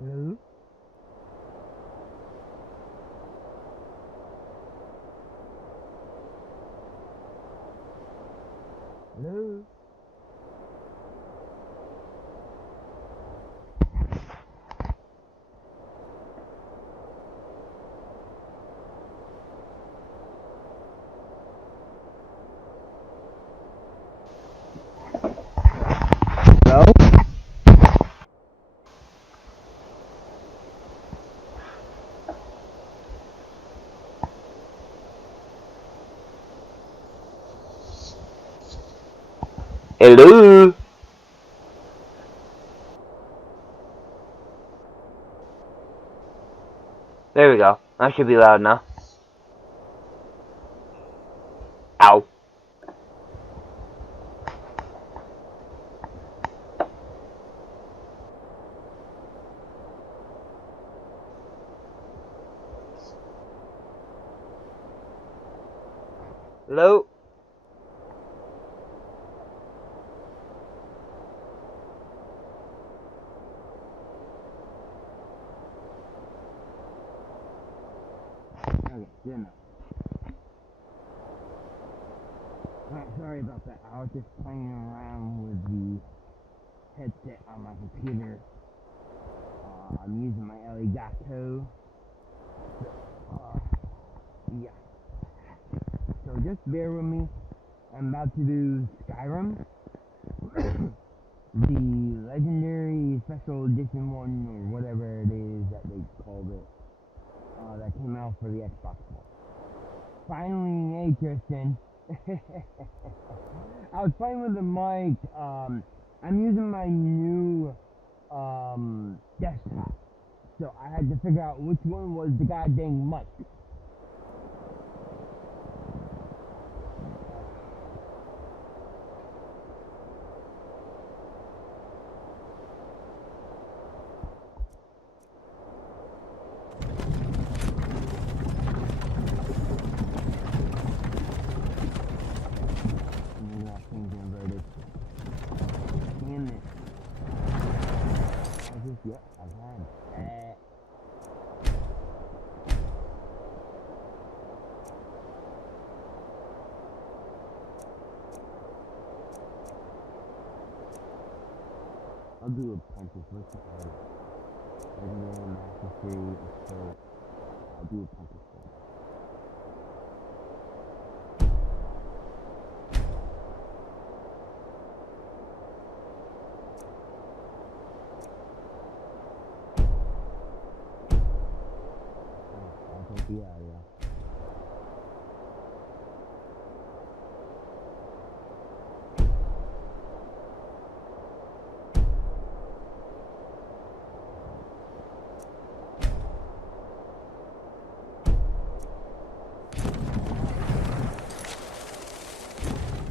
Hello? Hello? Hello? Hello? There we go. That should be loud now. Ow. Hello? Okay, good enough. Alright, sorry about that. I was just playing around with the headset on my computer. I'm using my Elgato. Yeah. So just bear with me. I'm about to do Skyrim. The Legendary Special Edition one, or whatever it is that they called it. That came out for the Xbox One. Finally, hey Tristan. I was playing with the mic. I'm using my new desktop, so I had to figure out which one was the goddamn mic. Maybe that thing's inverted. Damn it. I just, yep, I've had. I'll do a punch this list of Legendary Master Series, so I'll do a punch this one. I'll take the area.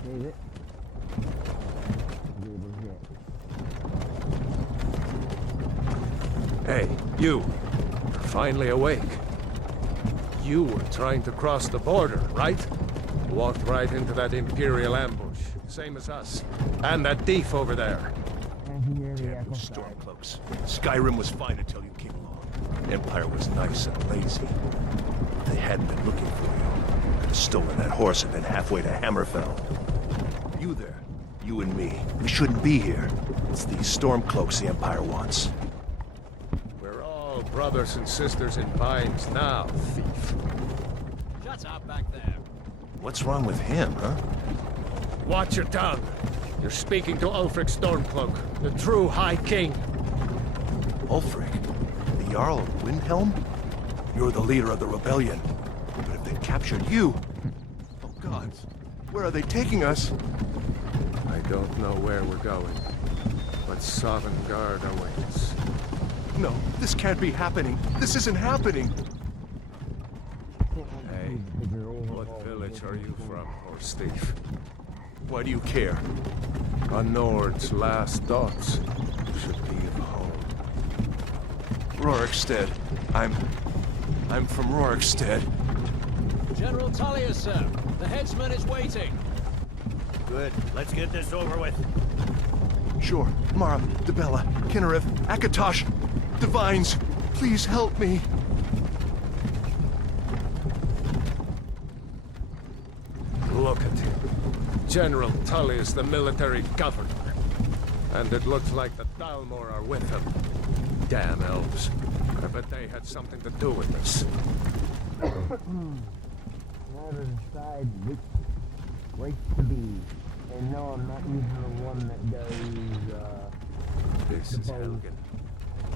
Save it. Hey, you. Finally awake. You were trying to cross the border, right? Walked right into that Imperial ambush. Same as us. And that thief over there. Damn those stormcloaks. Skyrim was fine until you came along. Empire was nice and lazy. If they hadn't been looking for you, could have stolen that horse and been halfway to Hammerfell. You there. You and me. We shouldn't be here. It's these stormcloaks the Empire wants. We're all brothers and sisters in binds now, thief. Shut up back there. What's wrong with him, huh? Watch your tongue. You're speaking to Ulfric Stormcloak, the true High King. Ulfric? The Jarl of Windhelm? You're the leader of the rebellion. But if they captured you... Oh gods, where are they taking us? I don't know where we're going, but Sovngarde awaits. No, this can't be happening. This isn't happening. Hey, what village are you from, horse thief? Why do you care? A Nord's last thoughts should be of home. Rorikstead. I'm from Rorikstead. General Tullius, sir. The headsman is waiting. Good. Let's get this over with. Sure. Mara, Dibella, Kinnereth, Akatosh. Divines, please help me. Look at him. General Tully is the military governor. And it looks like the Dalmor are with him. Damn elves. I bet they had something to do with this. Now to decide which race to be. And no, I'm not using the one that does, This is the bow. Helgen.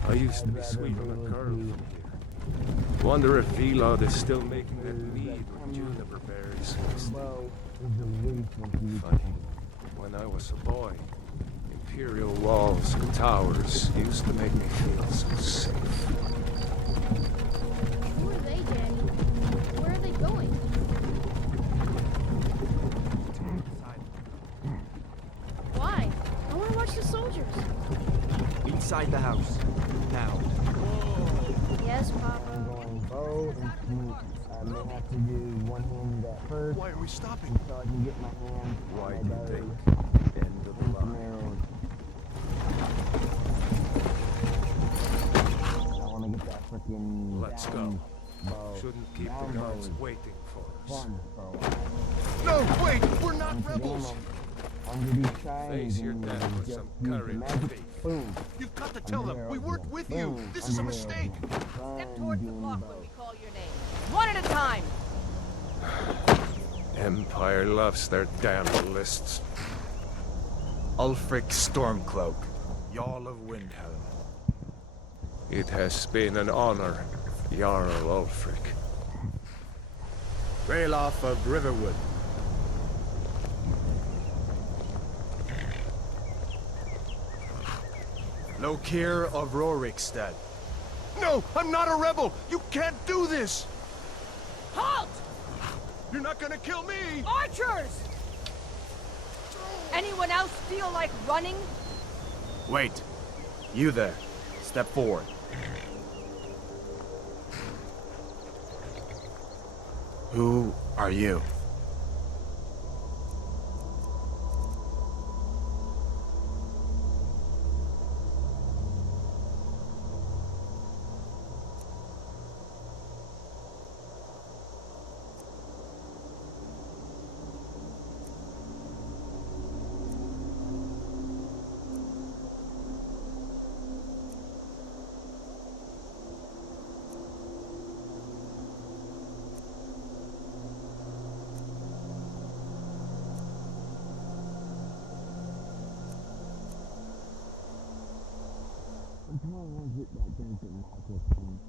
I used to be I'd sweet rather on be the curve able from here. Wonder if Velod is still making that mead with juniper berries. The bow is the waste of you. Funny. When I was a boy, Imperial walls and towers used to make me feel so safe. Who are they, Danny? Where are they going? Why? I want to watch the soldiers. Inside the house. Now. Yes, I'm Papa. going bow and sneak. I may have to do one-handed at first, Why are we stopping? so I can get my hands Why on do my you bow think? End of the and some line. arrows. I want to get that frickin' Let's down go. bow. Shouldn't keep Down the bow guards is waiting for us. fun for a while. No, wait, we're not Once rebels. again, under these skies Face your and death with just some use the curry magic. beef. Boom. You've got to tell Under them there we over worked there. with you. Boom. This is a Under there mistake. over there. Step Fun towards the doing clock bow. when we call your name. One at a time. Empire loves their damn lists. Ulfric Stormcloak, Jarl of Windhelm. It has been an honor, Jarl Ulfric. Ralof of Riverwood. Lokir of Rorikstead. No, I'm not a rebel. You can't do this. Halt! You're not gonna kill me. Archers! Anyone else feel like running? Wait. You there. Step forward. Who are you? Until I get that dancing magic thing.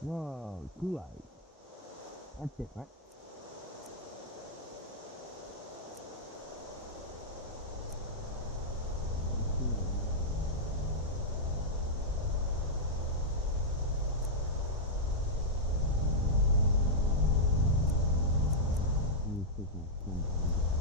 Whoa, 2 eyes. That's different. taking a skin down.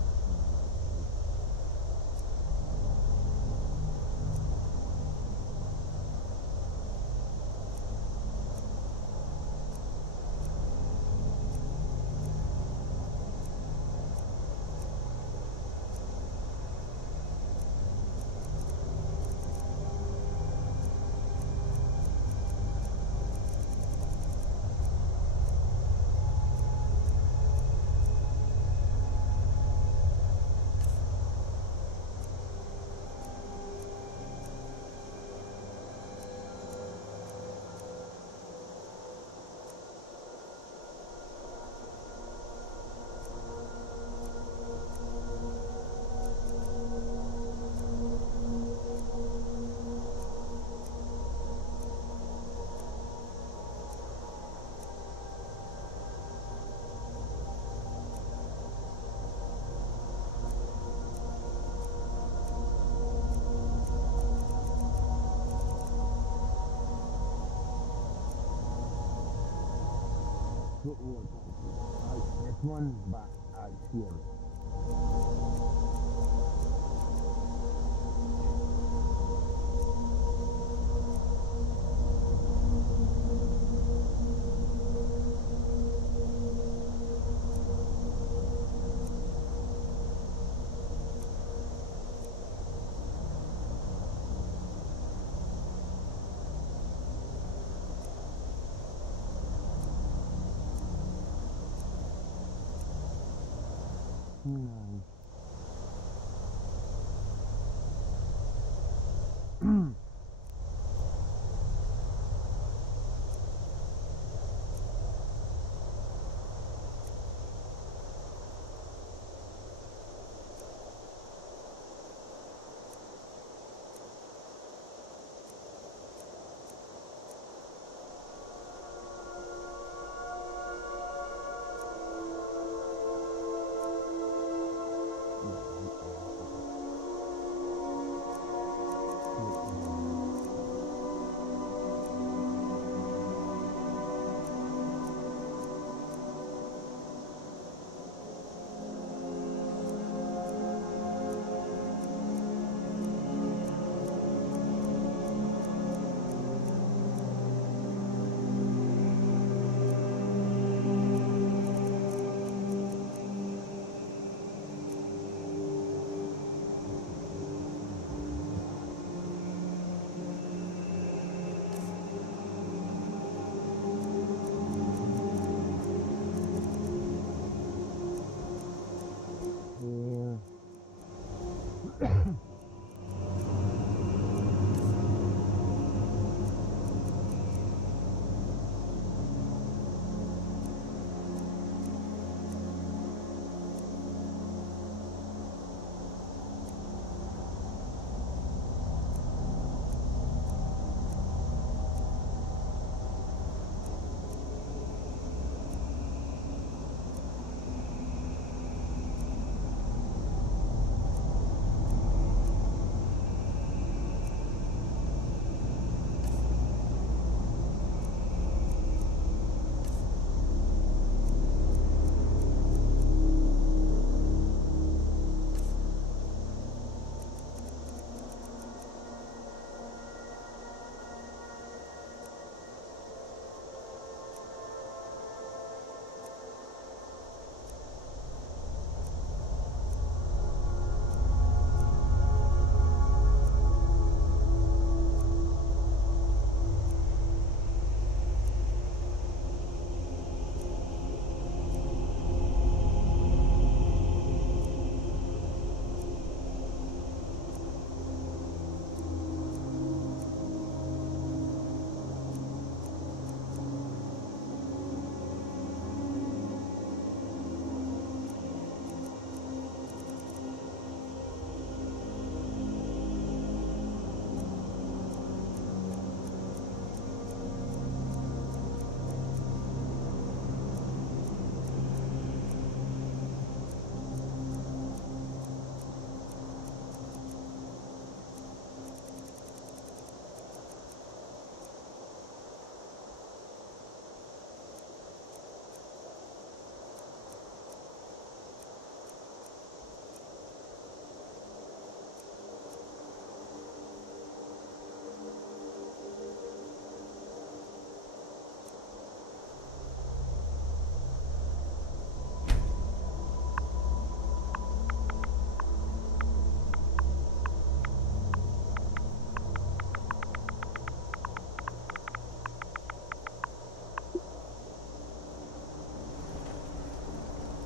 Footwork. This one, but here. Nice.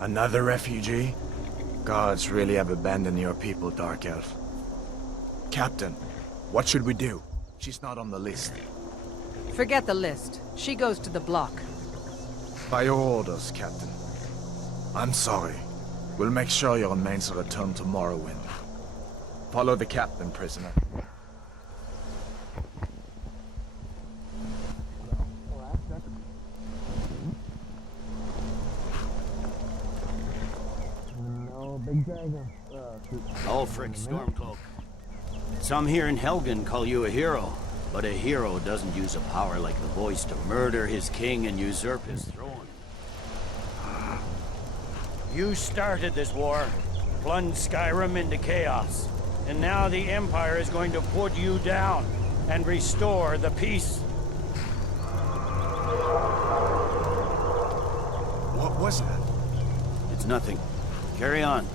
Another refugee? Gods really have abandoned your people, Dark Elf. Captain, what should we do? She's not on the list. Forget the list. She goes to the block. By your orders, Captain. I'm sorry. We'll make sure your remains are returned to Morrowind. Follow the captain, prisoner. No, big dragon. Ulfric Stormcloak. Some here in Helgen call you a hero, but a hero doesn't use a power like the voice to murder his king and usurp his throne. You started this war, plunged Skyrim into chaos, and now the Empire is going to put you down and restore the peace. What was that? It's nothing. Carry on.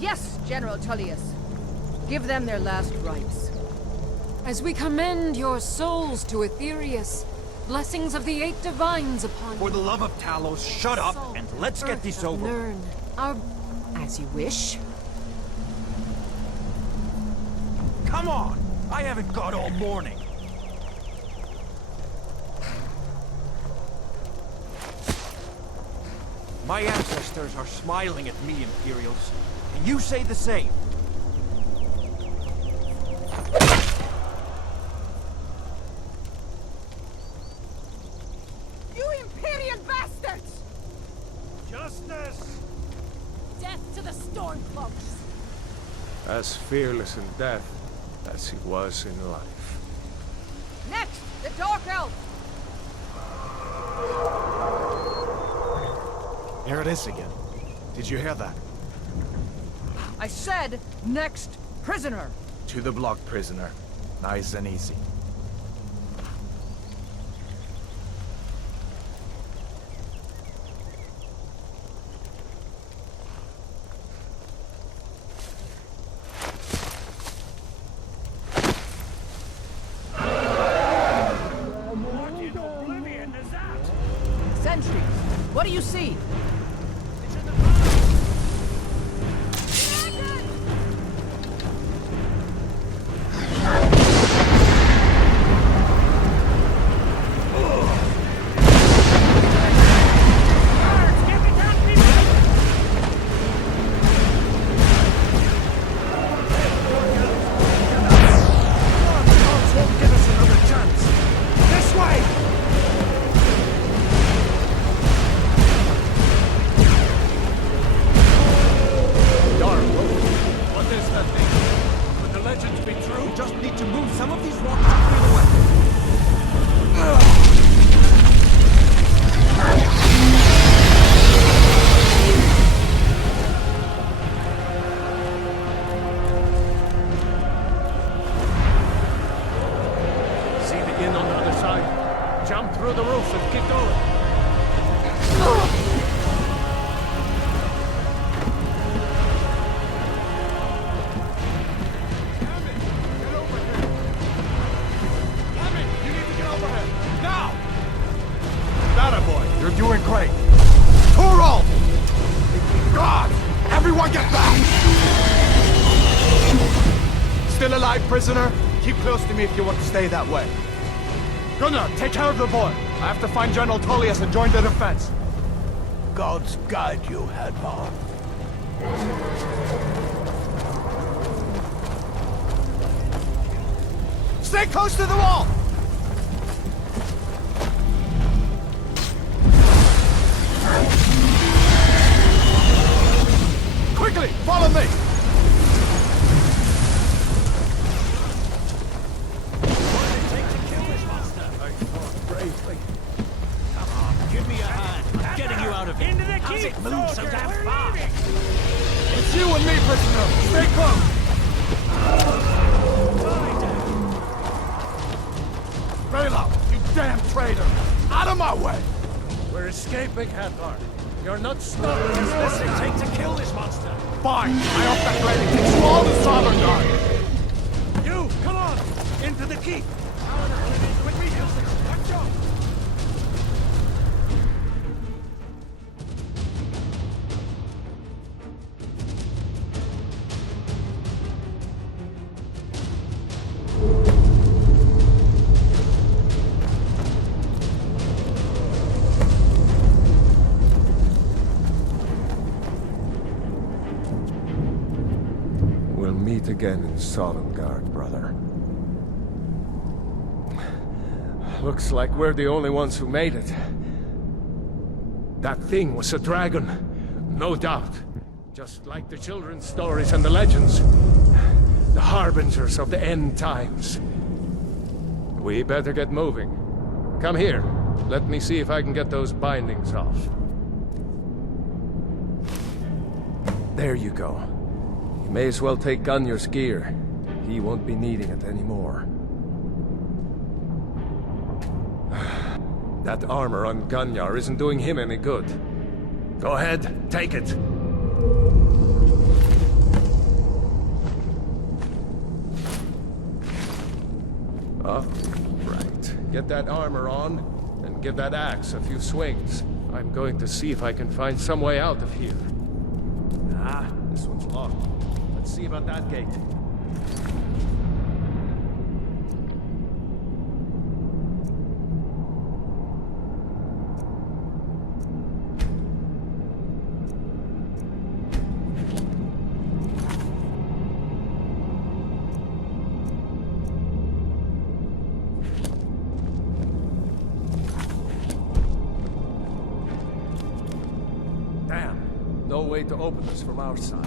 Yes, General Tullius. Give them their last rites. As we commend your souls to Aetherius, blessings of the eight divines upon you. For the love of Talos, shut up Salt, and let's get earth this of over. Nirn, our... As you wish. Come on! I haven't got all morning. My ancestors are smiling at me, Imperials. And you say the same. You Imperial bastards! Justice! Death to the Stormcloaks! As fearless in death as he was in life. Next, the Dark Elf! Here it is again. Did you hear that? I said, next prisoner! To the block, prisoner. Nice and easy. Sentries, what do you see? Jump through the roof and keep going. You're doing great. Toro! God! Everyone get back! Still alive, prisoner? Keep close to me if you want to stay that way. Gunnar, take care of the boy. I have to find General Tullius and join the defense. Gods guide you, Hadvar. Stay close to the wall! Quickly, follow me! Give me a hand. I'm getting you out of here. Into the keep. It move so damn fast? It's you and me, prisoner! Stay close! Raylo, you damn traitor! Out of my way! We're escaping, Hadvar. You're not stopping us. What's it take to kill this monster? Fine! I hope that lady takes you all to Sovngarde! You, come on! Into the keep! With me, Hilson. Watch out! meet again in Sovngarde, brother. Looks like we're the only ones who made it. That thing was a dragon, no doubt. Just like the children's stories and the legends. The harbingers of the end times. We better get moving. Come here. Let me see if I can get those bindings off. There you go. You may as well take Gunnar's gear. He won't be needing it anymore. That armor on Gunnar isn't doing him any good. Go ahead, take it. Oh, right. Get that armor on, and give that axe a few swings. I'm going to see if I can find some way out of here. Ah, this one's locked. Let's see about that gate. Damn, no way to open this from our side.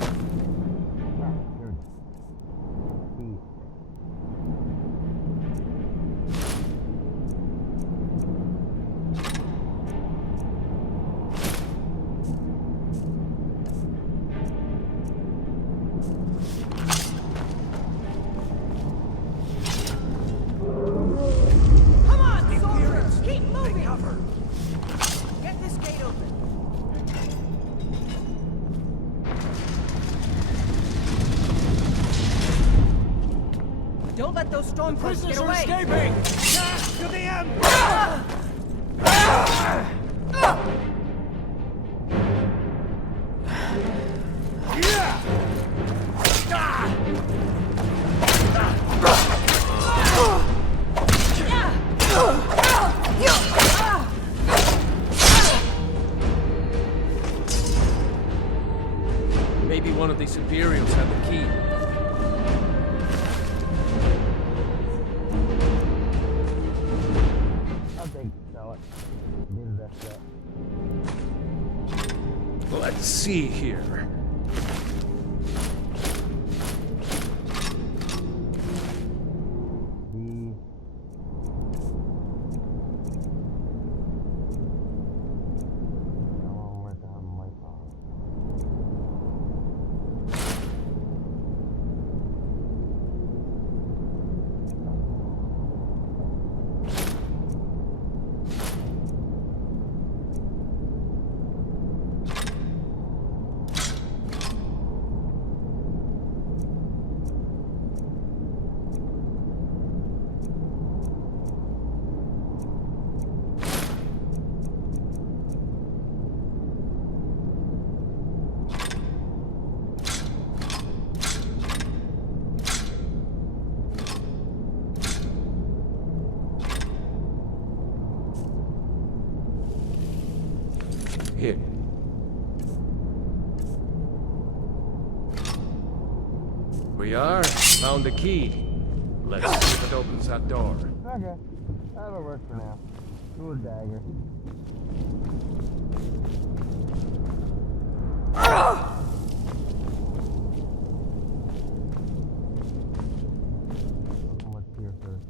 Come on, soldiers! Keep moving! Get this gate open. Don't let those stormtroopers get away! escaping! To the end! Maybe one of these Imperials had the key. I'll take sell it. Do the best bet. Let's see here. Here. We are. Found the key. Let's see if it opens that door. Okay. That'll work for now. Do a dagger. What's here first?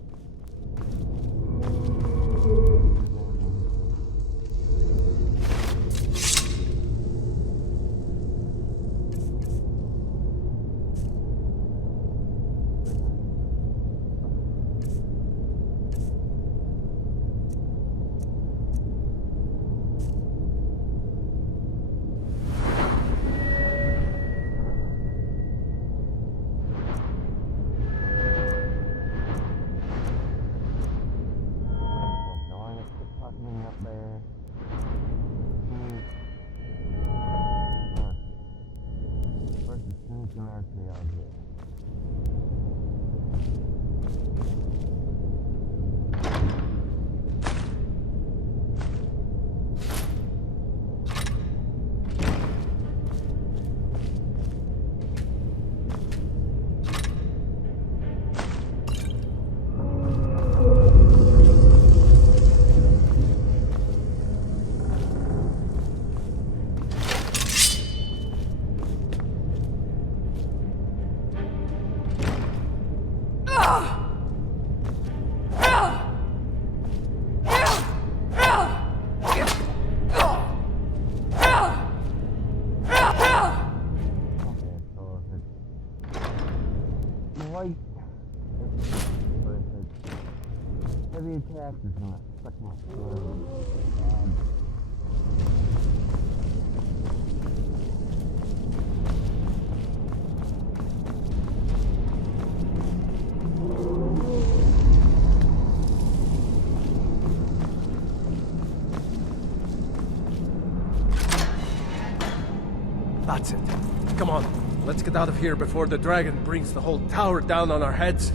Up there. First the sneak and archery out here. like... What is it? Heavy attacks is gonna suck my throat. That's it. Come on, let's get out of here before the dragon brings the whole tower down on our heads.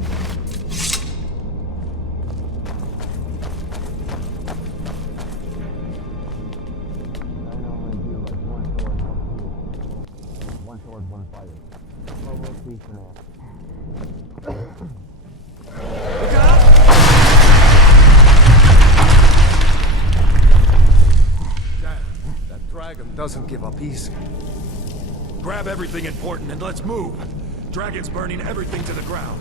I normally do like one sword, one heal. One sword, one fire. Well, we'll see for now. Damn, that dragon doesn't give up easy. Grab everything important and let's move. Dragon's burning everything to the ground.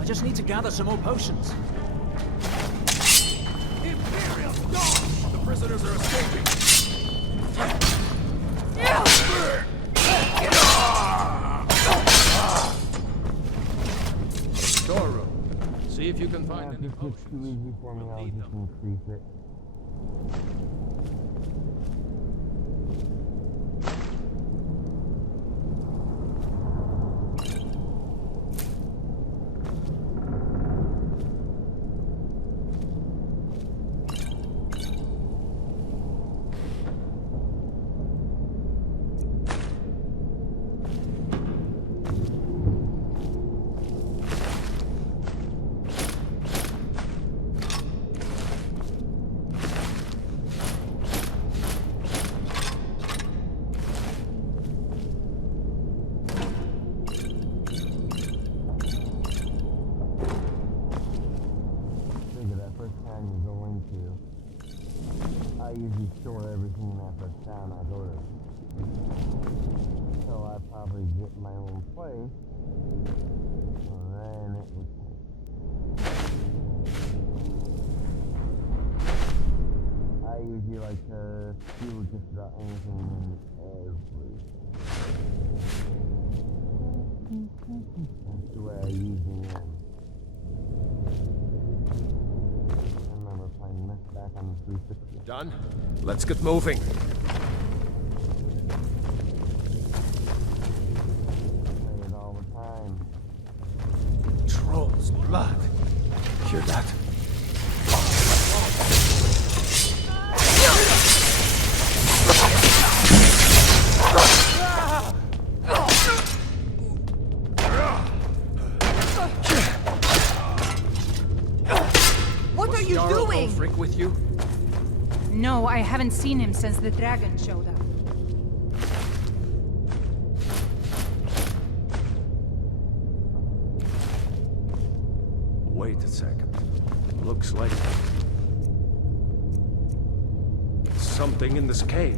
I just need to gather some more potions. Imperial dogs! The prisoners are escaping. Storeroom. See if you can Yeah, find if any this gets potions. too easy for me, I'll just increase it. I usually store everything in that first town I go to. So I probably get my own place, and then it would change. I usually like to do just about anything in every. That's the way I usually am. Back on 360. Done? Let's get moving. Play it all the time. Troll's blood. Hear that? What are you doing? Freak with you? No, I haven't seen him since the dragon showed up. Wait a second. Looks like something in this cave.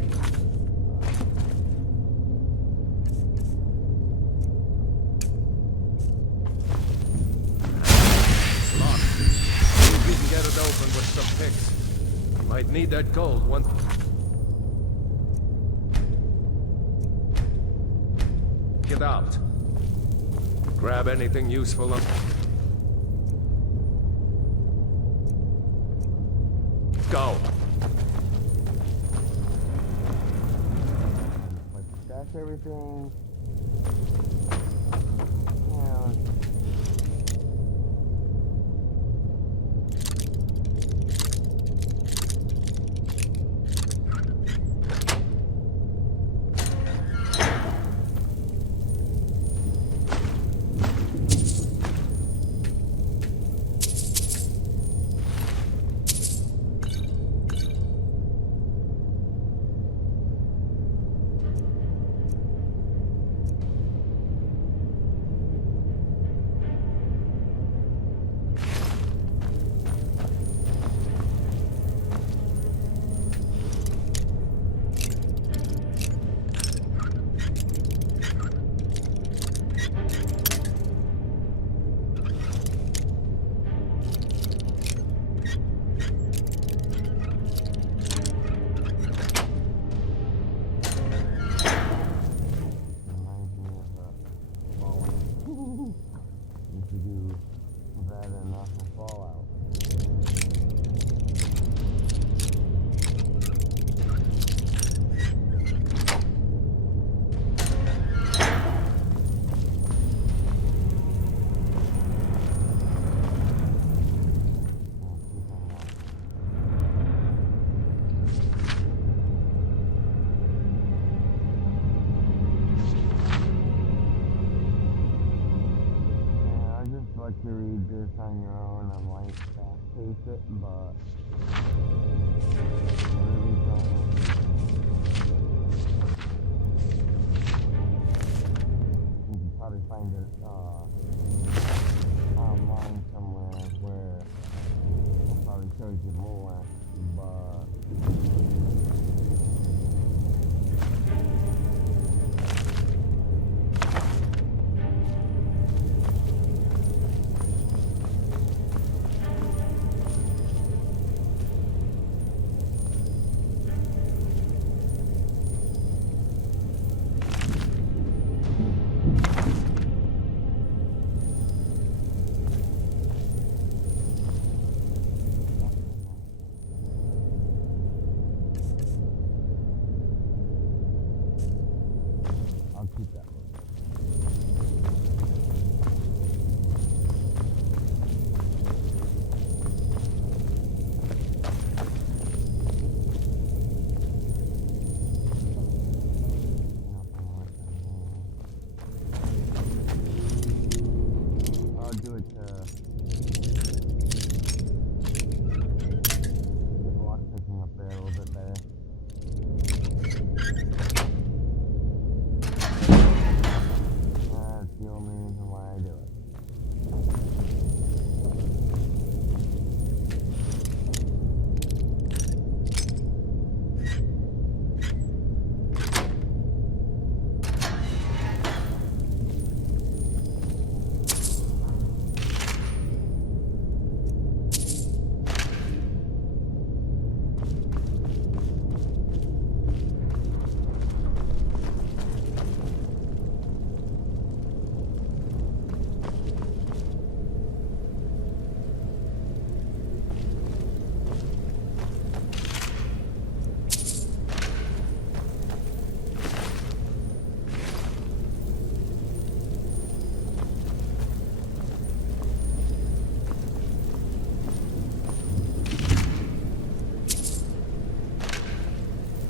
Locked. See if we can get it open with some picks. Might need that gold one. Get out. Grab anything useful up. Go. Like, stash everything. Down. this on your own, I might fast pace it, but really don't. You can probably find it online somewhere where it probably shows you more, but I'll keep that. I'll do it to get the lock picking up there a little bit better. That's the only reason why I do it.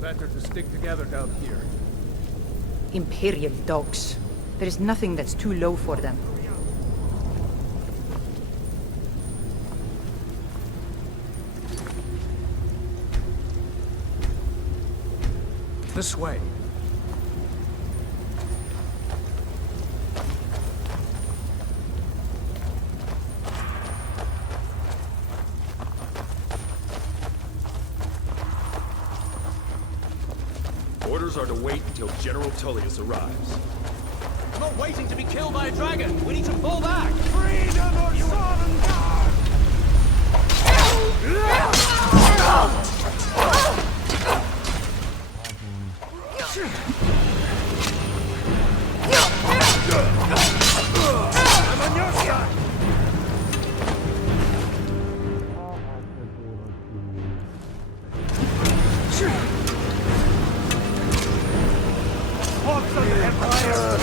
Better to stick together down here. Imperial dogs. There is nothing that's too low for them. This way. Orders are to wait until General Tullius arrives. I'm not waiting to be killed by a dragon. We need to fall back. Freedom or Sovngarde! I'm on your side. Hawks of the Empire!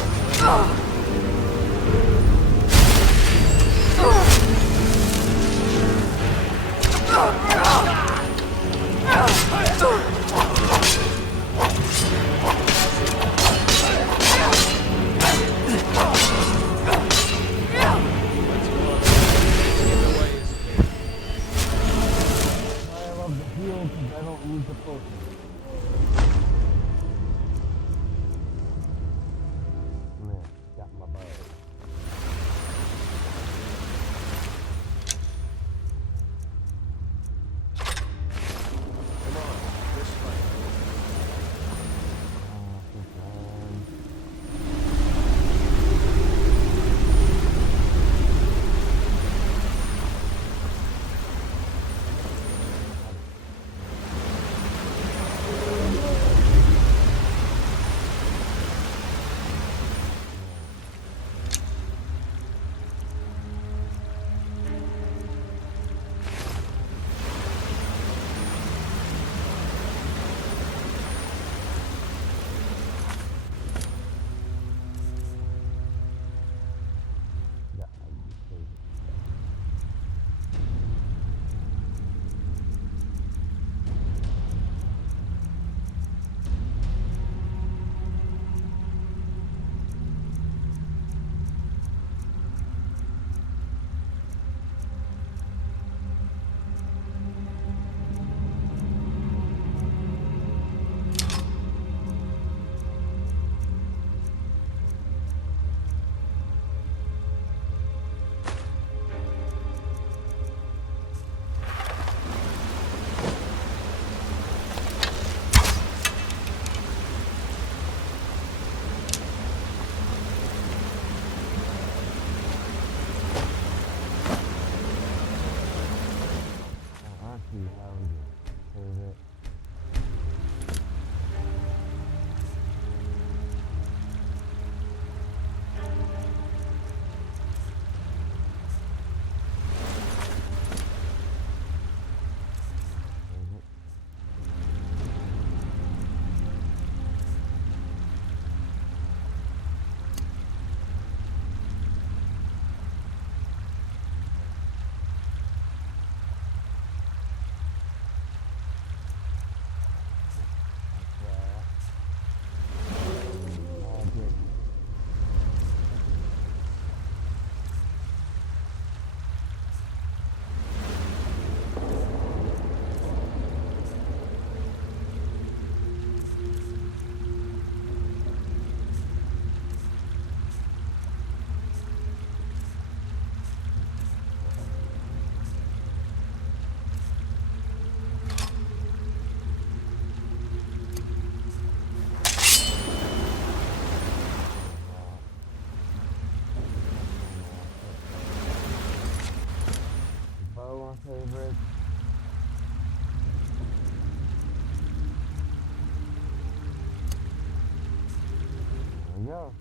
go.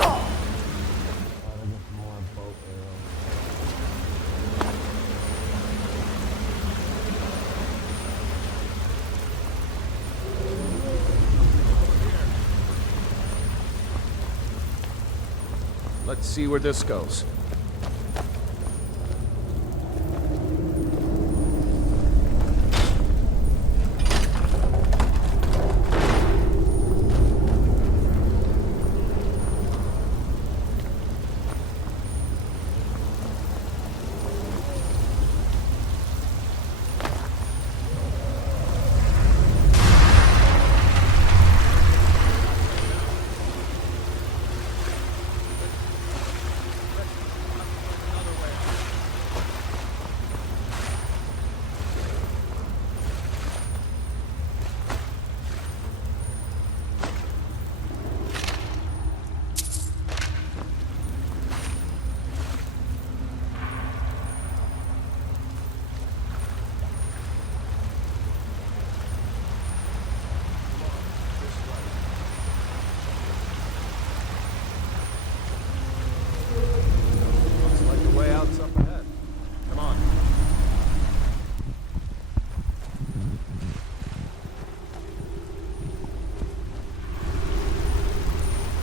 Oh, there's just more boat arrows. Let's see where this goes. Looks like the way out's up ahead. Come on.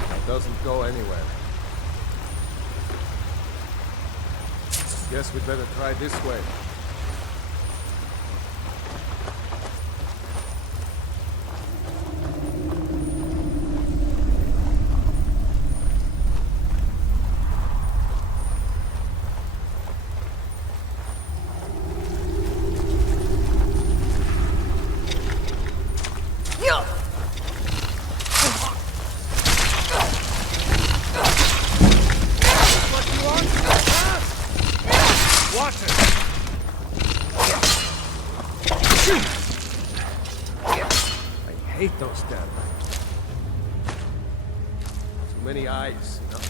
That doesn't go anywhere. Guess we'd better try this way. Watch it! I hate those damn things. Too many eyes, you know?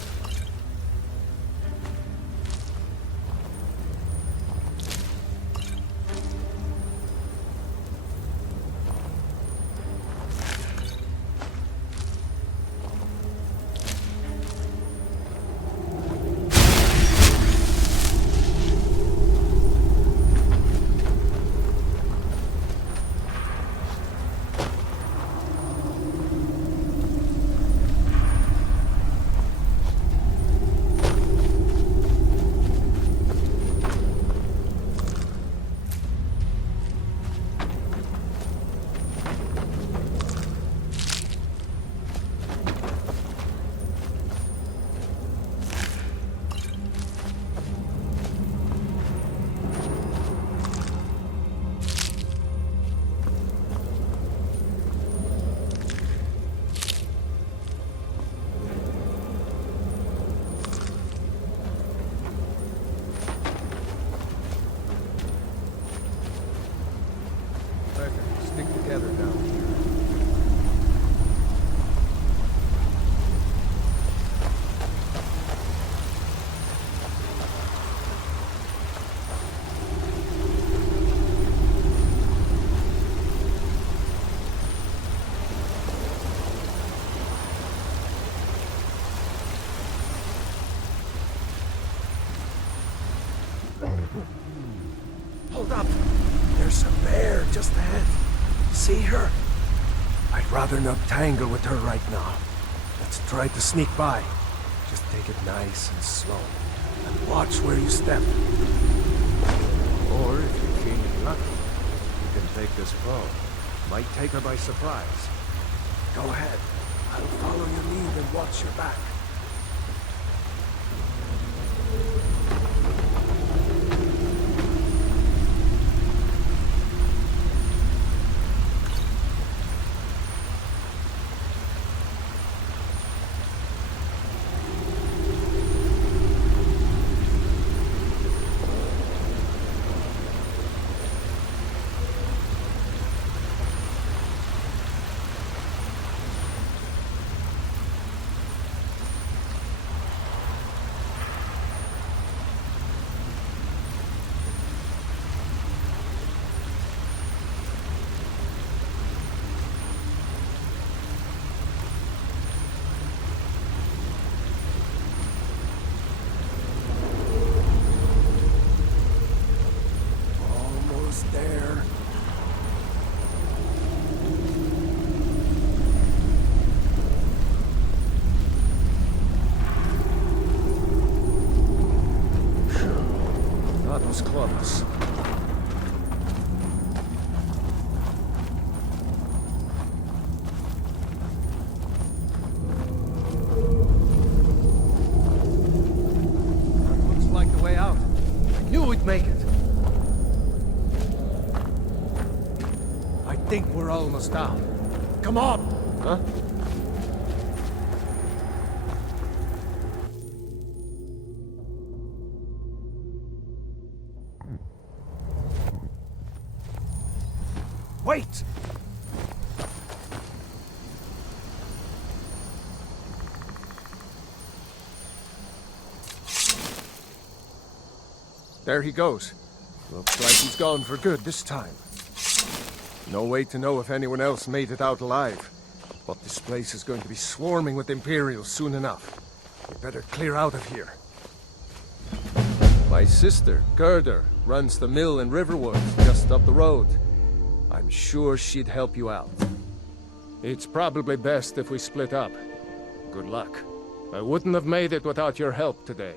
Stick together down here. Hold up! There's a bear just ahead. See her? I'd rather not tangle with her right now. Let's try to sneak by. Just take it nice and slow. And watch where you step. Or if you're feeling lucky, you can take this bow. Might take her by surprise. Go ahead. I'll follow your lead and watch your back. was close. That looks like the way out. I knew we'd make it. I think we're almost out. Come on! Huh? Wait! There he goes. Looks like he's gone for good this time. No way to know if anyone else made it out alive. But this place is going to be swarming with Imperials soon enough. We better clear out of here. My sister, Gerda, runs the mill in Riverwood, just up the road. I'm sure she'd help you out. It's probably best if we split up. Good luck. I wouldn't have made it without your help today.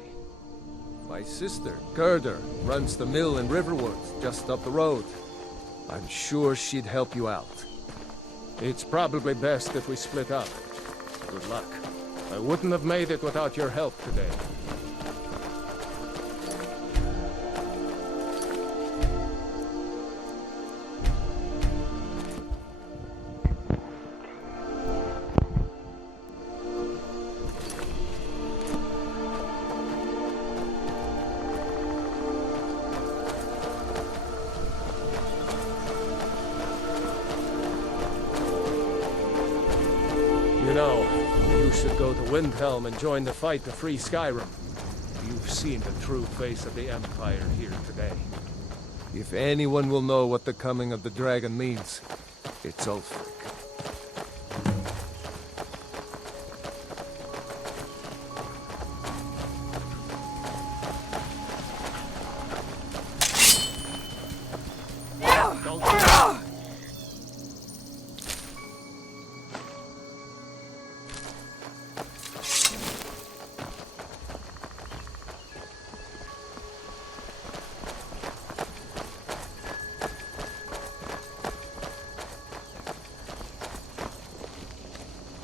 My sister, Gerda, runs the mill in Riverwood, just up the road. I'm sure she'd help you out. It's probably best if we split up. Good luck. I wouldn't have made it without your help today. You know, you should go to Windhelm and join the fight to free Skyrim. You've seen the true face of the Empire here today. If anyone will know what the coming of the dragon means, it's Ulfric.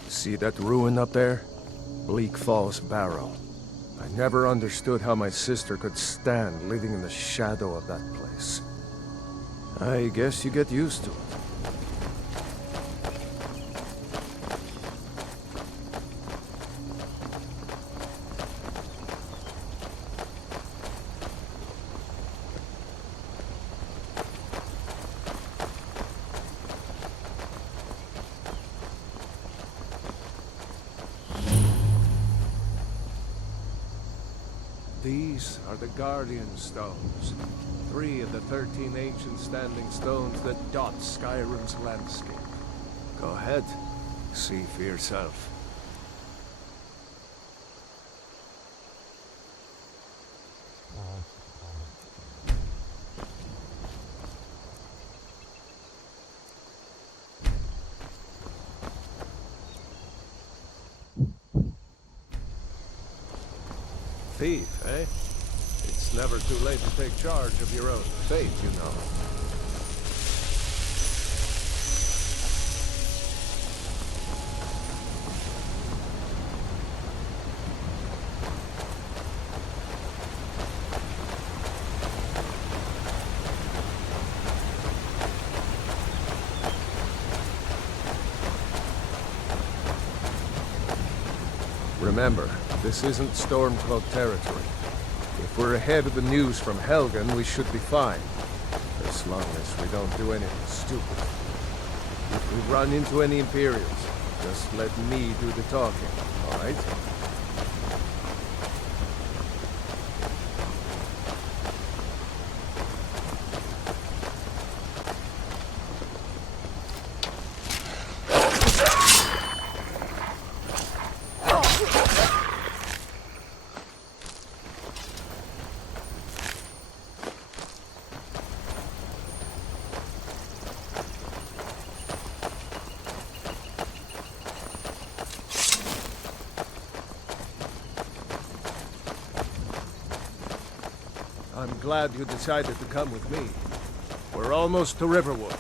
See that ruin up there? Bleak Falls Barrow. I never understood how my sister could stand living in the shadow of that place. I guess you get used to it. These are the Guardian Stones, 3 of the 13 ancient standing stones that dot Skyrim's landscape. Go ahead, see for yourself. Thief, eh? It's never too late to take charge of your own fate, you know. Remember, this isn't Stormcloak territory. If we're ahead of the news from Helgen, we should be fine. As long as we don't do anything stupid. If we run into any Imperials, just let me do the talking, alright? I'm glad you decided to come with me. We're almost to Riverwood.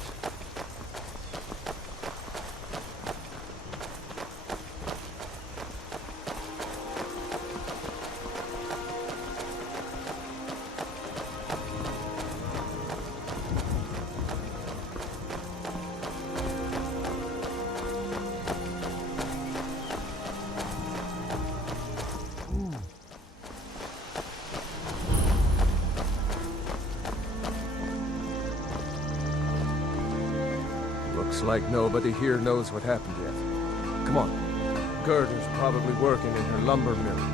Looks like nobody here knows what happened yet. Come on. Gerda's probably working in her lumber mill.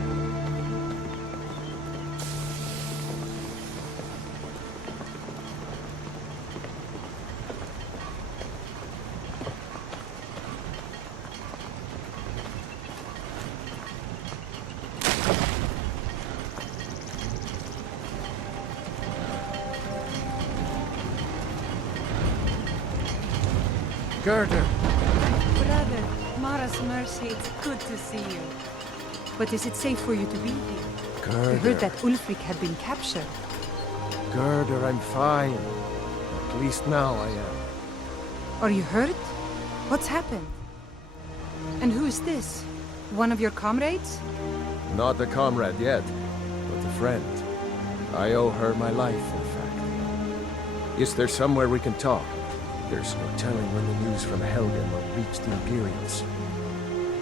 Gerda! Brother, Mara's mercy, it's good to see you. But is it safe for you to be here? Gerda. We heard that Ulfric had been captured. Gerda, I'm fine. At least now I am. Are you hurt? What's happened? And who is this? One of your comrades? Not a comrade yet, but a friend. I owe her my life, in fact. Is there somewhere we can talk? There's no telling when the news from Helgen will reach the Imperials.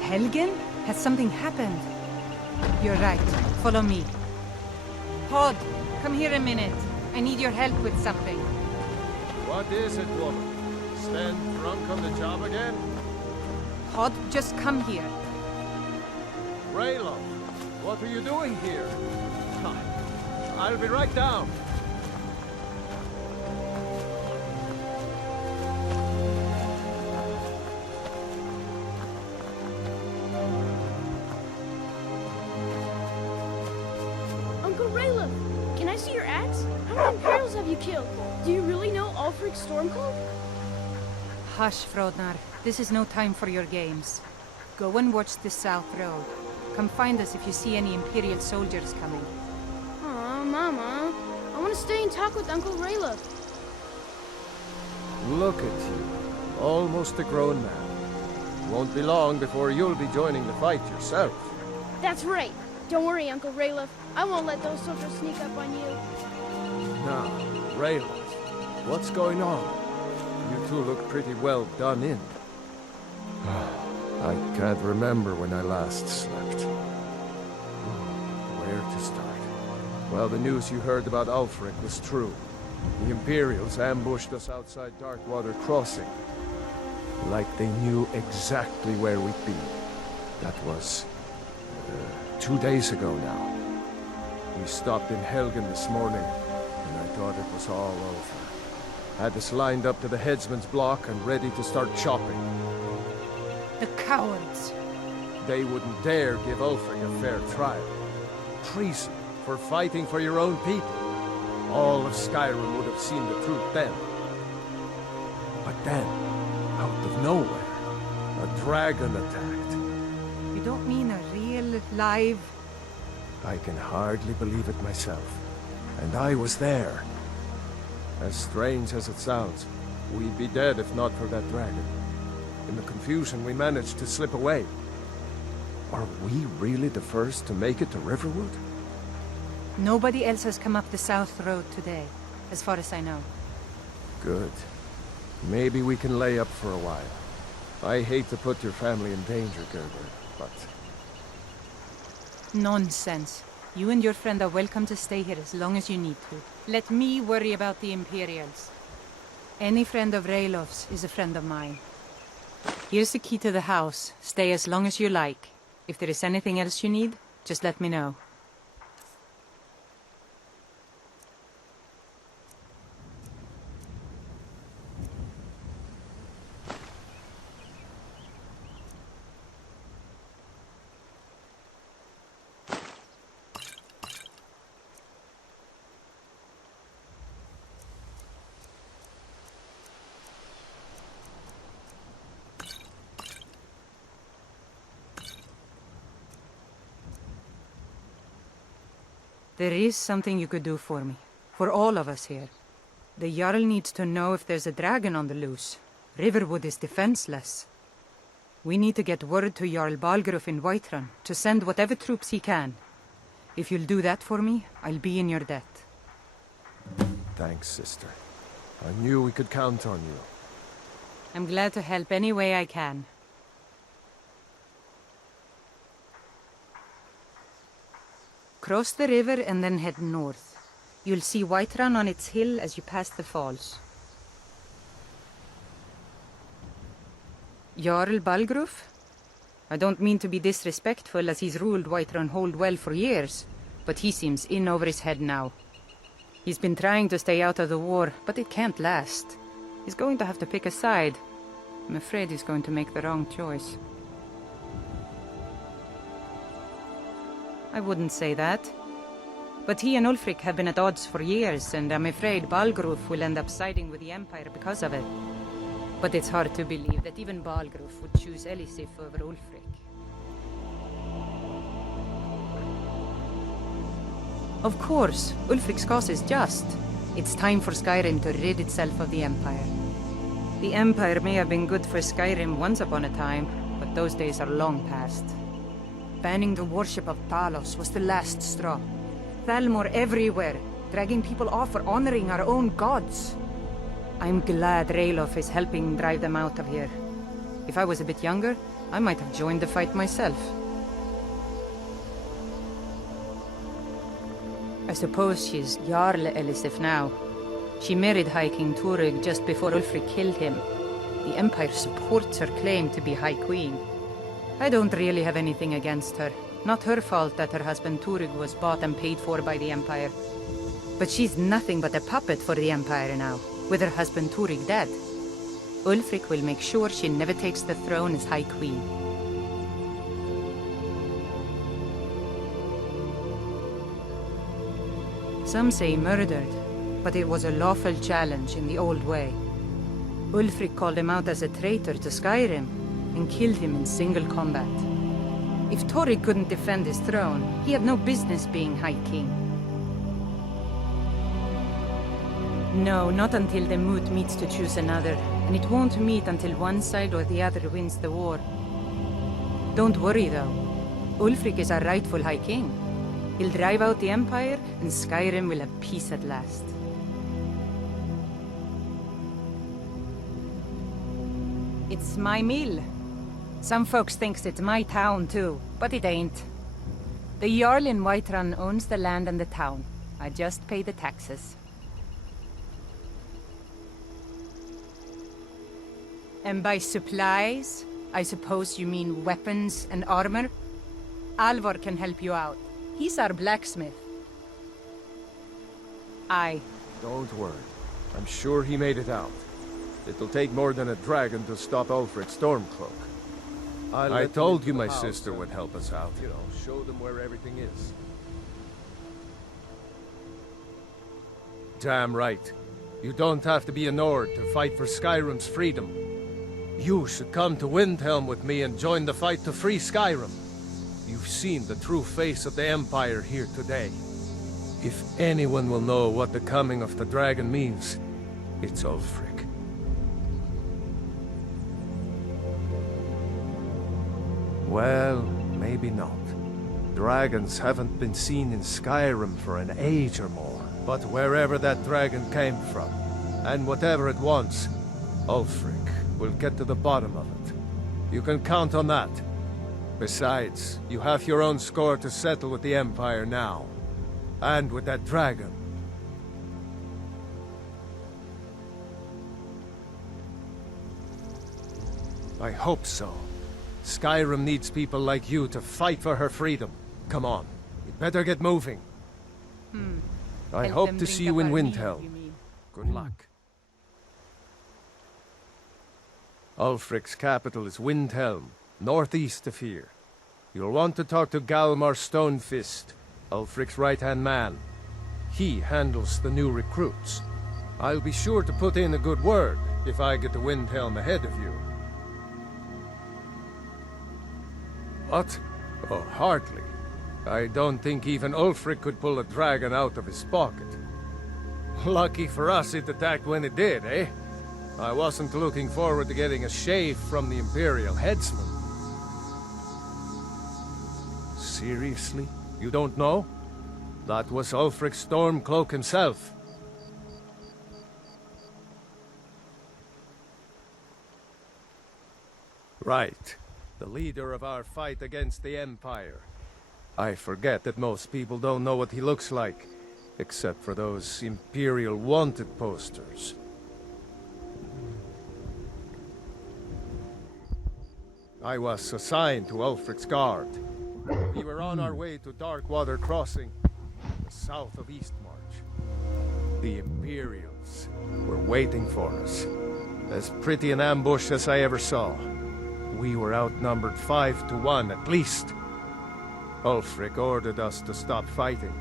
Helgen? Has something happened? You're right. Follow me. Pod, come here a minute. I need your help with something. What is it, woman? Stand drunk on the job again? Pod, just come here. Raylo, what are you doing here? I'll be right down. Uncle Rayla, can I see your axe? How many Imperials have you killed? Do you really know Ulfric's Stormcloak? Hush, Frodnar. This is no time for your games. Go and watch the South Road. Come find us if you see any Imperial soldiers coming. Aw, Mama. I want to stay and talk with Uncle Rayla. Look at you. Almost a grown man. Won't be long before you'll be joining the fight yourself. That's right. Don't worry, Uncle Rayla. I won't let those soldiers sneak up on you. Now, Rayla, what's going on? You two look pretty well done in. I can't remember when I last slept. Where to start? Well, the news you heard about Ulfric was true. The Imperials ambushed us outside Darkwater Crossing. Like they knew exactly where we'd be. That was 2 days ago now. We stopped in Helgen this morning, and I thought it was all over. Had us lined up to the headsman's block and ready to start chopping. The cowards. They wouldn't dare give Ulfric a fair trial. Treason for fighting for your own people. All of Skyrim would have seen the truth then. But then, out of nowhere, a dragon attacked. You don't mean a real, live... I can hardly believe it myself. And I was there. As strange as it sounds, we'd be dead if not for that dragon. In the confusion, we managed to slip away. Are we really the first to make it to Riverwood? Nobody else has come up the South Road today, as far as I know. Good. Maybe we can lay up for a while. I hate to put your family in danger, Gerber, but... Nonsense. You and your friend are welcome to stay here as long as you need to. Let me worry about the Imperials. Any friend of Raylof's is a friend of mine. Here's the key to the house. Stay as long as you like. If there is anything else you need, just let me know. There is something you could do for me. For all of us here. The Jarl needs to know if there's a dragon on the loose. Riverwood is defenseless. We need to get word to Jarl Balgruuf in Whiterun to send whatever troops he can. If you'll do that for me, I'll be in your debt. Thanks, sister. I knew we could count on you. I'm glad to help any way I can. Cross the river and then head north. You'll see Whiterun on its hill as you pass the falls. Jarl Balgruuf? I don't mean to be disrespectful as he's ruled Whiterun Hold well for years, but he seems in over his head now. He's been trying to stay out of the war, but it can't last. He's going to have to pick a side. I'm afraid he's going to make the wrong choice. I wouldn't say that. But he and Ulfric have been at odds for years, and I'm afraid Balgruuf will end up siding with the Empire because of it. But it's hard to believe that even Balgruuf would choose Elisif over Ulfric. Of course, Ulfric's cause is just. It's time for Skyrim to rid itself of the Empire. The Empire may have been good for Skyrim once upon a time, but those days are long past. Banning the worship of Talos was the last straw. Thalmor everywhere, dragging people off for honoring our own gods. I'm glad Ralof is helping drive them out of here. If I was a bit younger, I might have joined the fight myself. I suppose she's Jarl Elisif now. She married High King Turug just before Ulfric killed him. The Empire supports her claim to be High Queen. I don't really have anything against her. Not her fault that her husband Turug was bought and paid for by the Empire. But she's nothing but a puppet for the Empire now, with her husband Turug dead. Ulfric will make sure she never takes the throne as High Queen. Some say murdered, but it was a lawful challenge in the old way. Ulfric called him out as a traitor to Skyrim, and killed him in single combat. If Torrig couldn't defend his throne, he had no business being High King. No, not until the moot meets to choose another, and it won't meet until one side or the other wins the war. Don't worry though, Ulfric is our rightful High King. He'll drive out the Empire, and Skyrim will have peace at last. It's my mill. Some folks thinks it's my town too, but it ain't. The Jarl in Whiterun owns the land and the town. I just pay the taxes. And by supplies, I suppose you mean weapons and armor? Alvor can help you out. He's our blacksmith. Aye. Don't worry. I'm sure he made it out. It'll take more than a dragon to stop Ulfric's Stormcloak. I told you my sister would help us out. You know, show them where everything is. Damn right. You don't have to be a Nord to fight for Skyrim's freedom. You should come to Windhelm with me and join the fight to free Skyrim. You've seen the true face of the Empire here today. If anyone will know what the coming of the dragon means, it's Ulfric. Well, maybe not. Dragons haven't been seen in Skyrim for an age or more. But wherever that dragon came from, and whatever it wants, Ulfric will get to the bottom of it. You can count on that. Besides, you have your own score to settle with the Empire now. And with that dragon. I hope so. Skyrim needs people like you to fight for her freedom. Come on, you'd better get moving. I hope to see you in Windhelm. Good luck. Ulfric's capital is Windhelm, northeast of here. You'll want to talk to Galmar Stonefist, Ulfric's right-hand man. He handles the new recruits. I'll be sure to put in a good word if I get to Windhelm ahead of you. What? Oh, hardly. I don't think even Ulfric could pull a dragon out of his pocket. Lucky for us it attacked when it did, eh? I wasn't looking forward to getting a shave from the Imperial headsman. Seriously? You don't know? That was Ulfric Stormcloak himself. Right. The leader of our fight against the Empire. I forget that most people don't know what he looks like, except for those Imperial wanted posters. I was assigned to Ulfric's guard. We were on our way to Darkwater Crossing, the south of Eastmarch. The Imperials were waiting for us. As pretty an ambush as I ever saw. We were outnumbered 5 to 1 at least. Ulfric ordered us to stop fighting.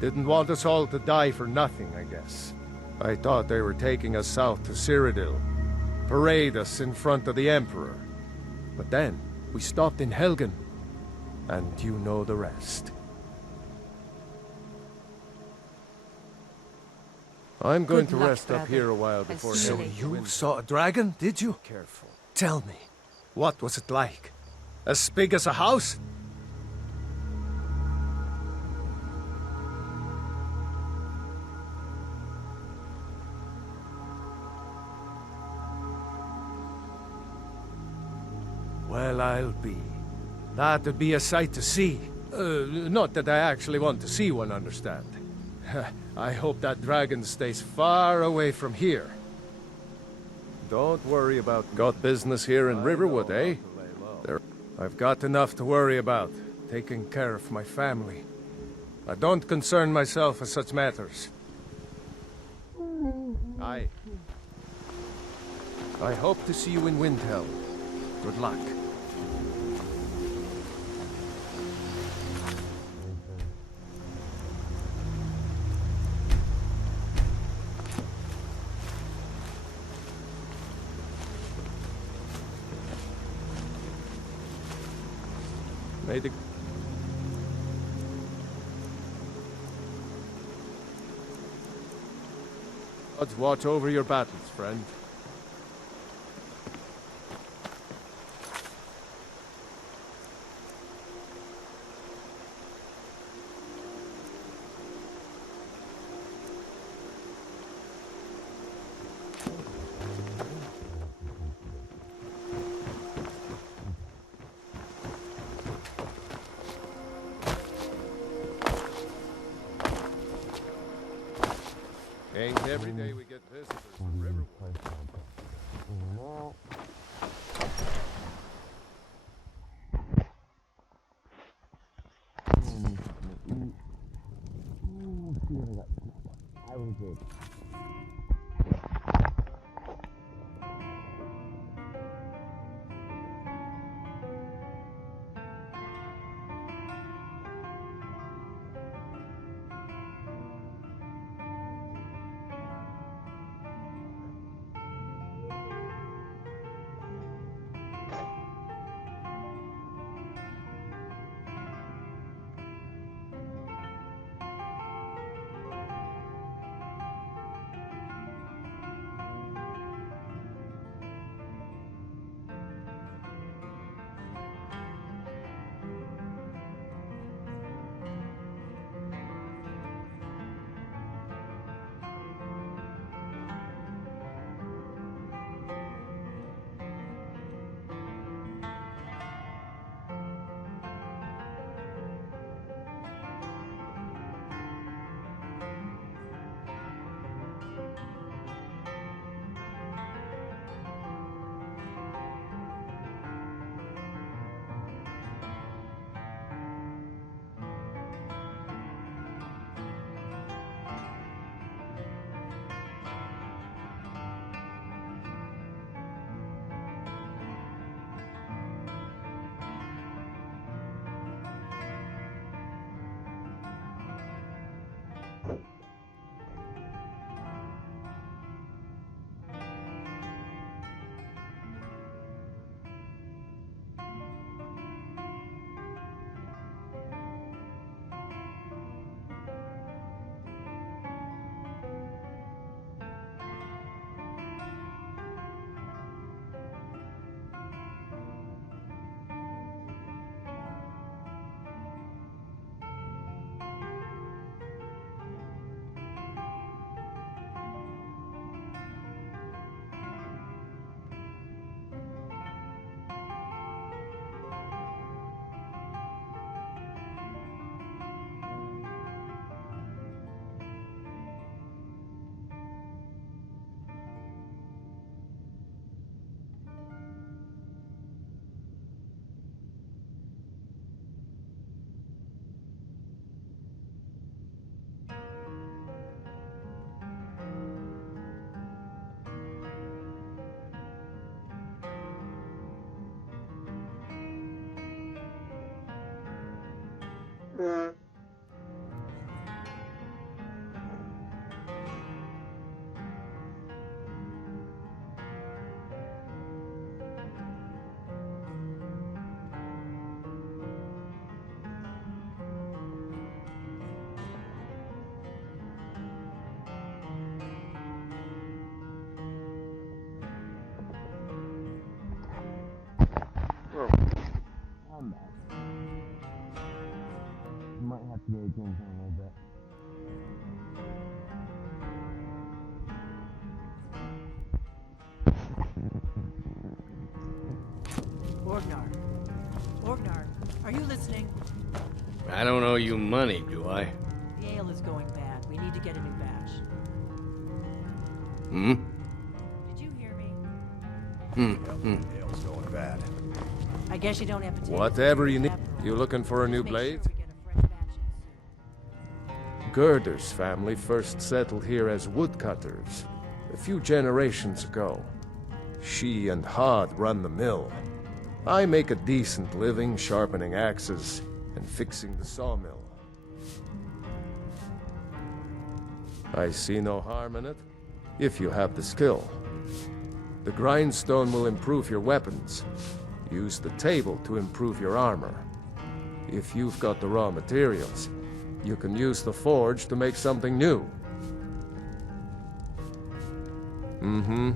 Didn't want us all to die for nothing, I guess. I thought they were taking us south to Cyrodiil, parade us in front of the Emperor. But then, we stopped in Helgen, and you know the rest. I'm going Good to luck, rest up brother. here a while I'll before... see you So later. you saw a dragon, did you? Careful. Tell me, what was it like? As big as a house? Well, I'll be. That'd be a sight to see. Not that I actually want to see one, understand. I hope that dragon stays far away from here. Don't worry about got business here in Riverwood, eh? I've got enough to worry about, taking care of my family. I don't concern myself with such matters. I hope to see you in Windhelm. Good luck. May the... gods watch over your battles, friend. Ain't every day we get visitors from Riverwood. I was good. I'm back. Might have to get a drink in a little bit. Orgnar, are you listening? I don't owe you money, do I? The ale is going bad. We need to get a new batch. Hmm? Did you hear me? Ale's going bad. I guess you don't have potatoes. Whatever you need. You looking for a new Make blade? sure we get a fresh batch in soon. Gerder's family first settled here as woodcutters a few generations ago. She and Hod run the mill. I make a decent living sharpening axes and fixing the sawmill. I see no harm in it, if you have the skill. The grindstone will improve your weapons. Use the table to improve your armor. If you've got the raw materials, you can use the forge to make something new. Mm-hmm.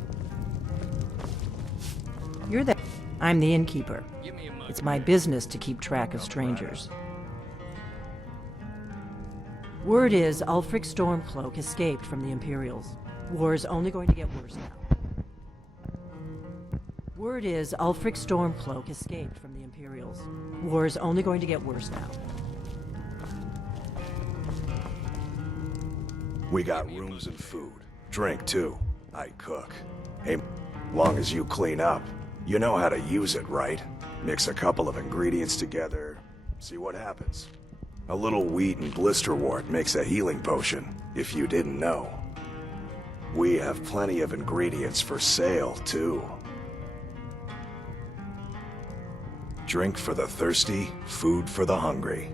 You're the... I'm the innkeeper. It's my business to keep track of strangers. Word is Ulfric Stormcloak escaped from the Imperials. War is only going to get worse now. Word is Ulfric Stormcloak escaped from the Imperials. War is only going to get worse now. We got rooms and food. Drink, too. I cook. Hey, long as you clean up. You know how to use it, right? Mix a couple of ingredients together, see what happens. A little wheat and blisterwort makes a healing potion, if you didn't know. We have plenty of ingredients for sale, too. Drink for the thirsty, food for the hungry.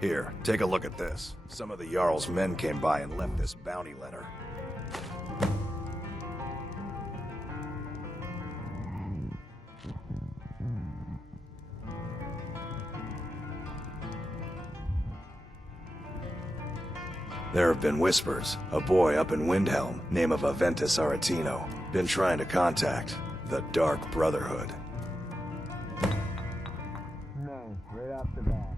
Here, take a look at this. Some of the Jarl's men came by and left this bounty letter. There have been whispers. A boy up in Windhelm, name of Aventus Aretino, been trying to contact the Dark Brotherhood. No, right off the bat.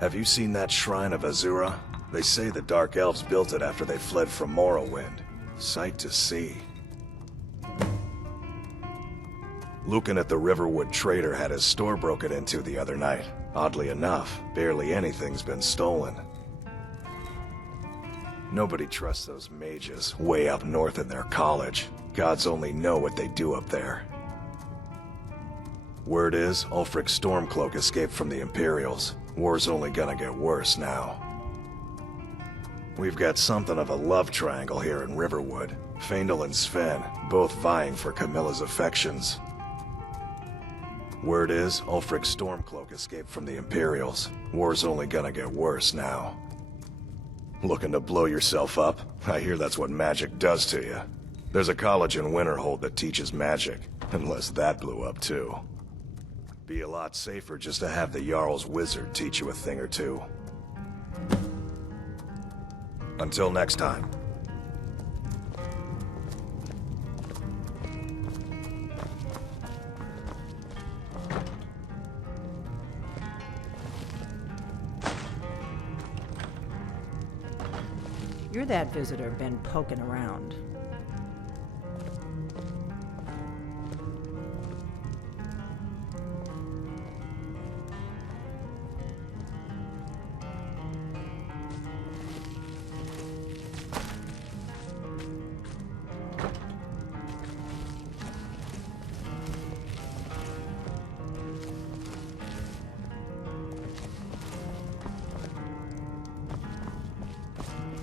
Have you seen that shrine of Azura? They say the Dark Elves built it after they fled from Morrowind. Sight to see. Lucan at the Riverwood Trader had his store broken into the other night. Oddly enough, barely anything's been stolen. Nobody trusts those mages way up north in their college. Gods only know what they do up there. Word is, Ulfric Stormcloak escaped from the Imperials. War's only gonna get worse now. We've got something of a love triangle here in Riverwood. Faendal and Sven, both vying for Camilla's affections. Word is, Ulfric's Stormcloak escaped from the Imperials. War's only gonna get worse now. Looking to blow yourself up? I hear that's what magic does to you. There's a college in Winterhold that teaches magic, unless that blew up too. Be a lot safer just to have the Jarl's wizard teach you a thing or two. Until next time. You're that visitor been poking around.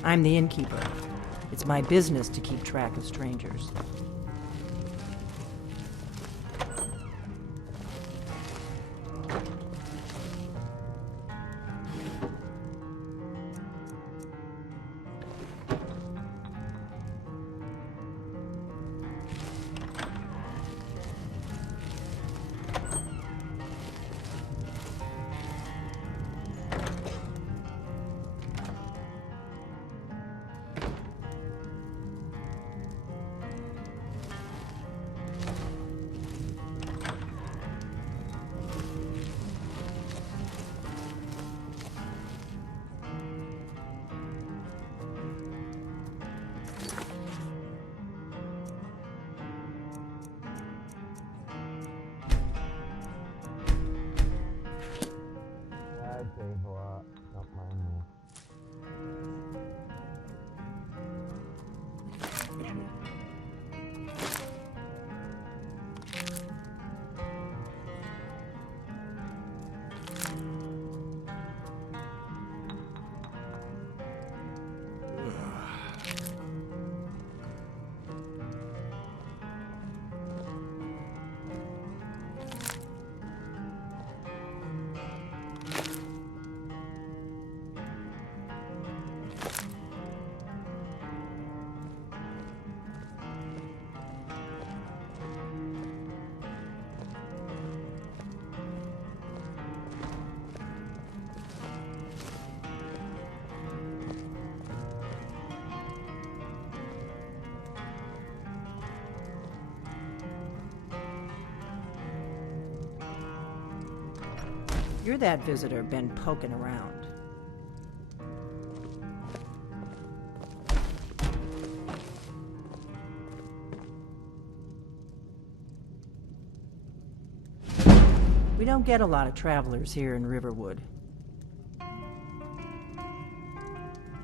I'm the innkeeper. It's my business to keep track of strangers. You're that visitor been poking around. We don't get a lot of travelers here in Riverwood.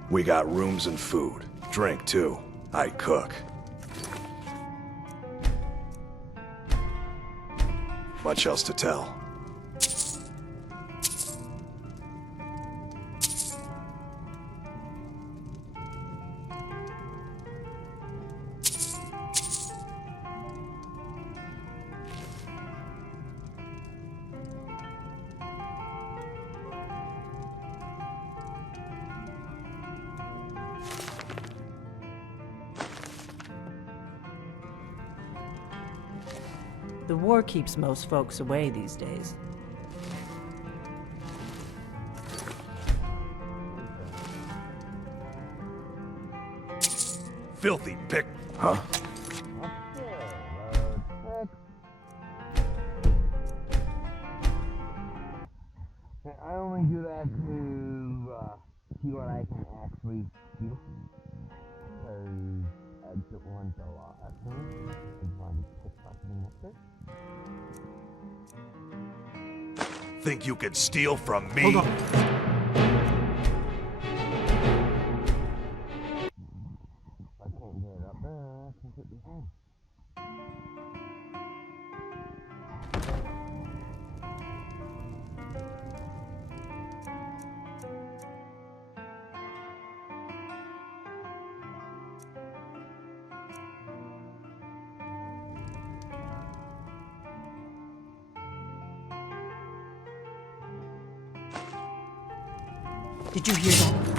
We got rooms and food. Drink, too. I cook. Much else to tell. The war keeps most folks away these days. Filthy pick. Huh? I only do that to see what I can actually do. Because I don't want a lot of things. I just want to pick something up there. Think you could steal from me? Hold on. I can't get it up there. I can put this in. Did you hear that?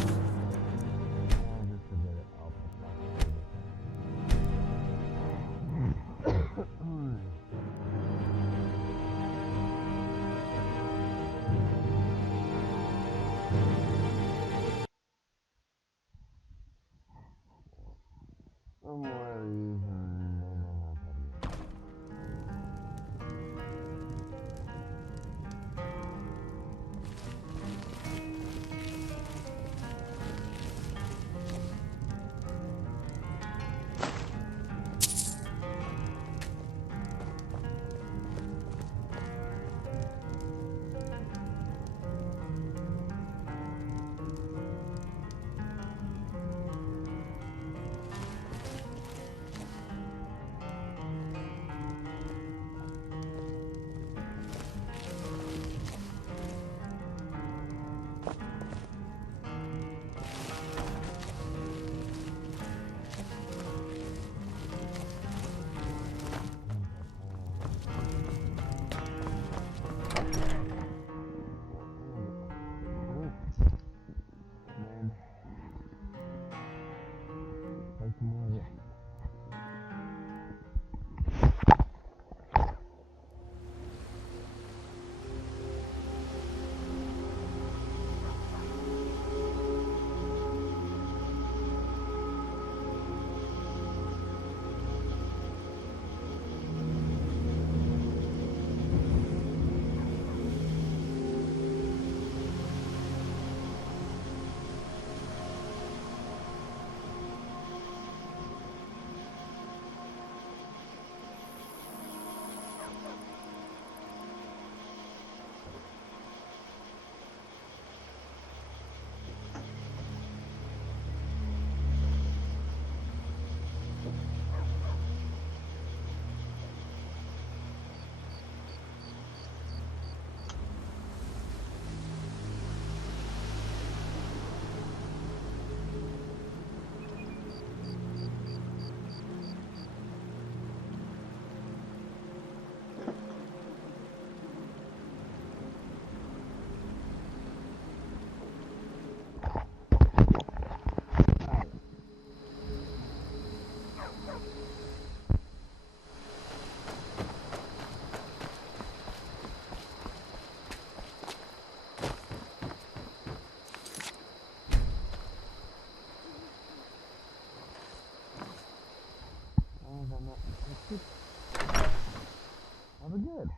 Good.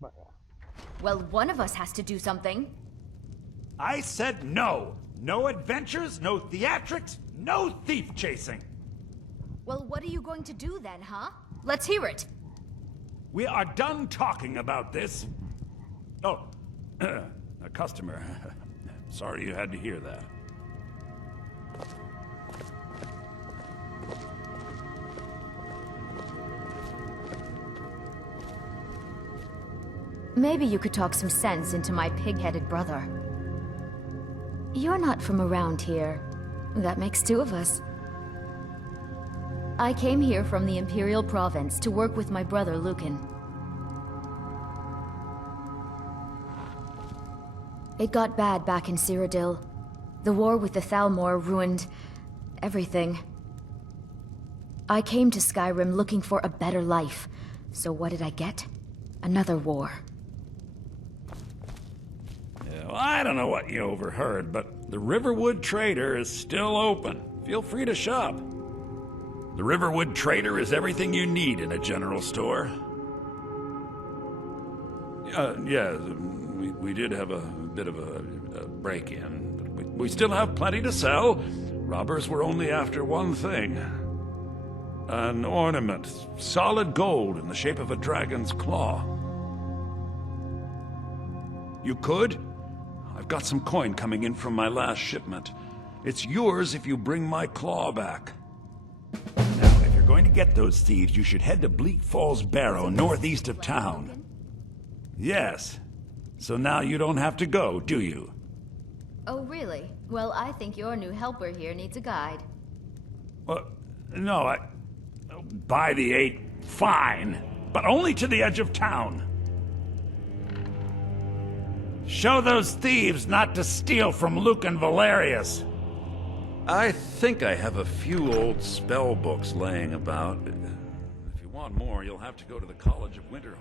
But, Well, one of us has to do something. I said no. No adventures, no theatrics, no thief chasing. Well, what are you going to do then, huh? Let's hear it. We are done talking about this. Oh, a customer. Sorry you had to hear that. Maybe you could talk some sense into my pig-headed brother. You're not from around here. That makes two of us. I came here from the Imperial Province to work with my brother Lucan. It got bad back in Cyrodiil. The war with the Thalmor ruined everything. I came to Skyrim looking for a better life. So what did I get? Another war. Well, I don't know what you overheard, but the Riverwood Trader is still open. Feel free to shop. The Riverwood Trader is everything you need in a general store. Yeah, we did have a bit of a break-in, but we still have plenty to sell. Robbers were only after one thing. An ornament, solid gold in the shape of a dragon's claw. You could? I've got some coin coming in from my last shipment. It's yours if you bring my claw back. Now, if you're going to get those thieves, you should head to Bleak Falls Barrow, northeast of town. Yes. So now you don't have to go, do you? Oh, really? Well, I think your new helper here needs a guide. Well, no, by the 8, fine. But only to the edge of town. Show those thieves not to steal from Luke and Valerius. I think I have a few old spell books laying about. If you want more, you'll have to go to the College of Winterhold.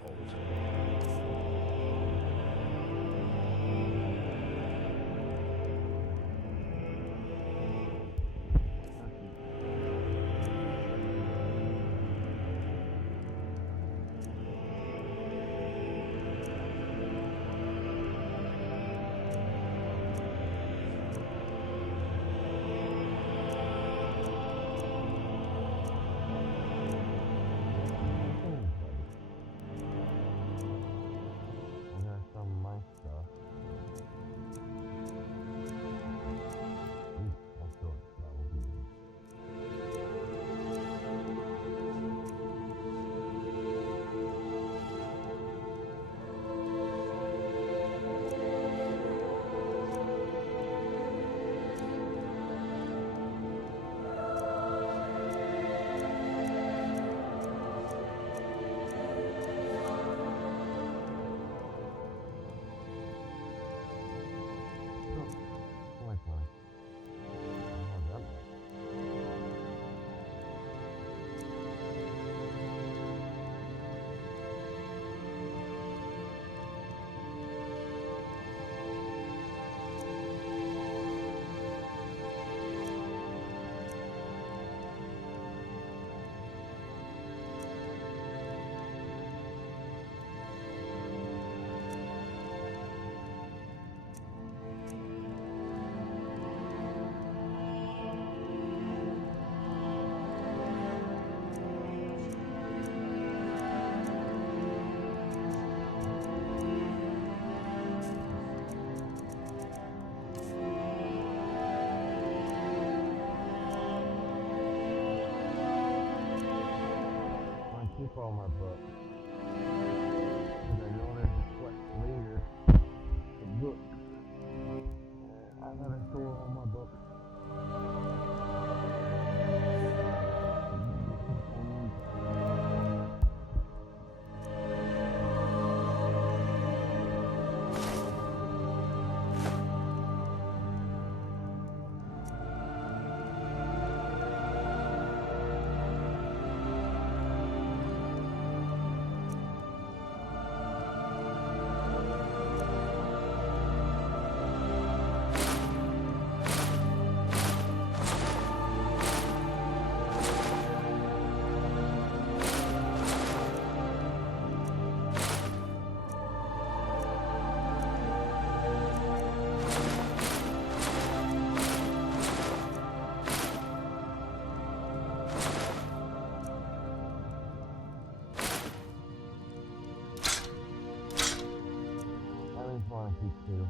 Keep all my books. Because I know there's a quest later. The book. I gotta store all my books. Want to keep too.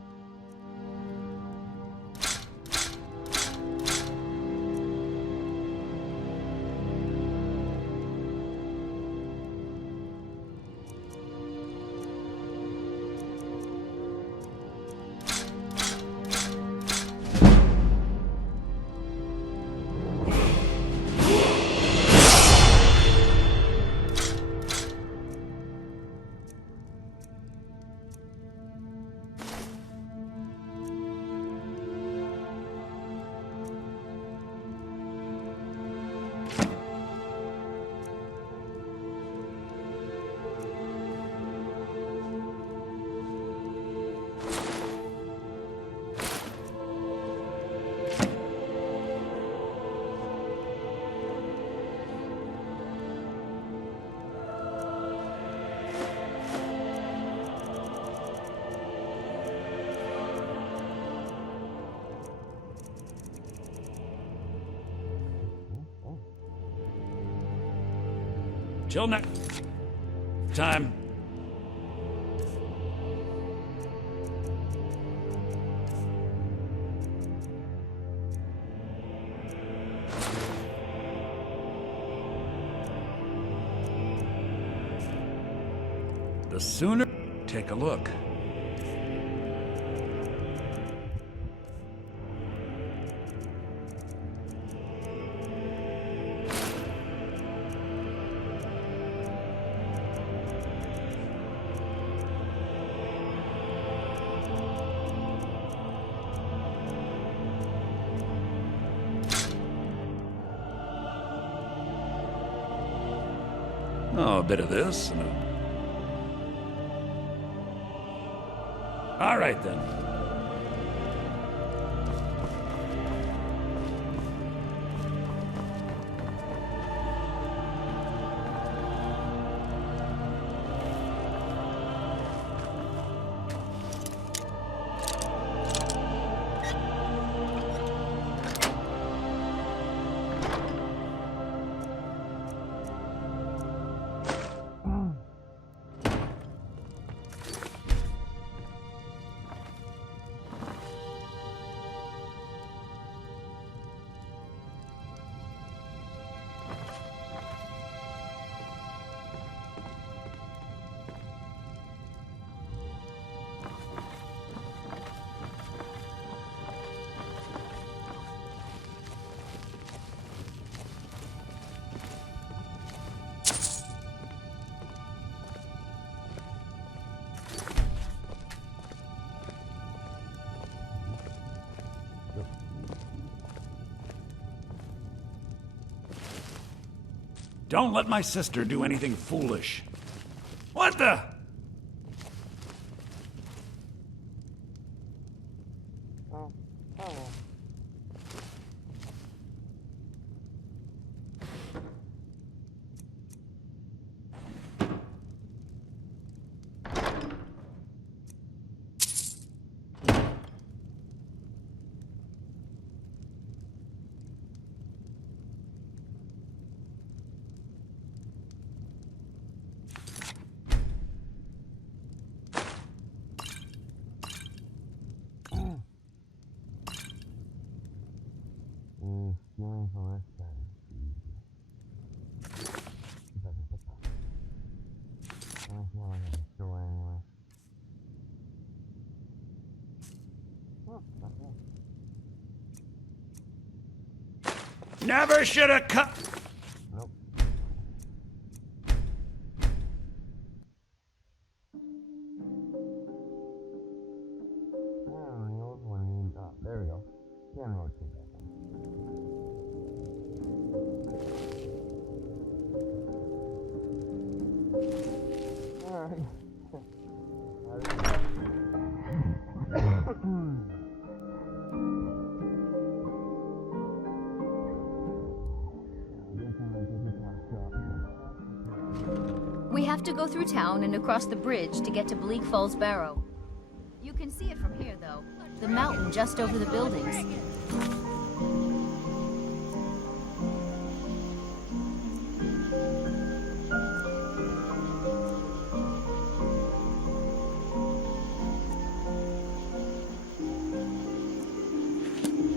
Till next time. The sooner, take a look. Oh, a bit of this and All right, then. Don't let my sister do anything foolish. What the? Stealing from this guy. I don't feel like I can store it anyway. Oh, that's it. Never should have cut. Nope. There we go. Can rotate that. Alright. We have to go through town and across the bridge to get to Bleak Falls Barrow. You can see it from here, though. The mountain just over the buildings.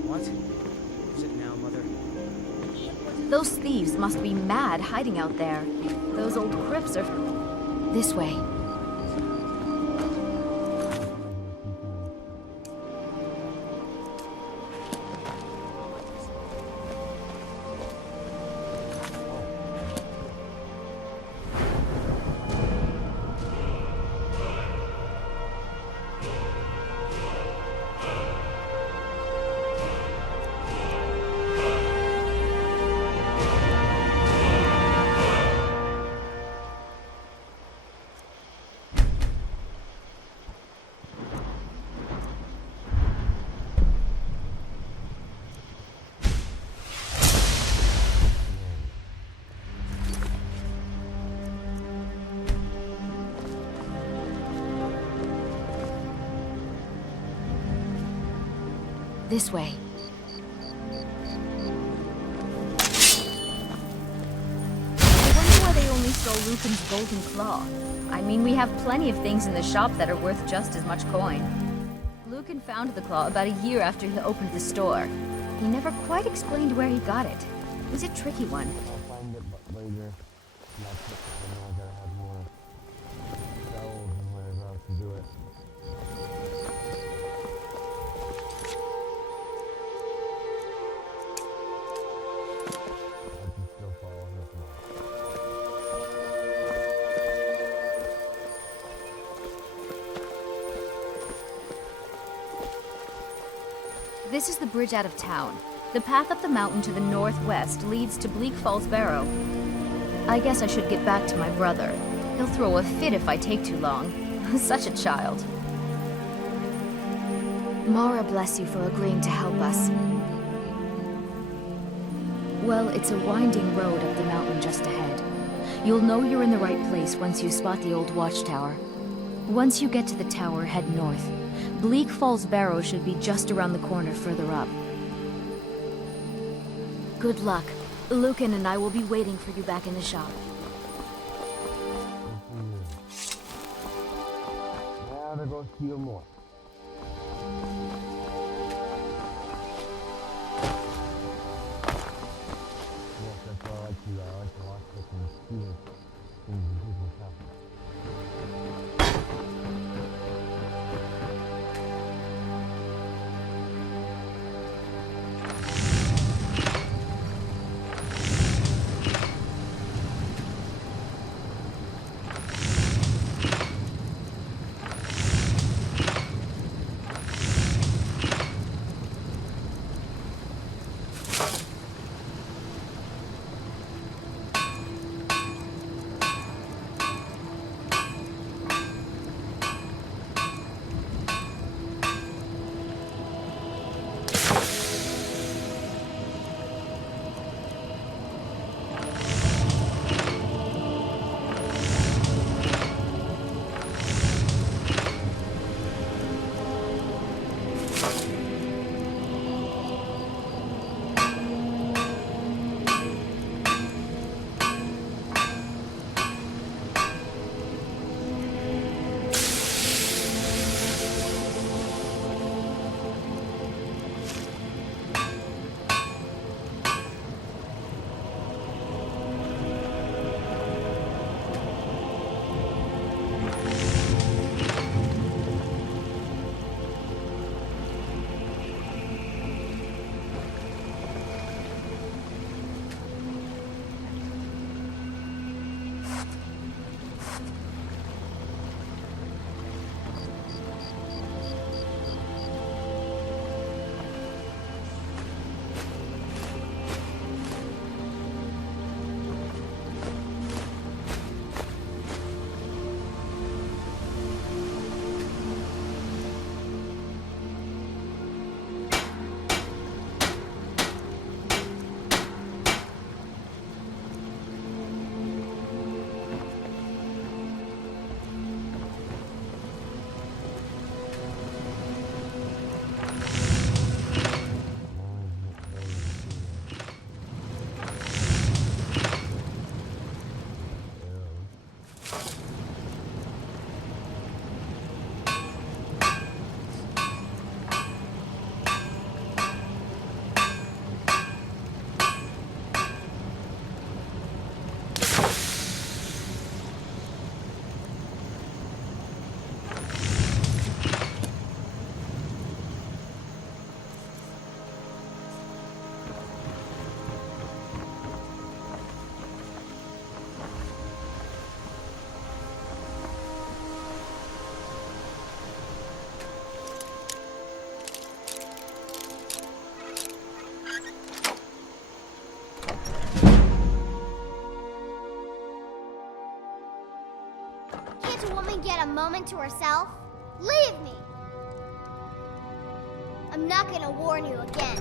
What? Is it now, Mother? Those thieves must be mad hiding out there. Those old crypts are... this way. This way. I wonder why they only stole Lucan's golden claw. I mean, we have plenty of things in the shop that are worth just as much coin. Lucan found the claw about a year after he opened the store. He never quite explained where he got it. It was a tricky one. I'll find it later. I gotta have more spells and whatever else to do it. This is the bridge out of town. The path up the mountain to the northwest leads to Bleak Falls Barrow. I guess I should get back to my brother. He'll throw a fit if I take too long. Such a child. Mara bless you for agreeing to help us. Well, it's a winding road up the mountain just ahead. You'll know you're in the right place once you spot the old watchtower. Once you get to the tower, head north. Bleak Falls Barrow should be just around the corner further up. Good luck. Lucan and I will be waiting for you back in the shop. Now they're going to steal more. Yes, that's what I like to do. I like to watch this and steal things in people's houses. Can't a woman get a moment to herself? Leave me! I'm not gonna warn you again.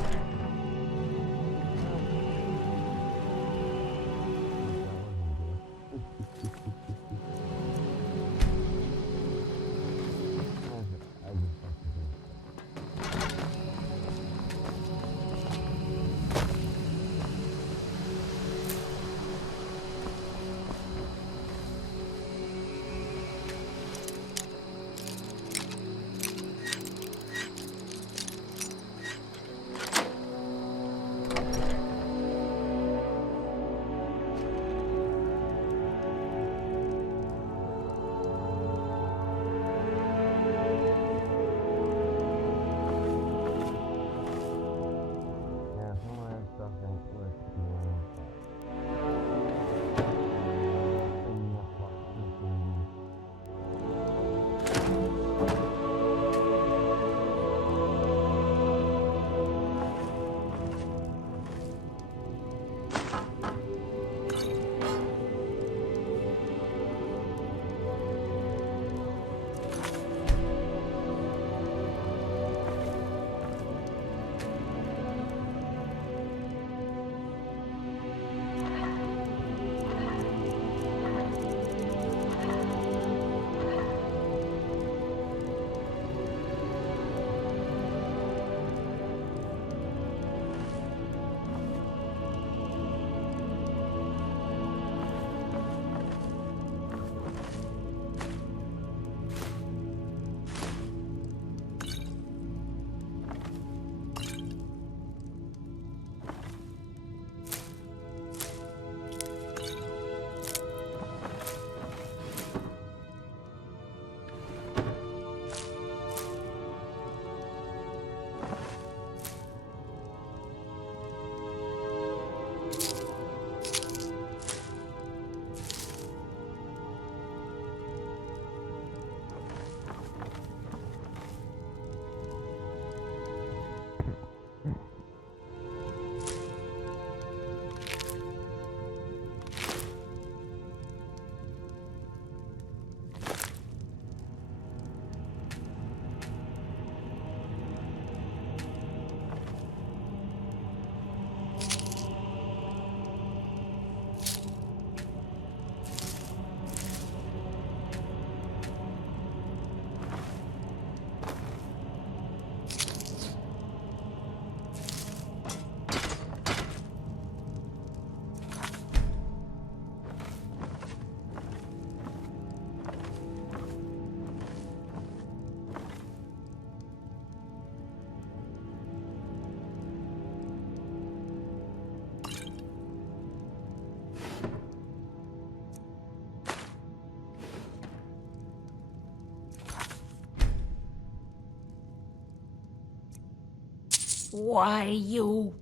Why, you...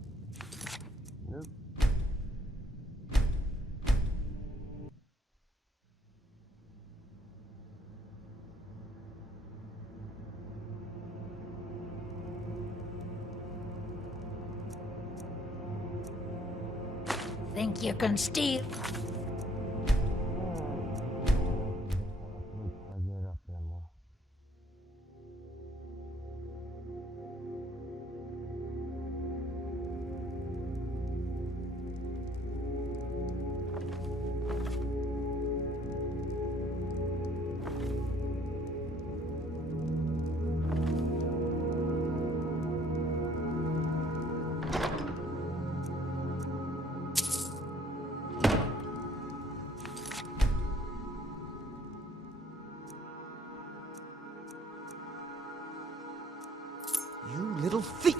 Nope. Think you can steal? You little thief!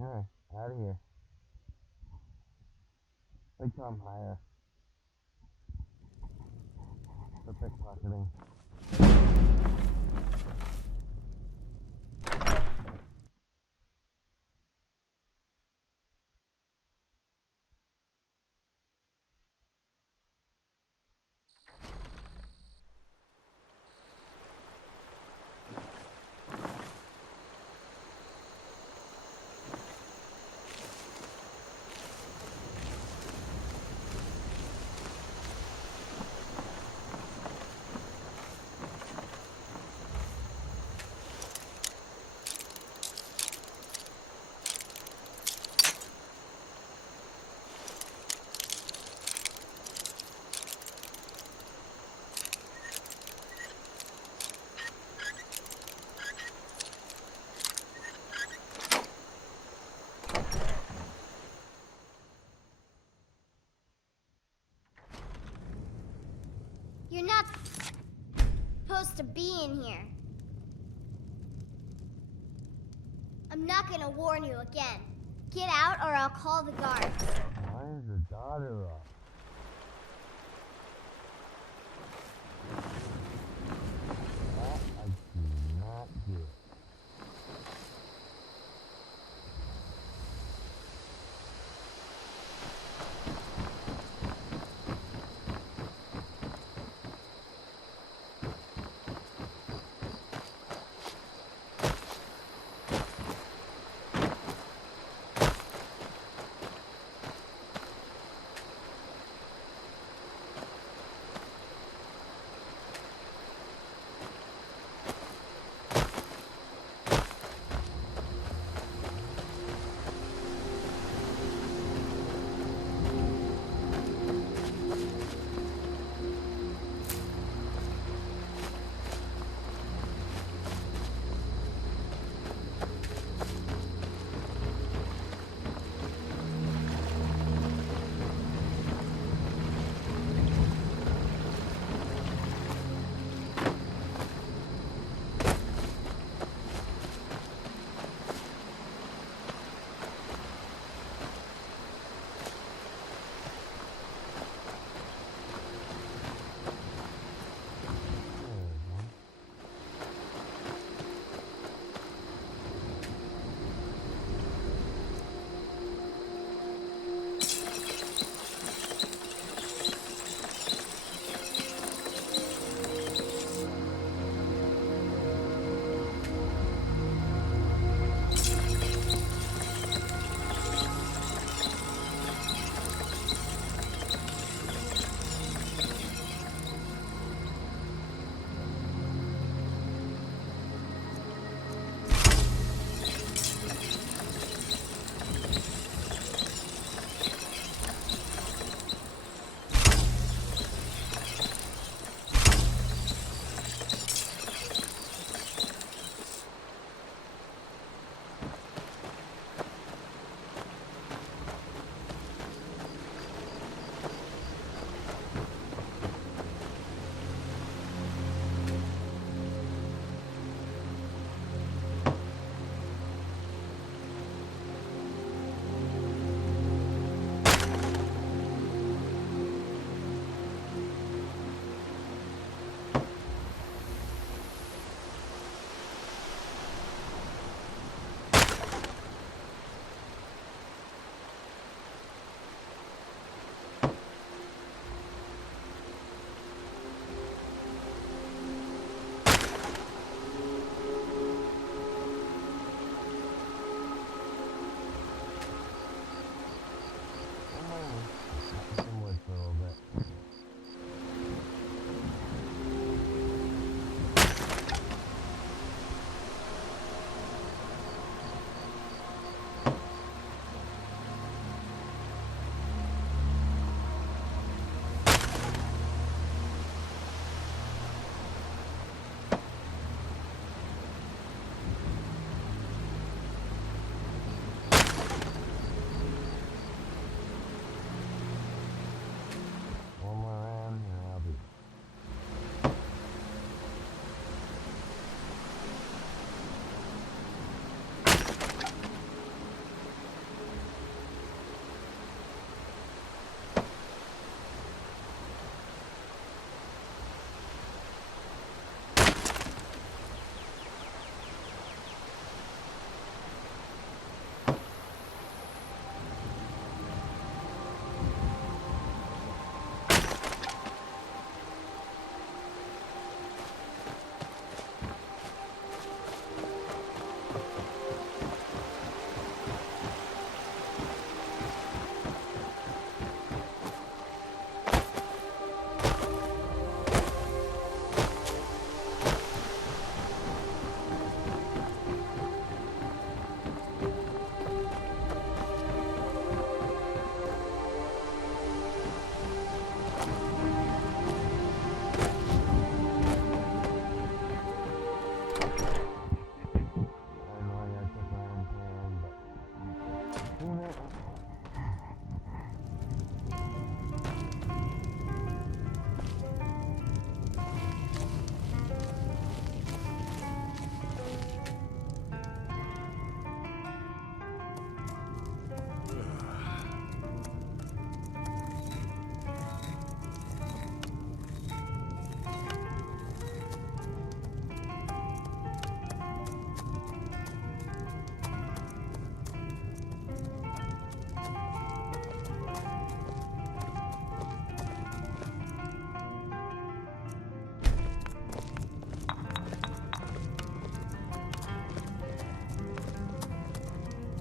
Alright, out of here. Wait till I'm higher. For pickpocketing. You're not supposed to be in here. I'm not gonna warn you again. Get out or I'll call the guards. Why is your daughter up? That I do not get.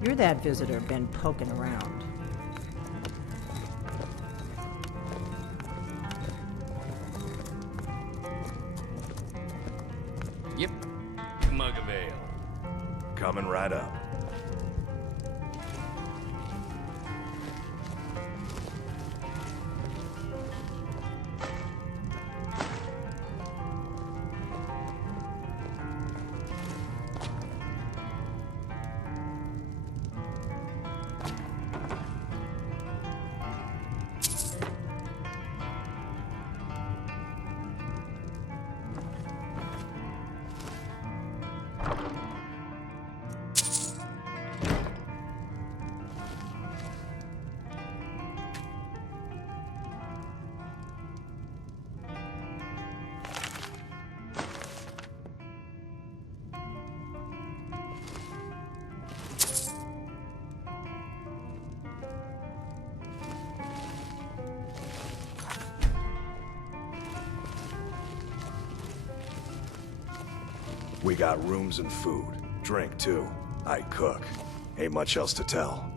You're that visitor been poking around. Yep. Mug of ale. Coming right up. We got rooms and food. Drink, too. I cook. Ain't much else to tell.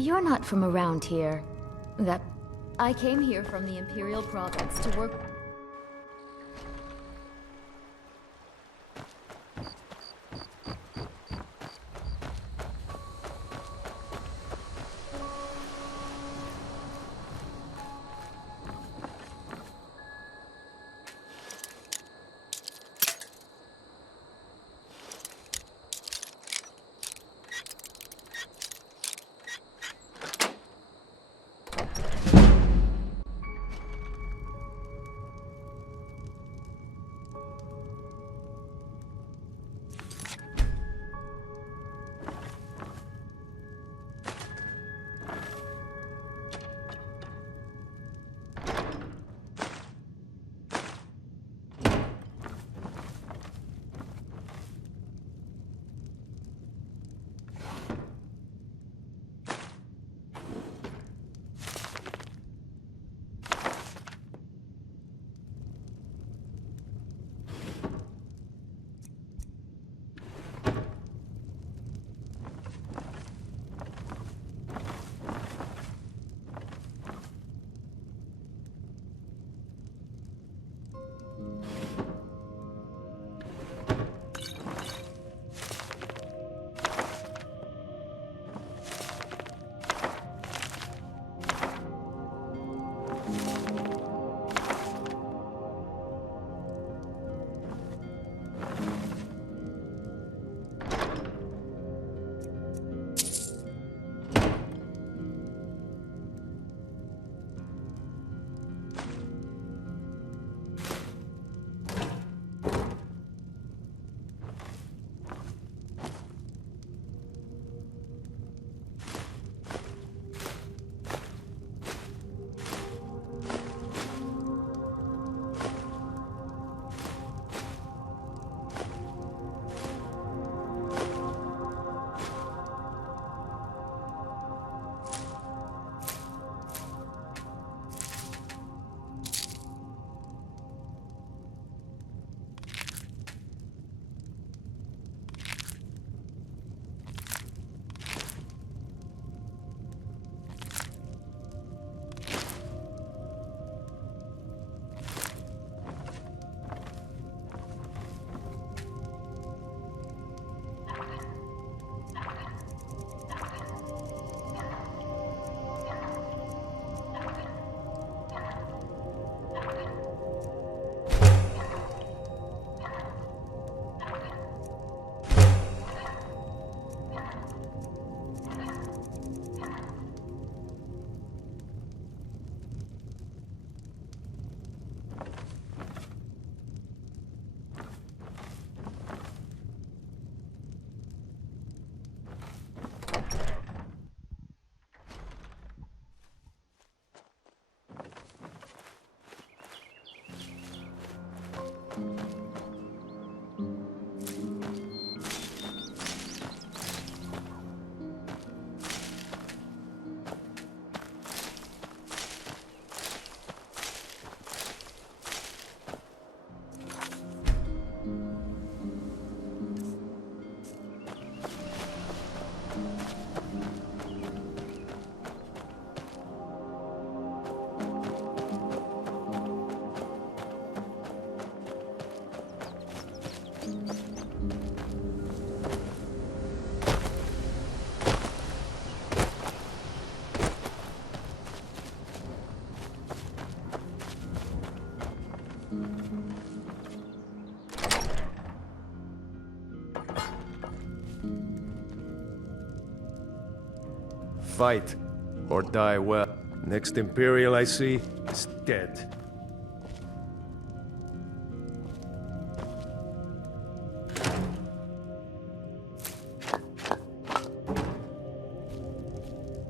You're not from around here. I came here from the Imperial Province to work... Fight, or die well. Next Imperial I see is dead.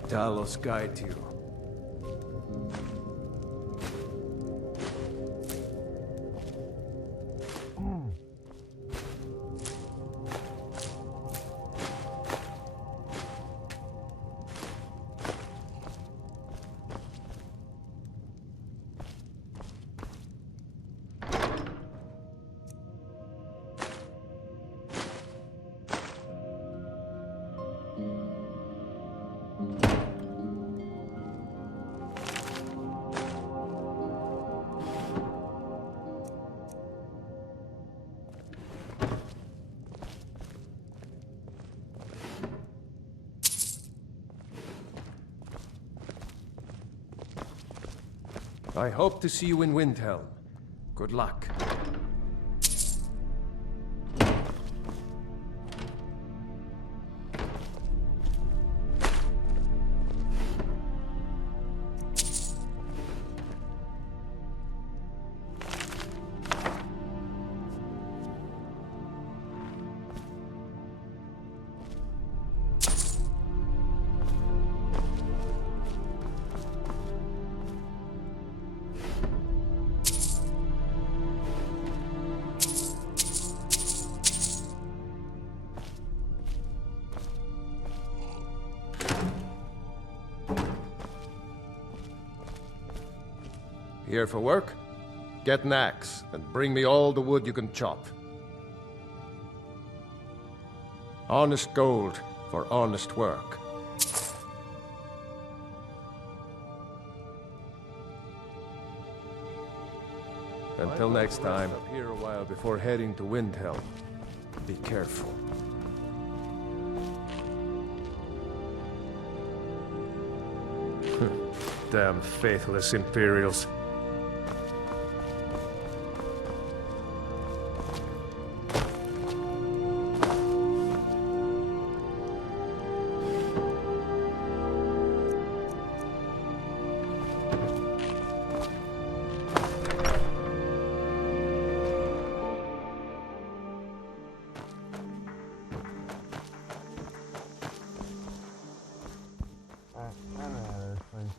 Talos guide you. I hope to see you in Windhelm. Good luck. Here for work? Get an axe, and bring me all the wood you can chop. Honest gold for honest work. Until next time, up here a while before heading to Windhelm. Be careful. Damn faithless Imperials. I don't know this place.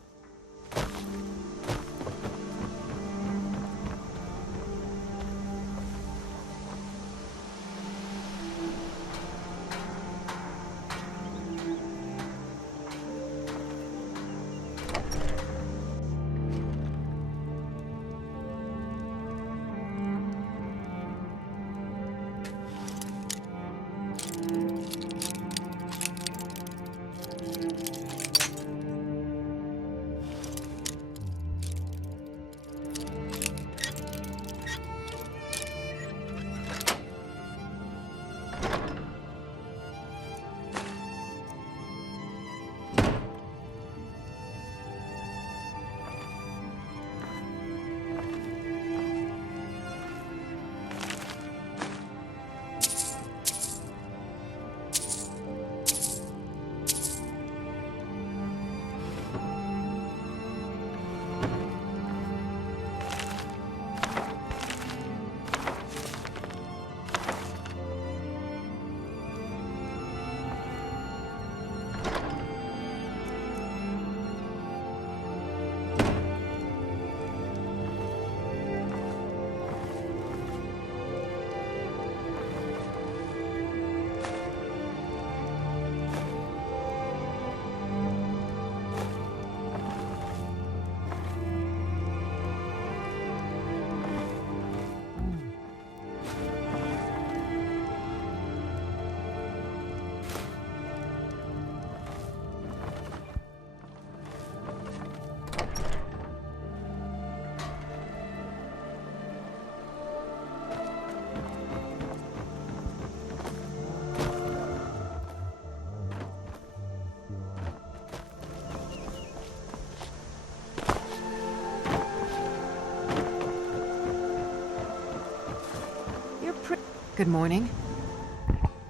Good morning.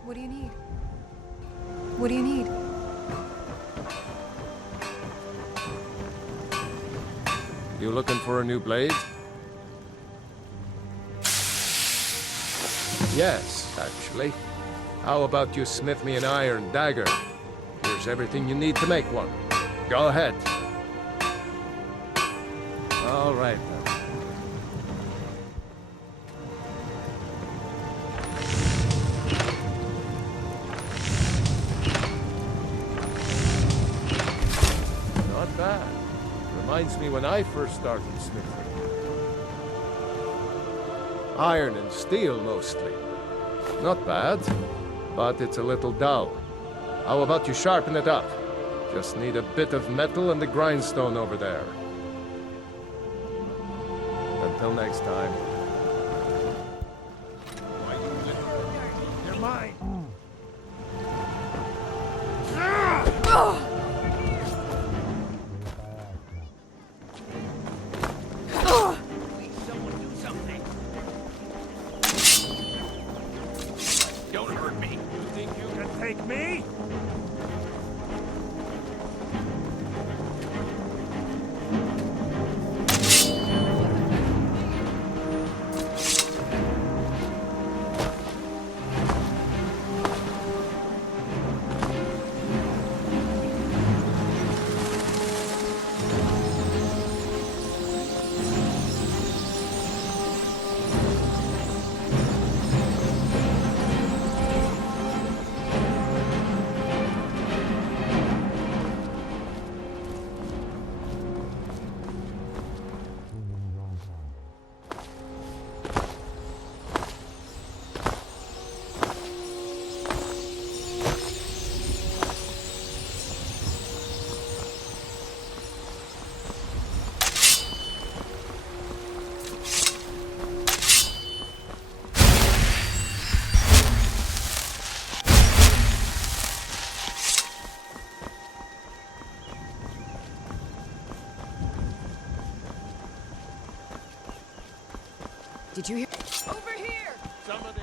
What do you need? What do you need? You looking for a new blade? Yes, actually. How about you smith me an iron dagger? Here's everything you need to make one. Go ahead. All right, then. Not bad. Reminds me when I first started smithing. Iron and steel, mostly. Not bad, but it's a little dull. How about you sharpen it up? Just need a bit of metal and the grindstone over there. Until next time. You're mine. Please, someone do something. Don't hurt me. You think you can take me? Did you hear? Over here! Somebody...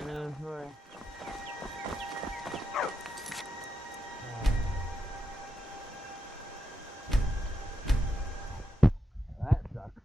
That sucks.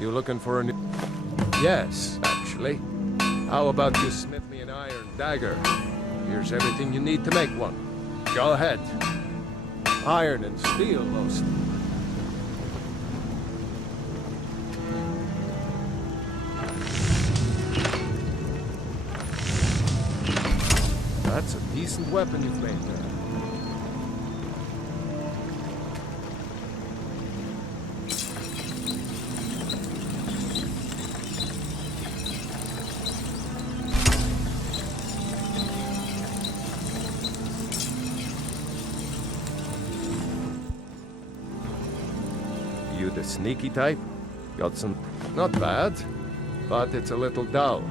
You looking for a new... Yes, actually. How about you smith me an iron dagger? Here's everything you need to make one. Go ahead. Iron and steel, mostly. That's a decent weapon you've made there. You the sneaky type? Got some... Not bad, but it's a little dull.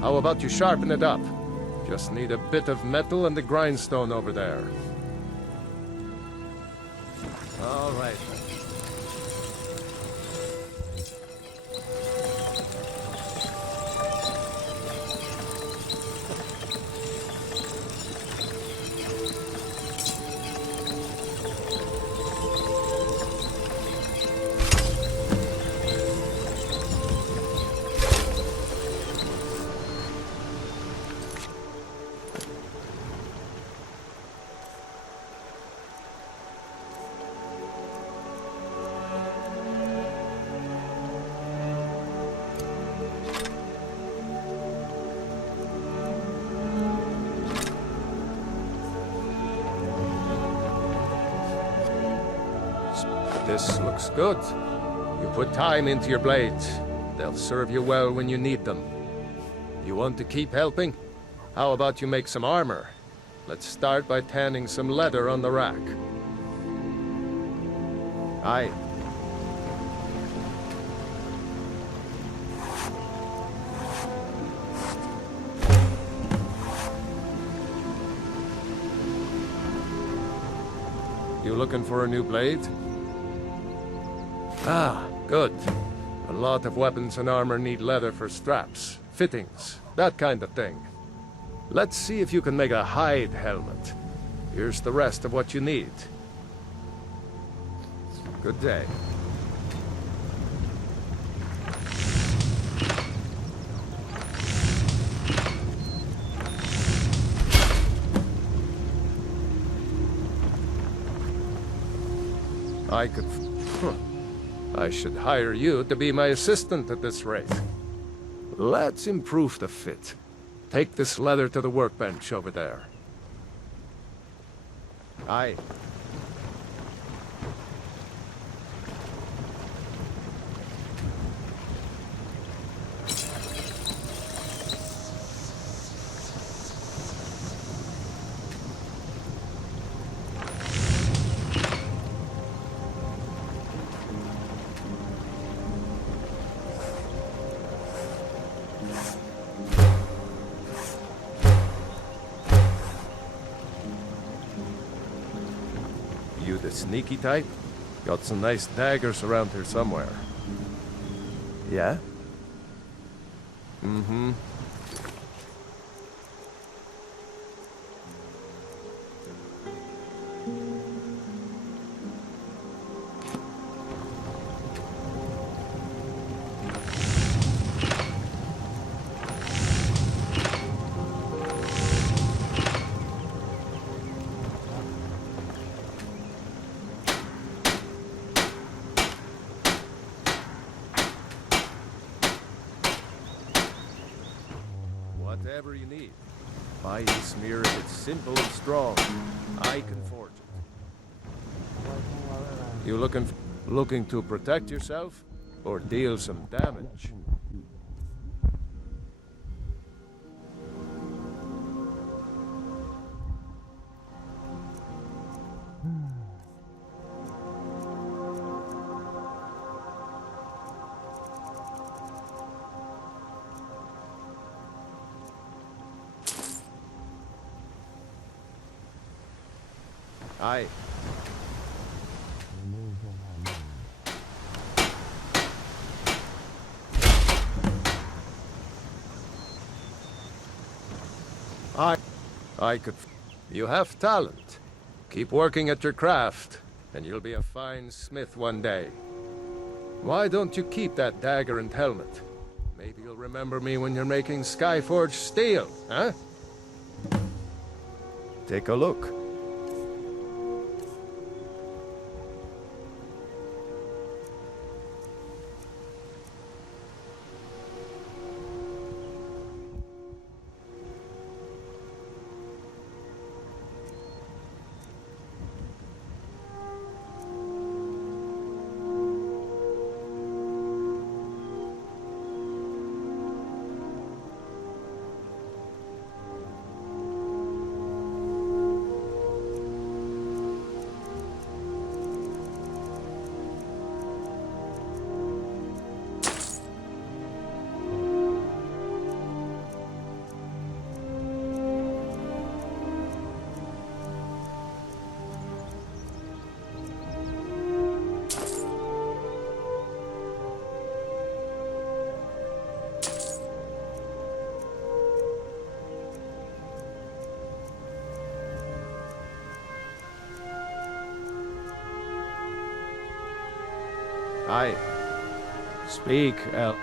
How about you sharpen it up? Just need a bit of metal and the grindstone over there. All right. This looks good. You put time into your blades. They'll serve you well when you need them. You want to keep helping? How about you make some armor? Let's start by tanning some leather on the rack. Aye. You looking for a new blade? Ah, good. A lot of weapons and armor need leather for straps, fittings, that kind of thing. Let's see if you can make a hide helmet. Here's the rest of what you need. Good day. I could... I should hire you to be my assistant at this rate. Let's improve the fit. Take this leather to the workbench over there. Aye. You the sneaky type? Got some nice daggers around here somewhere. Yeah? Mm-hmm. Whatever you need. Buy this mirror if it's simple and strong. I can forge it. You looking to protect yourself or deal some damage? Aye. I could... You have talent. Keep working at your craft, and you'll be a fine smith one day. Why don't you keep that dagger and helmet? Maybe you'll remember me when you're making Skyforged steel, huh? Take a look. Aye. Speak, El.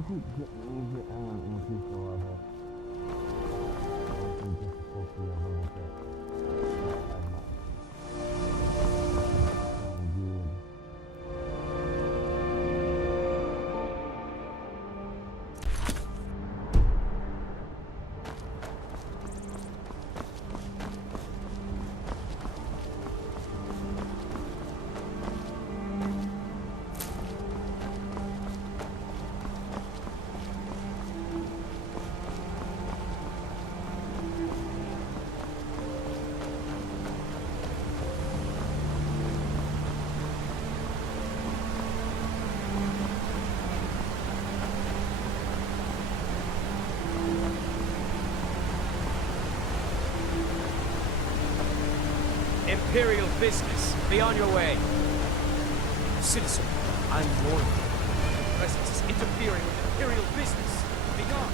gonna keep getting easier. I'm gonna increase the level. Increase the difficulty a little bit. Not that much. Good. Imperial business. Be on your way. Citizen, I'm warning you. Your presence is interfering with Imperial business. Be gone.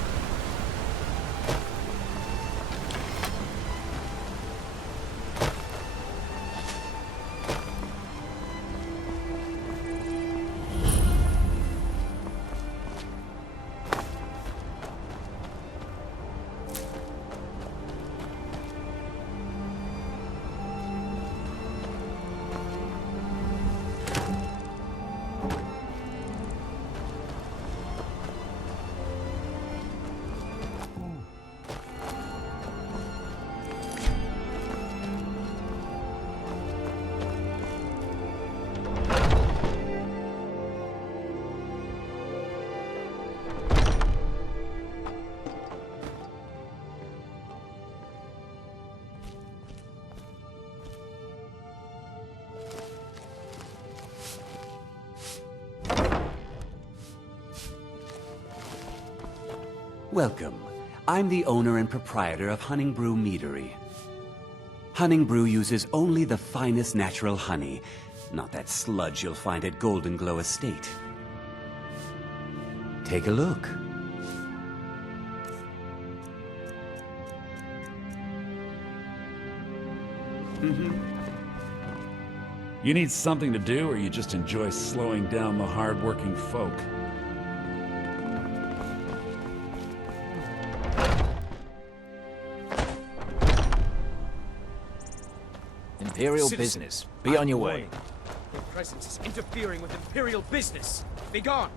Welcome. I'm the owner and proprietor of Hunting Brew Meadery. Hunting Brew uses only the finest natural honey, not that sludge you'll find at Golden Glow Estate. Take a look. You need something to do, or you just enjoy slowing down the hard-working folk? Imperial business. Be on your way. Your presence is interfering with Imperial business. Be gone.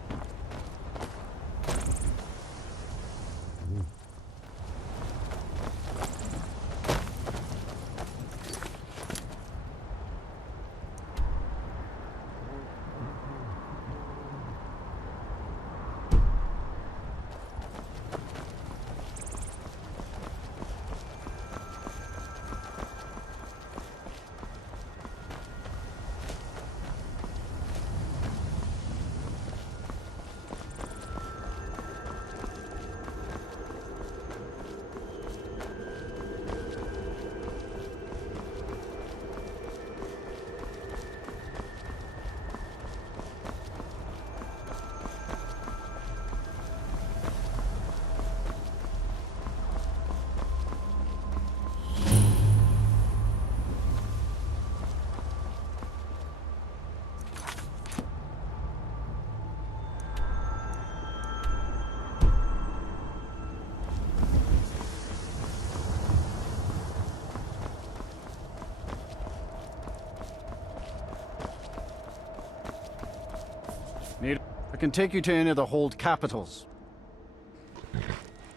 I can take you to any of the hold capitals.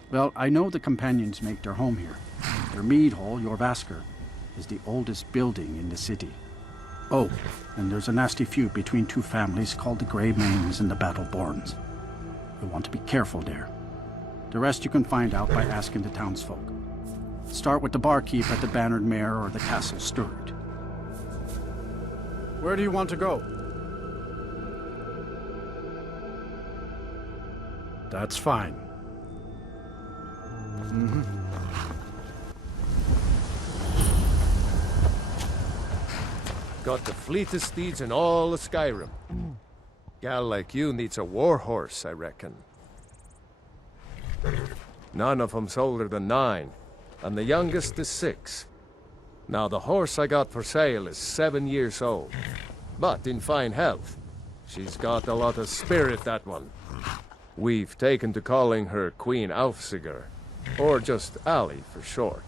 Well, I know the companions make their home here. Their mead hall, Jorvasker, is the oldest building in the city. Oh, and there's a nasty feud between two families called the Grey Mains and the Battleborns. You'll want to be careful there. The rest you can find out by asking the townsfolk. Start with the barkeep at the Bannered Mare or the Castle Steward. Where do you want to go? That's fine. Got the fleetest steeds in all of Skyrim. Gal like you needs a war horse, I reckon. None of 'em's older than 9, and the youngest is 6. Now the horse I got for sale is 7 years old, but in fine health. She's got a lot of spirit, that one. We've taken to calling her Queen Aufsiger, or just Ali for short.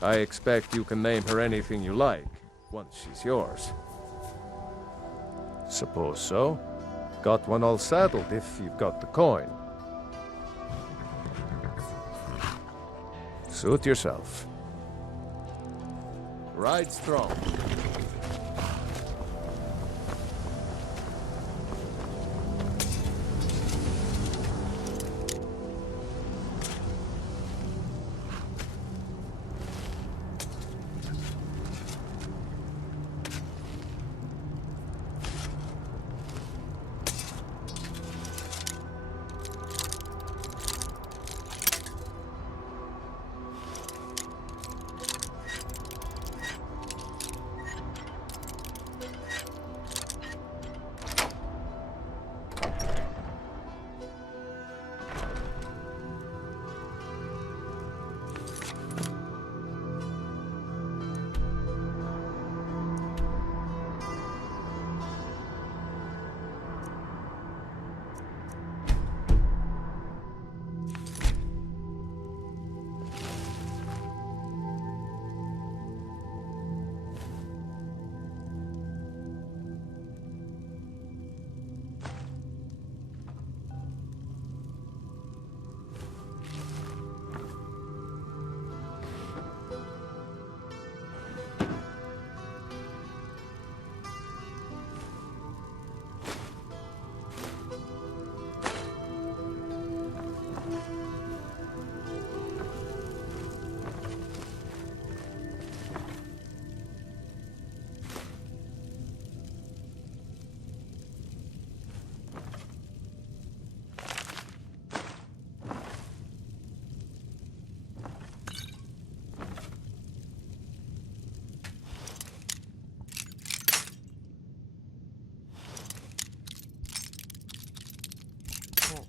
I expect you can name her anything you like, once she's yours. Suppose so. Got one all saddled if you've got the coin. Suit yourself. Ride strong.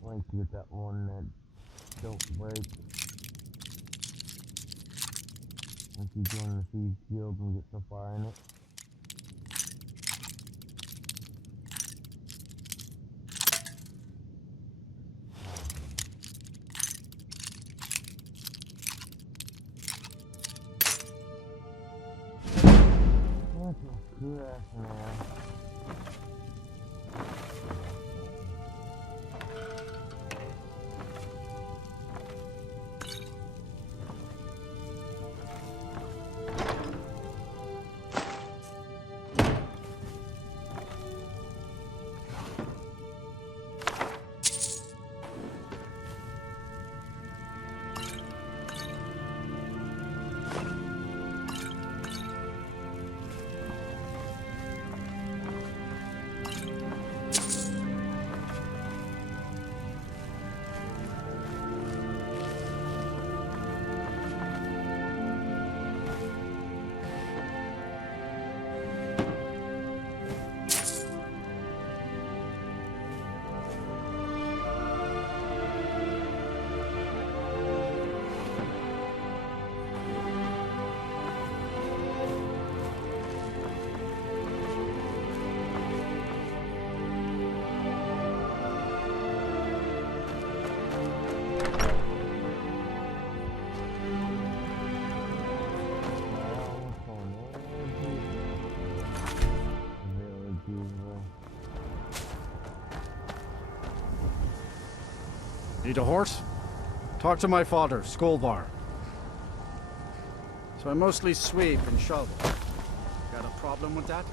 Like to get that one that don't break. Once you join the Thieves Guild and get so far in it. That's a good ass man. Need a horse? Talk to my father, Skolvar. So I mostly sweep and shovel. Got a problem with that?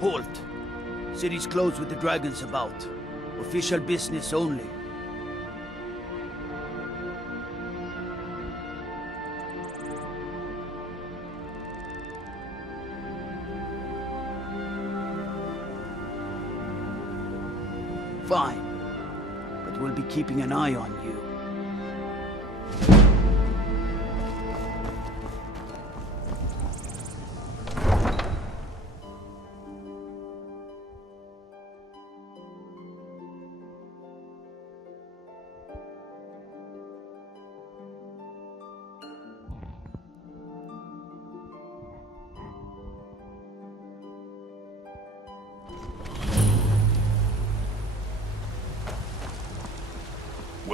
Halt! City's closed with the dragons about. Official business only. Fine. But we'll be keeping an eye on you.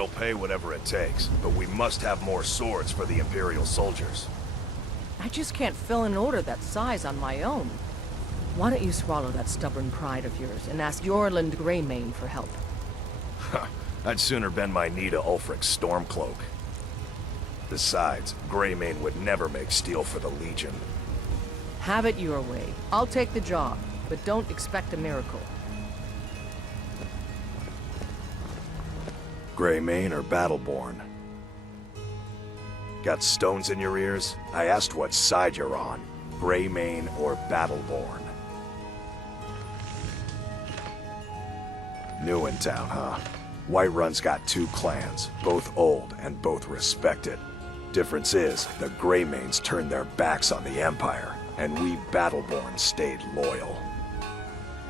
I'll pay whatever it takes, but we must have more swords for the Imperial soldiers. I just can't fill an order that size on my own. Why don't you swallow that stubborn pride of yours and ask Yorland Greymane for help? I'd sooner bend my knee to Ulfric's Stormcloak. Besides, Greymane would never make steel for the Legion. Have it your way. I'll take the job, but don't expect a miracle. Greymane or Battleborn? Got stones in your ears? I asked what side you're on. Greymane or Battleborn? New in town, huh? Whiterun's got two clans, both old and both respected. Difference is, the Greymanes turned their backs on the Empire, and we Battleborn stayed loyal.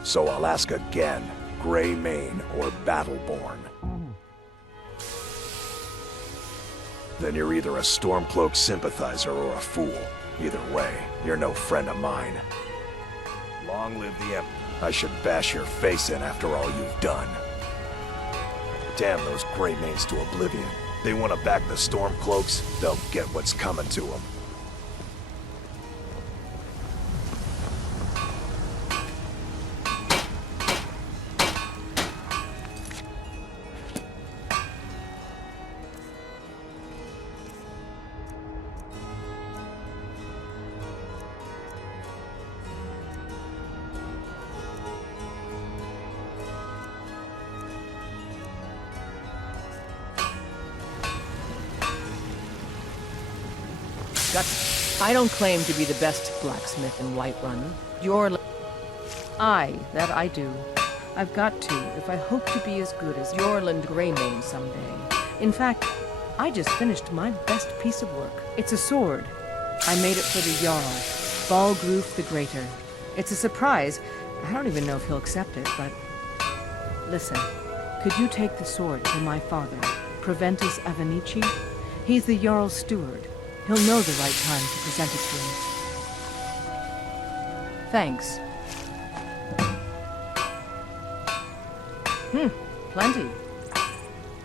So I'll ask again, Greymane or Battleborn? Then you're either a Stormcloak sympathizer or a fool. Either way, you're no friend of mine. Long live the Empire. I should bash your face in after all you've done. Damn those Greymanes to oblivion. They want to back the Stormcloaks, they'll get what's coming to them. I don't claim to be the best blacksmith in Whiterun. That I do. I've got to, if I hope to be as good as Yorland Greymane someday. In fact, I just finished my best piece of work. It's a sword. I made it for the Jarl, Balgruf the Greater. It's a surprise. I don't even know if he'll accept it, but... Listen, could you take the sword to my father, Proventus Avenici? He's the Jarl's steward. He'll know the right time to present it to him. Thanks. Plenty.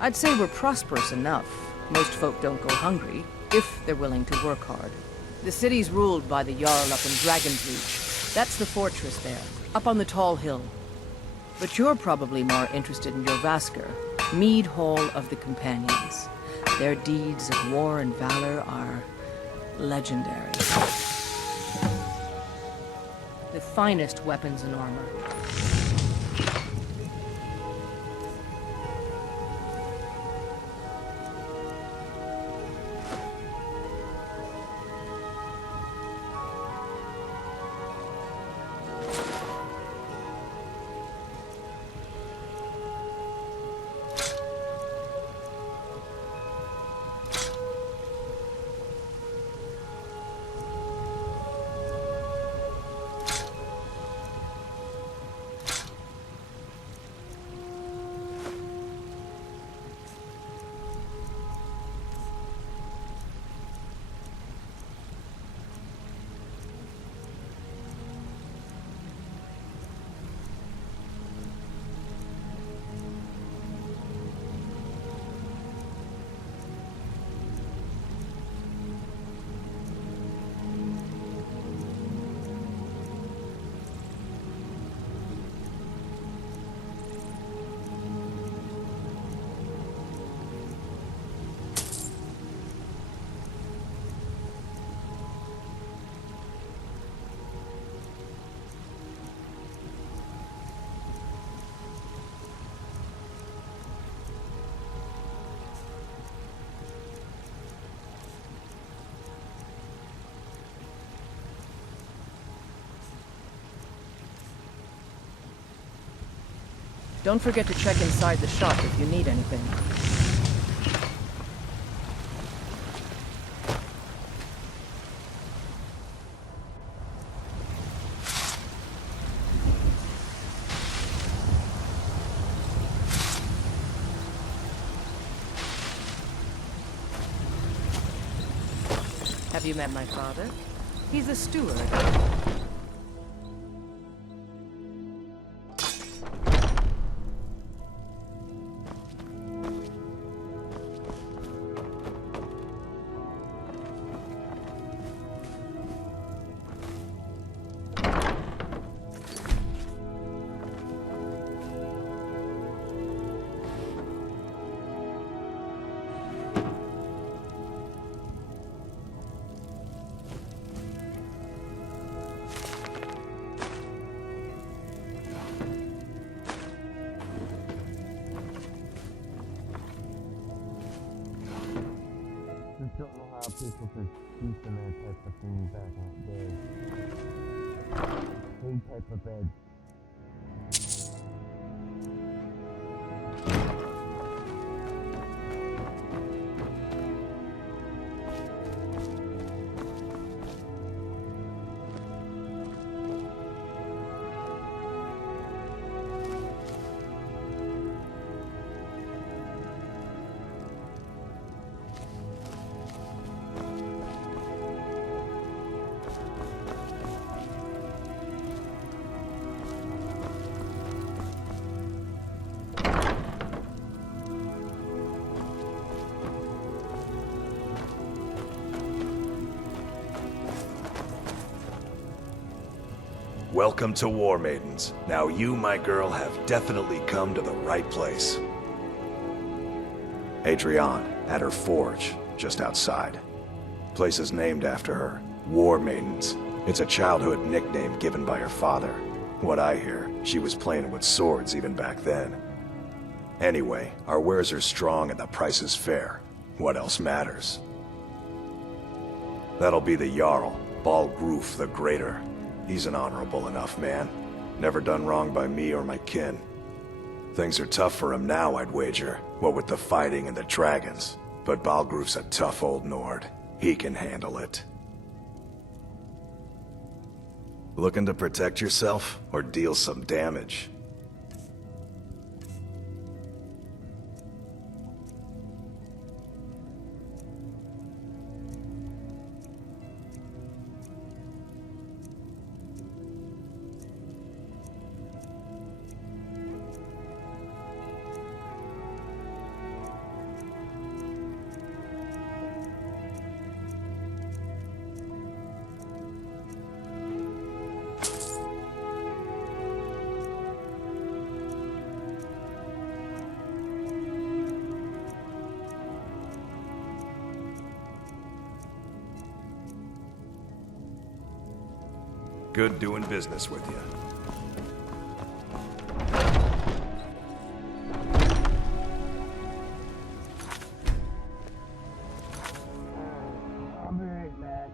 I'd say we're prosperous enough. Most folk don't go hungry, if they're willing to work hard. The city's ruled by the Jarl up in Dragon's Reach. That's the fortress there, up on the tall hill. But you're probably more interested in Jorvaskr, Mead Hall of the Companions. Their deeds of war and valor are legendary. The finest weapons and armor. Don't forget to check inside the shop if you need anything. Have you met my father? He's a steward. people for keeping that type of thing back in the day. Hay type of bed. Welcome to War Maidens. Now you, my girl, have definitely come to the right place. Adrienne, at her forge, just outside. Place is named after her. War Maidens. It's a childhood nickname given by her father. What I hear, she was playing with swords even back then. Anyway, our wares are strong and the price is fair. What else matters? That'll be the Jarl, Balgruf the Greater. He's an honorable enough man. Never done wrong by me or my kin. Things are tough for him now, I'd wager. What with the fighting and the dragons. But Balgruf's a tough old Nord. He can handle it. Looking to protect yourself or deal some damage? Good doing business with you. I'll be right back.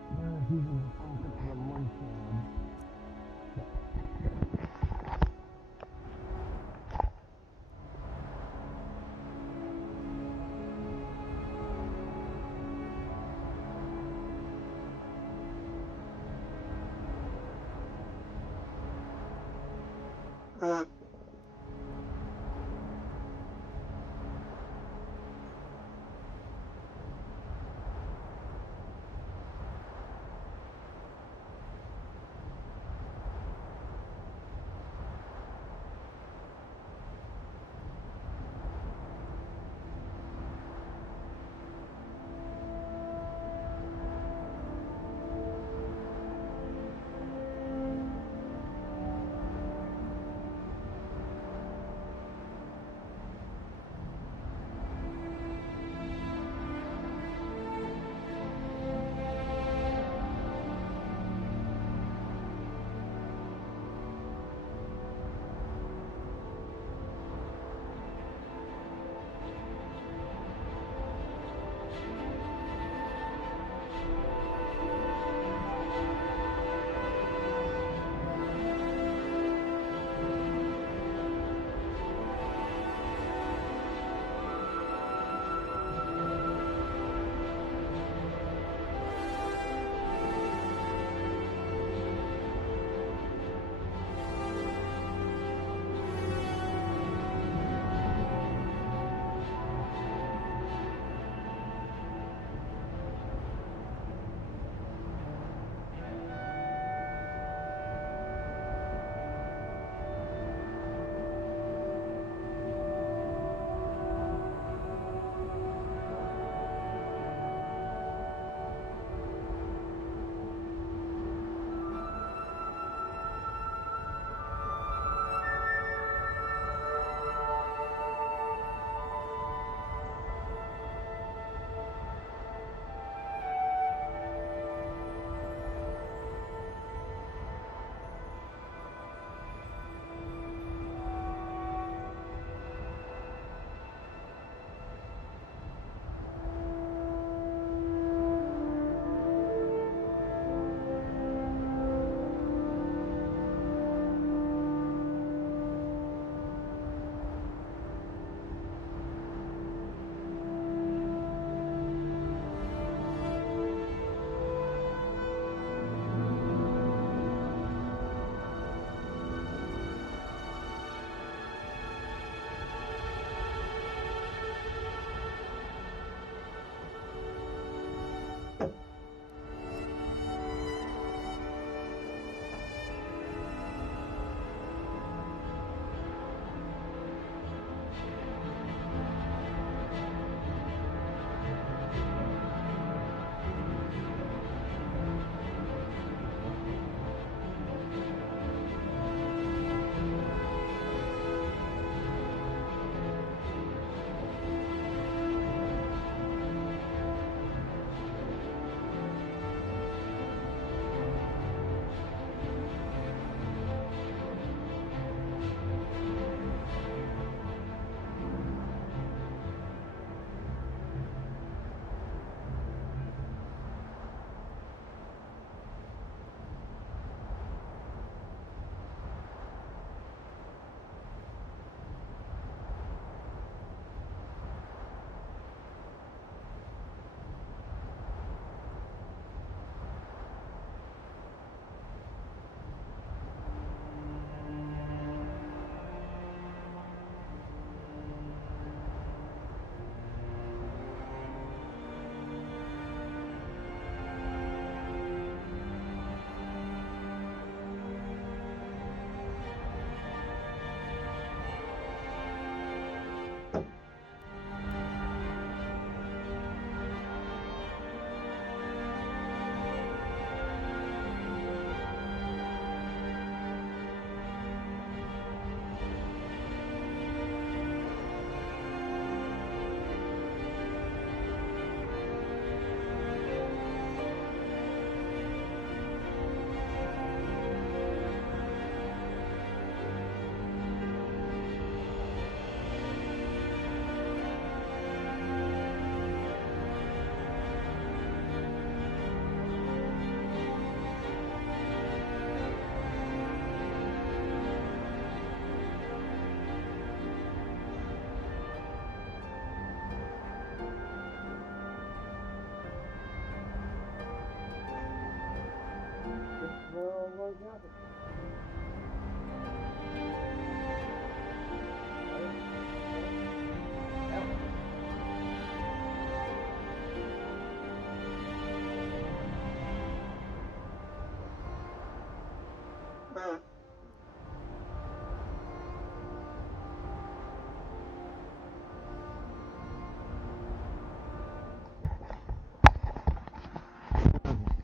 I'm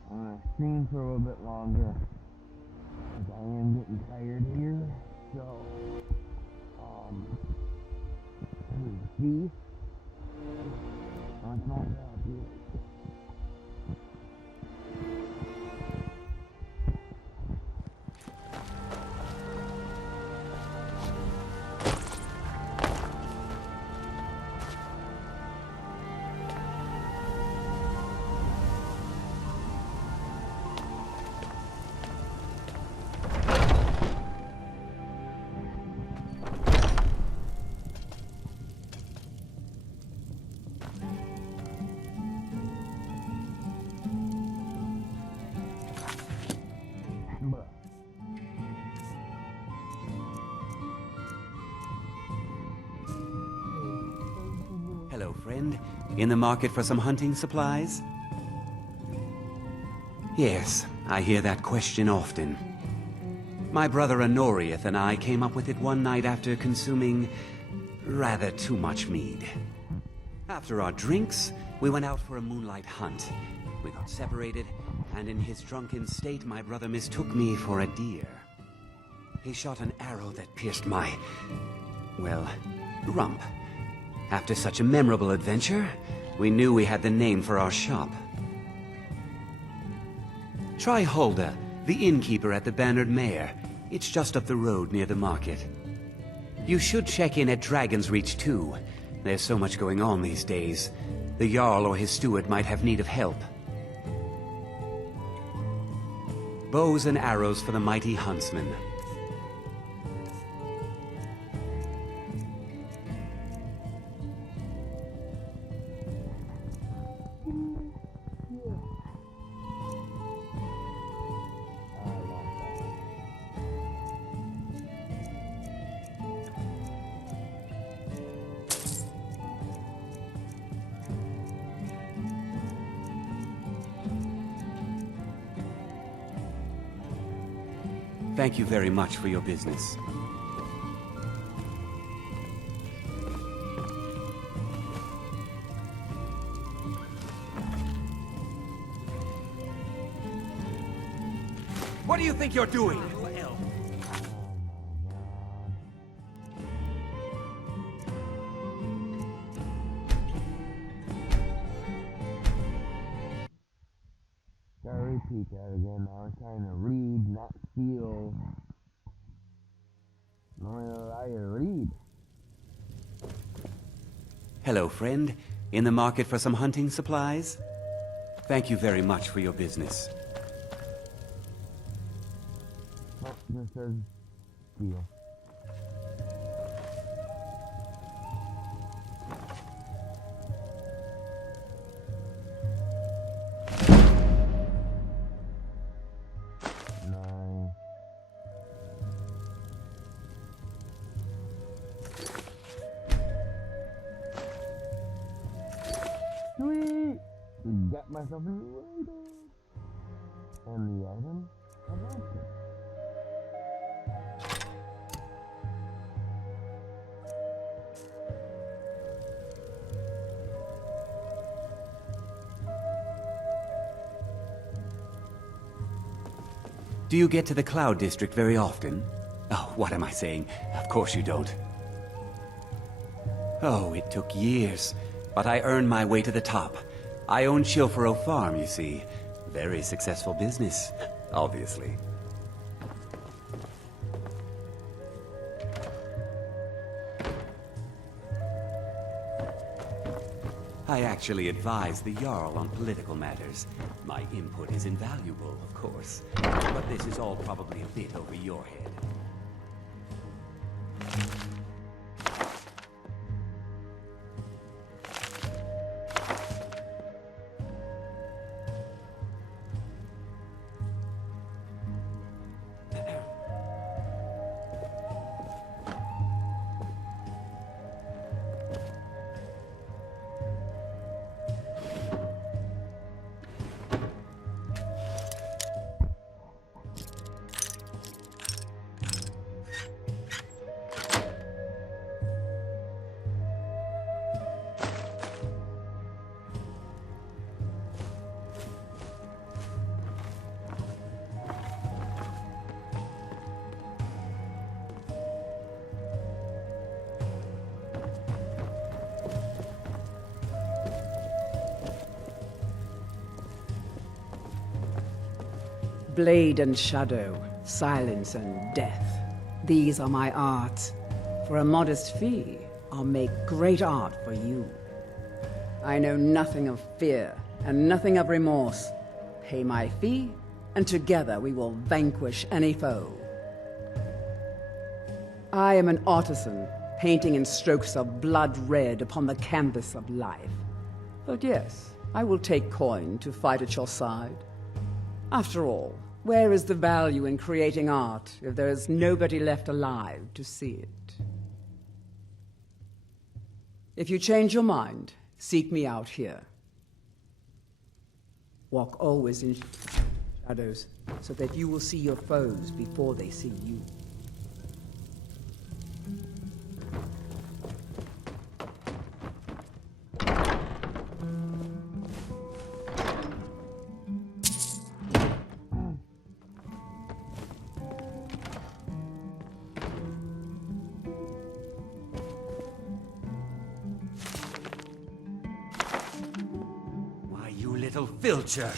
gonna stream for a little bit longer, because I am getting tired here, so, see? I'm not out here. Hello, friend. In the market for some hunting supplies? Yes, I hear that question often. My brother Honorius and I came up with it one night after consuming rather too much mead. After our drinks, we went out for a moonlight hunt. We got separated, and in his drunken state, my brother mistook me for a deer. He shot an arrow that pierced my, well, rump. After such a memorable adventure, we knew we had the name for our shop. Try Hulda, the innkeeper at the Bannered Mare. It's just up the road near the market. You should check in at Dragon's Reach too. There's so much going on these days. The Jarl or his steward might have need of help. Bows and arrows for the mighty huntsman. Thank you very much for your business. What do you think you're doing? Gotta repeat that again. I was trying to read, not feel. I'm only allowed to read. Hello, friend. In the market for some hunting supplies? Thank you very much for your business. Oh, this says deal. Sweet! Got myself a new item. And the item I lost it. Do you get to the Cloud District very often? Oh, what am I saying? Of course you don't. Oh, it took years, but I earned my way to the top. I own Chilfaro Farm, you see. Very successful business, obviously. I actually advise the Jarl on political matters. My input is invaluable, of course. But this is all probably a bit over your head. Blade and shadow, silence and death. These are my arts. For a modest fee, I'll make great art for you. I know nothing of fear and nothing of remorse. Pay my fee, and together we will vanquish any foe. I am an artisan, painting in strokes of blood red upon the canvas of life. But yes, I will take coin to fight at your side. After all, where is the value in creating art if there is nobody left alive to see it? If you change your mind, seek me out here. Walk always in shadows, so that you will see your foes before they see you. Little filcher.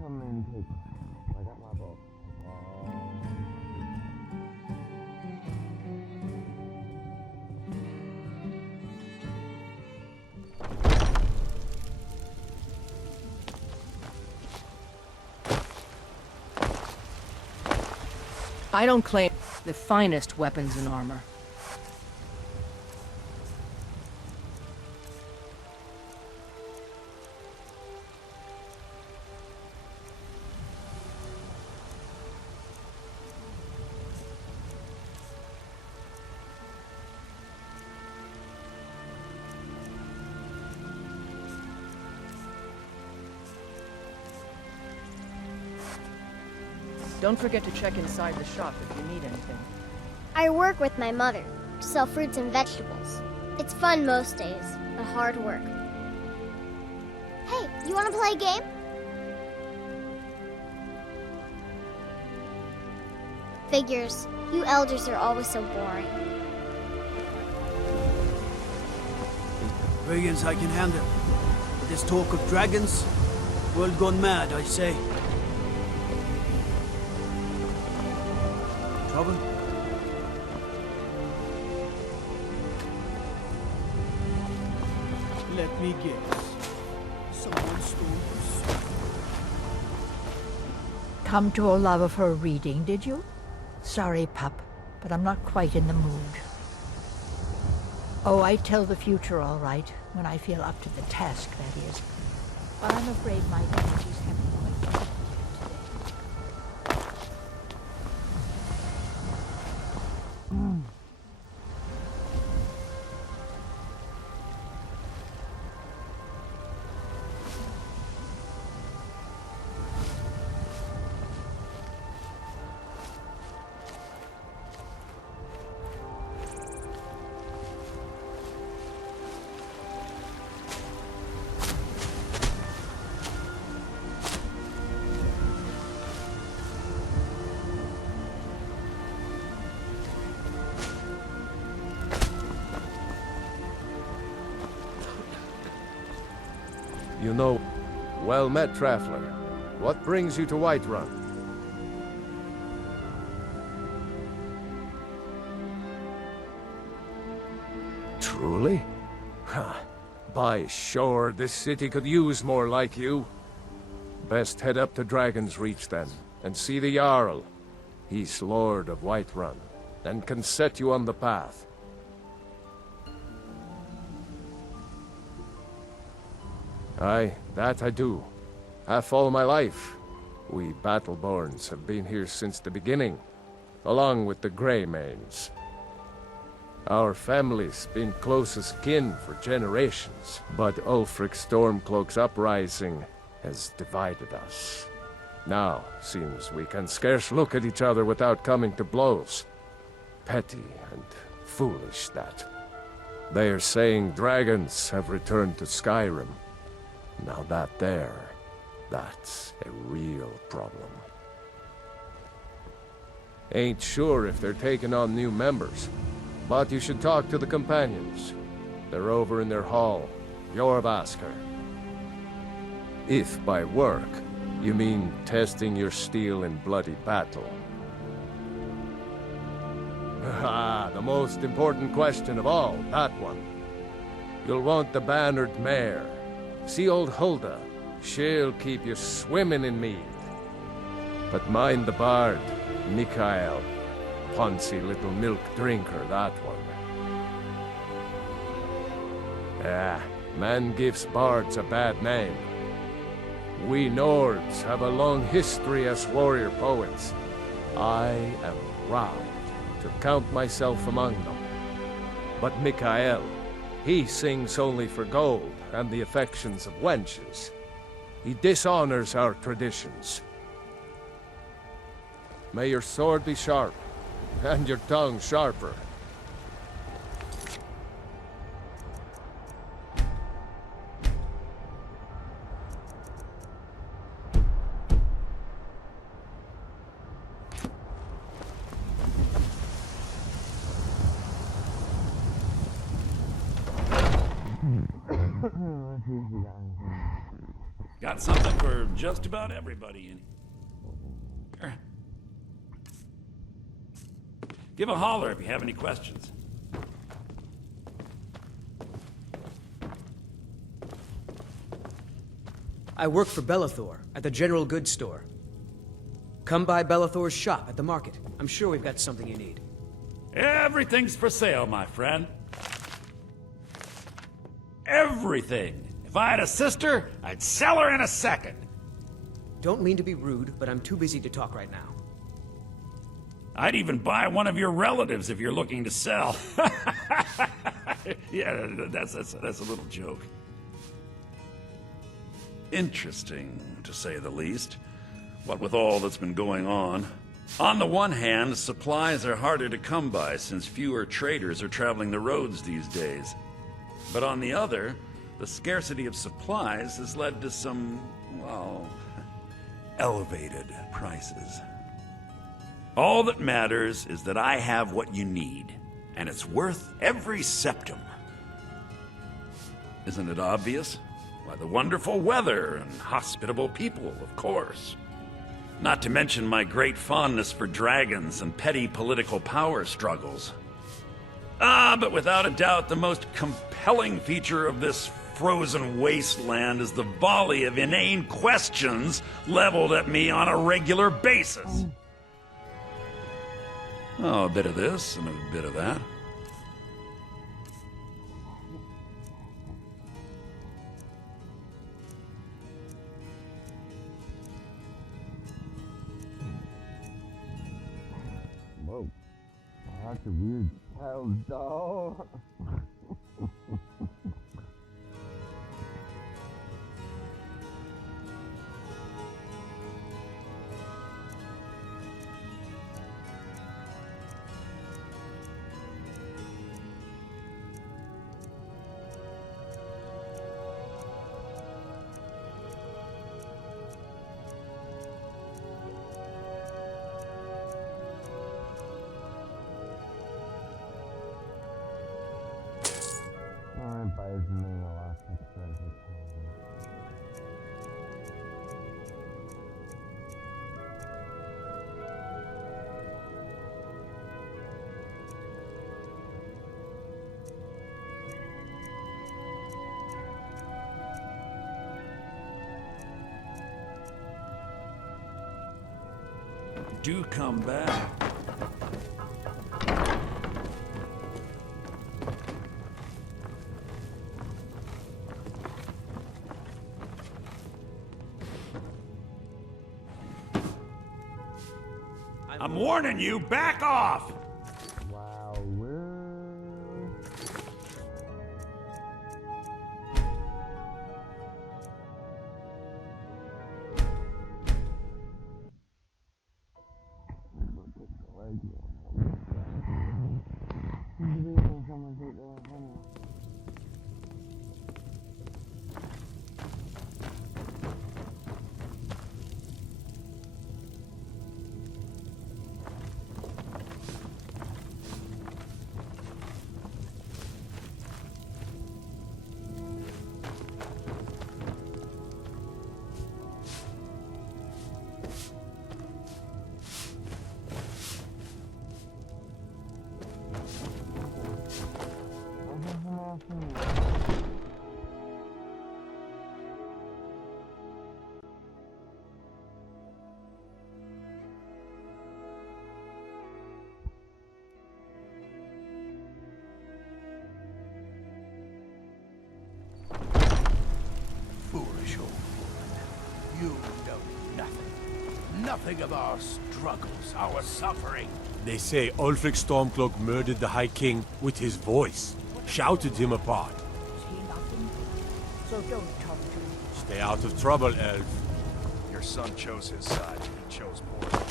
Come and take. I got my bow. I don't claim the finest weapons and armor. Don't forget to check inside the shop if you need anything. I work with my mother to sell fruits and vegetables. It's fun most days, but hard work. Hey, you want to play a game? Figures. You elders are always so boring. Brigands I can handle. But this talk of dragons, world gone mad, I say. Trouble? Let me guess. Someone stole this. Come to Olava for a reading, did you? Sorry, pup, but I'm not quite in the mood. Oh, I tell the future all right, when I feel up to the task, that is. But I'm afraid my energies haven't quite today. You know, well met, traveler. What brings you to Whiterun? Truly? Huh. By sure, this city could use more like you. Best head up to Dragon's Reach then, and see the Jarl. He's Lord of Whiterun, and can set you on the path. Aye, that I do. Half all my life. We Battleborns have been here since the beginning, along with the Greymanes. Our family's been close as kin for generations, but Ulfric Stormcloak's uprising has divided us. Now, seems we can scarce look at each other without coming to blows. Petty and foolish, that. They are saying dragons have returned to Skyrim. Now that's a real problem. Ain't sure if they're taking on new members, but you should talk to the companions. They're over in their hall, Jorvaskr. If by work, you mean testing your steel in bloody battle. Ah, the most important question of all, that one. You'll want the bannered mare. See old Hulda. She'll keep you swimming in mead. But mind the bard, Mikael. Poncy little milk drinker, that one. Ah, man gives bards a bad name. We Nords have a long history as warrior poets. I am proud to count myself among them. But Mikael, he sings only for gold and the affections of wenches. He dishonors our traditions. May your sword be sharp, and your tongue sharper. Got something for just about everybody in here. Give a holler if you have any questions. I work for Bellathor at the General Goods Store. Come by Bellathor's shop at the market. I'm sure we've got something you need. Everything's for sale, my friend. Everything. If I had a sister, I'd sell her in a second. Don't mean to be rude, but I'm too busy to talk right now. I'd even buy one of your relatives if you're looking to sell. Yeah, that's a little joke. Interesting, to say the least. What with all that's been going on. On the one hand, supplies are harder to come by since fewer traders are traveling the roads these days. But on the other, the scarcity of supplies has led to some, well, elevated prices. All that matters is that I have what you need, and it's worth every septum. Isn't it obvious? Why, the wonderful weather and hospitable people, of course. Not to mention my great fondness for dragons and petty political power struggles. But without a doubt, the most compelling feature of this frozen wasteland is the volley of inane questions leveled at me on a regular basis. Oh, a bit of this and a bit of that. Whoa. That's a weird child doll. Buys me a lot of treasure. Do come back. I'm warning you, back off! Wow, nothing of our struggles, our suffering. They say Ulfric Stormcloak murdered the High King with his voice, shouted him apart. See nothing? So don't talk to me. Stay out of trouble, Elf. Your son chose his side. He chose poorly.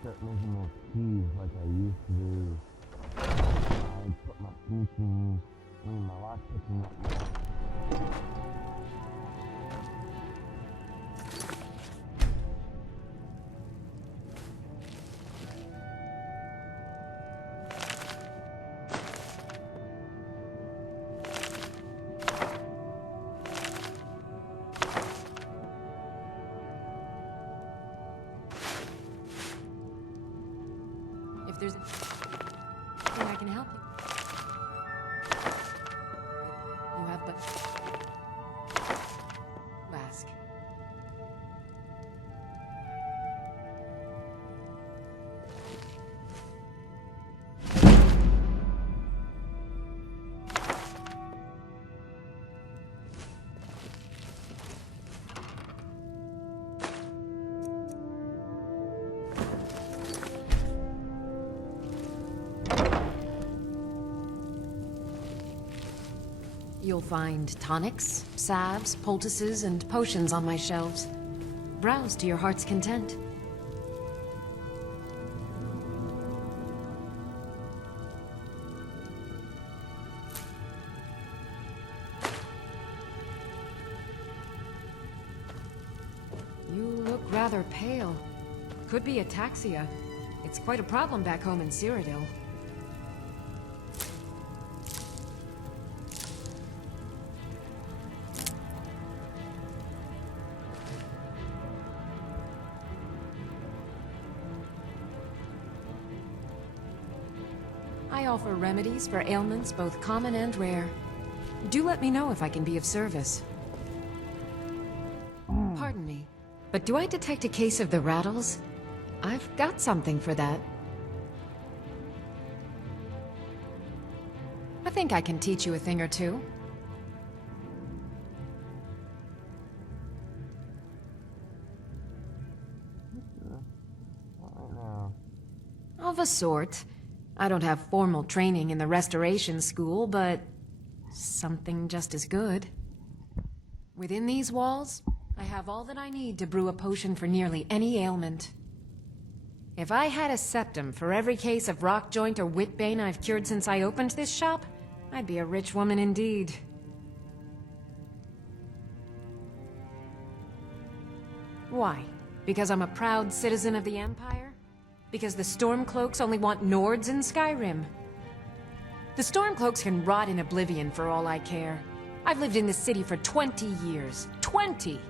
Start making those keys like I used to do. I put my sneaking, my lock picking up more. If there's anything I can help you. You have but to ask. You'll find tonics, salves, poultices, and potions on my shelves. Browse to your heart's content. You look rather pale. Could be ataxia. It's quite a problem back home in Cyrodiil. I offer remedies for ailments both common and rare. Do let me know if I can be of service. Pardon me, but do I detect a case of the rattles? I've got something for that. I think I can teach you a thing or two. Of a sort. I don't have formal training in the Restoration School, but something just as good. Within these walls, I have all that I need to brew a potion for nearly any ailment. If I had a septum for every case of rock joint or whitbane I've cured since I opened this shop, I'd be a rich woman indeed. Why? Because I'm a proud citizen of the Empire? Because the Stormcloaks only want Nords in Skyrim? The Stormcloaks can rot in oblivion for all I care. I've lived in this city for 20 years. 20!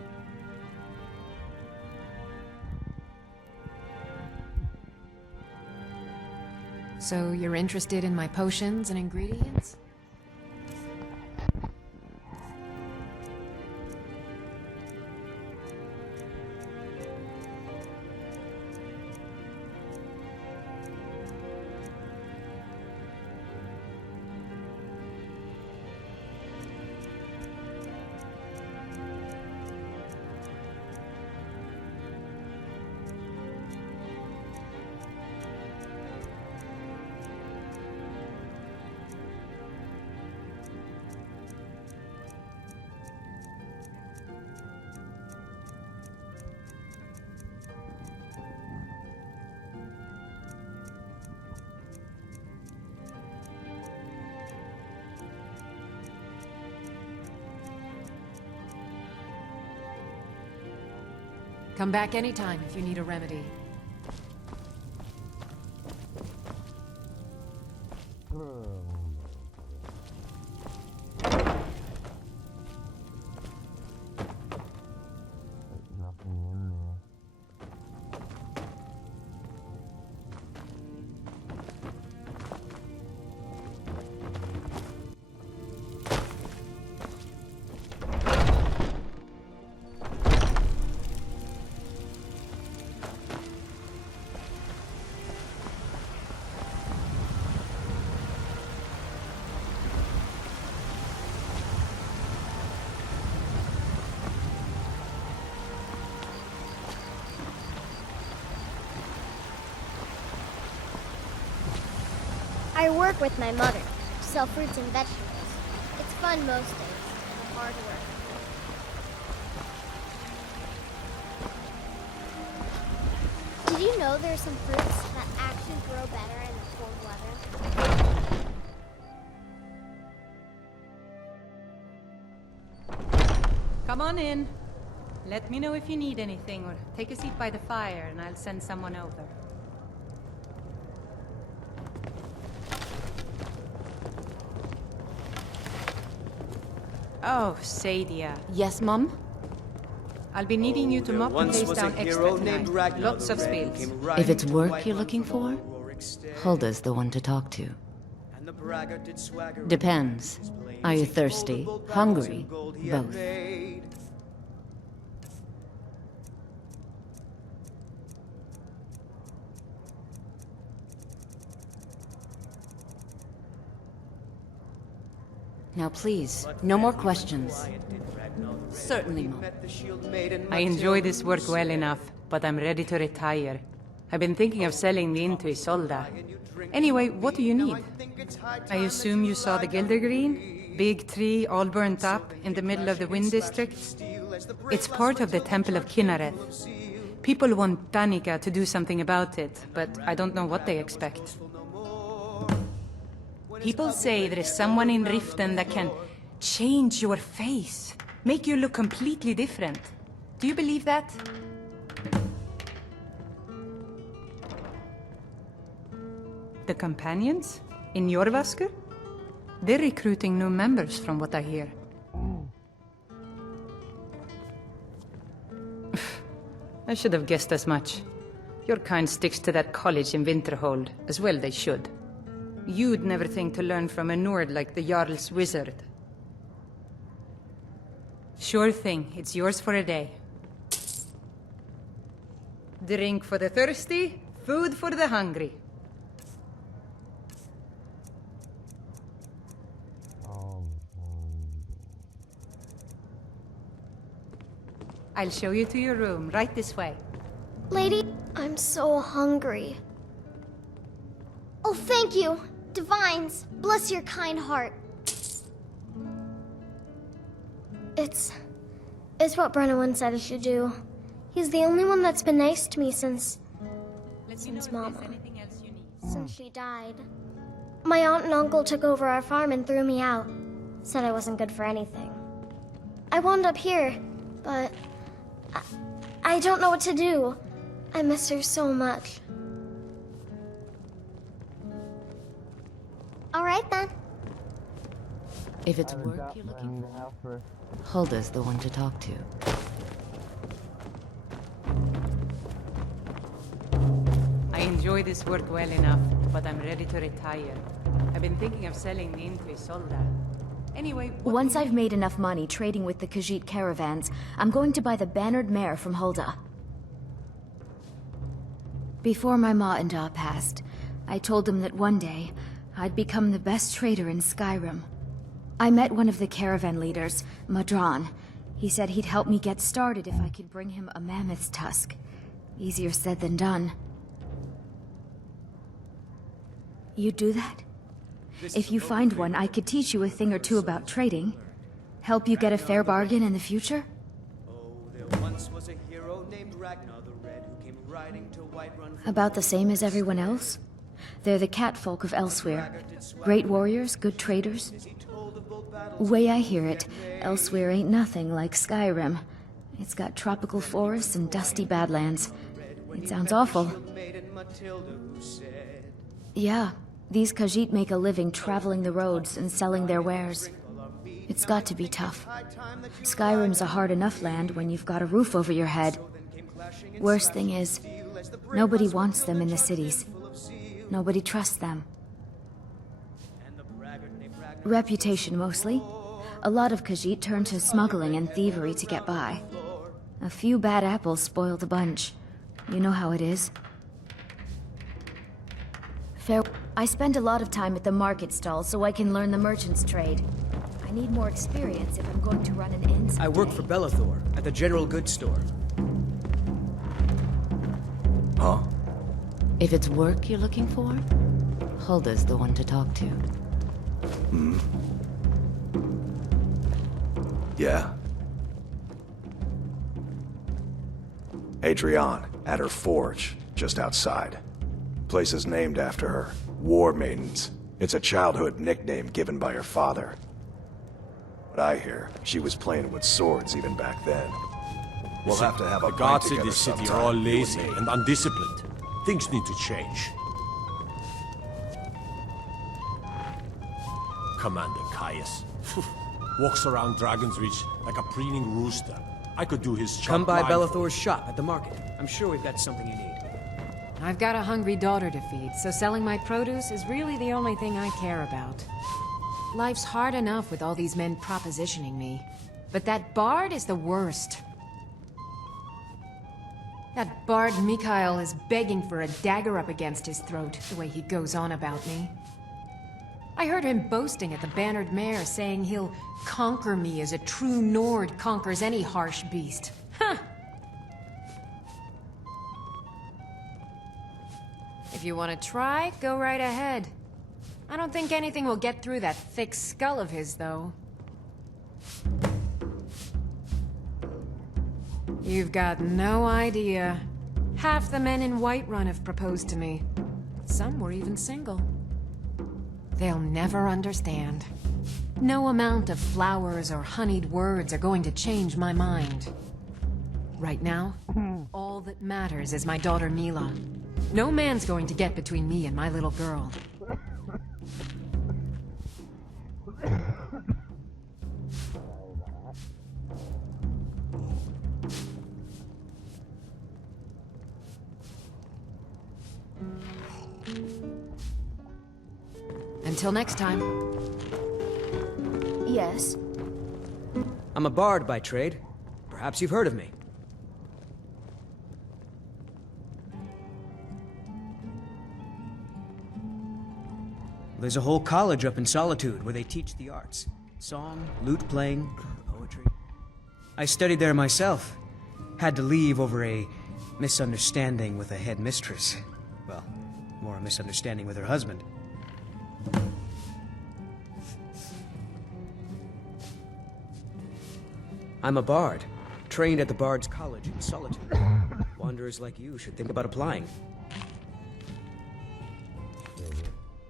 So you're interested in my potions and ingredients? Come back anytime if you need a remedy. Nothing in there. I work with my mother, sell fruits and vegetables. It's fun most days, but hard work. Did you know there are some fruits that actually grow better in the cold weather? Come on in. Let me know if you need anything, or take a seat by the fire and I'll send someone over. Oh, Sadia. Yes, Mum? I'll be needing you to mop the place down extra tonight. Lots of spills. If it's work you're looking for, Hulda's the one to talk to. Depends. Are you thirsty? Hungry? Both. Now please, no more questions. Certainly, Mom. I enjoy this work well enough, but I'm ready to retire. I've been thinking of selling the inn to Isolda. Anyway, what do you need? I assume you saw the Gildergreen? Big tree, all burnt up, in the middle of the Wind District? It's part of the Temple of Kinnareth. People want Danica to do something about it, but I don't know what they expect. People say there is someone in Riften that can change your face, make you look completely different. Do you believe that? The companions? In Jorvasker? They're recruiting new members from what I hear. I should have guessed as much. Your kind sticks to that college in Winterhold, as well they should. You'd never think to learn from a Nord like the Jarl's wizard. Sure thing, it's yours for a day. Drink for the thirsty, food for the hungry. I'll show you to your room, right this way. Lady, I'm so hungry. Oh, thank you, Divines. Bless your kind heart. It's what Brennan said I should do. He's the only one that's been nice to me since Mama. Since she died. My aunt and uncle took over our farm and threw me out. Said I wasn't good for anything. I wound up here, but I don't know what to do. I miss her so much. All right then. If it's work you're looking for, Hulda's the one to talk to. I enjoy this work well enough, but I'm ready to retire. I've been thinking of selling the inn to Isolda. Anyway, once I've made enough money trading with the Khajiit caravans, I'm going to buy the bannered mare from Hulda. Before my ma and Da passed, I told them that one day, I'd become the best trader in Skyrim. I met one of the caravan leaders, Madran. He said he'd help me get started if I could bring him a mammoth's tusk. Easier said than done. You'd do that? If you find one, I could teach you a thing or two about trading. Help you get a fair bargain in the future? About the same as everyone else? They're the catfolk of Elsewhere. Great warriors, good traders. Way I hear it, Elsewhere ain't nothing like Skyrim. It's got tropical forests and dusty badlands. It sounds awful. Yeah, these Khajiit make a living traveling the roads and selling their wares. It's got to be tough. Skyrim's a hard enough land when you've got a roof over your head. Worst thing is, nobody wants them in the cities. Nobody trusts them. Reputation mostly. A lot of Khajiit turn to smuggling and thievery to get by. A few bad apples spoil the bunch. You know how it is. I spend a lot of time at the market stall so I can learn the merchant's trade. I need more experience if I'm going to run an inn someday. I work for Belethor at the general goods store. Huh? If it's work you're looking for, Hulda's the one to talk to. Hmm? Yeah. Adrienne, at her forge, just outside. Place is named after her. War Maidens. It's a childhood nickname given by her father. But I hear she was playing with swords even back then. We'll have to have a The pint guards in together this city sometime, are all you and lazy me. and undisciplined. Things need to change. Commander Caius. Walks around Dragon's Reach like a preening rooster. I could do his job. Come by blindfold. Belethor's shop at the market. I'm sure we've got something you need. I've got a hungry daughter to feed, so selling my produce is really the only thing I care about. Life's hard enough with all these men propositioning me. But that bard is the worst. That bard Mikhail is begging for a dagger up against his throat, the way he goes on about me. I heard him boasting at the Bannered Mare, saying he'll conquer me as a true Nord conquers any harsh beast. Huh! If you want to try, go right ahead. I don't think anything will get through that thick skull of his, though. You've got no idea. Half the men in Whiterun have proposed to me. Some were even single. They'll never understand. No amount of flowers or honeyed words are going to change my mind. Right now, all that matters is my daughter Mila. No man's going to get between me and my little girl. Until next time. Yes? I'm a bard by trade. Perhaps you've heard of me. There's a whole college up in Solitude where they teach the arts. Song, lute playing, poetry. I studied there myself. Had to leave over a misunderstanding with a head mistress. Well, more a misunderstanding with her husband. I'm a bard, trained at the Bard's College in Solitude. Wanderers like you should think about applying.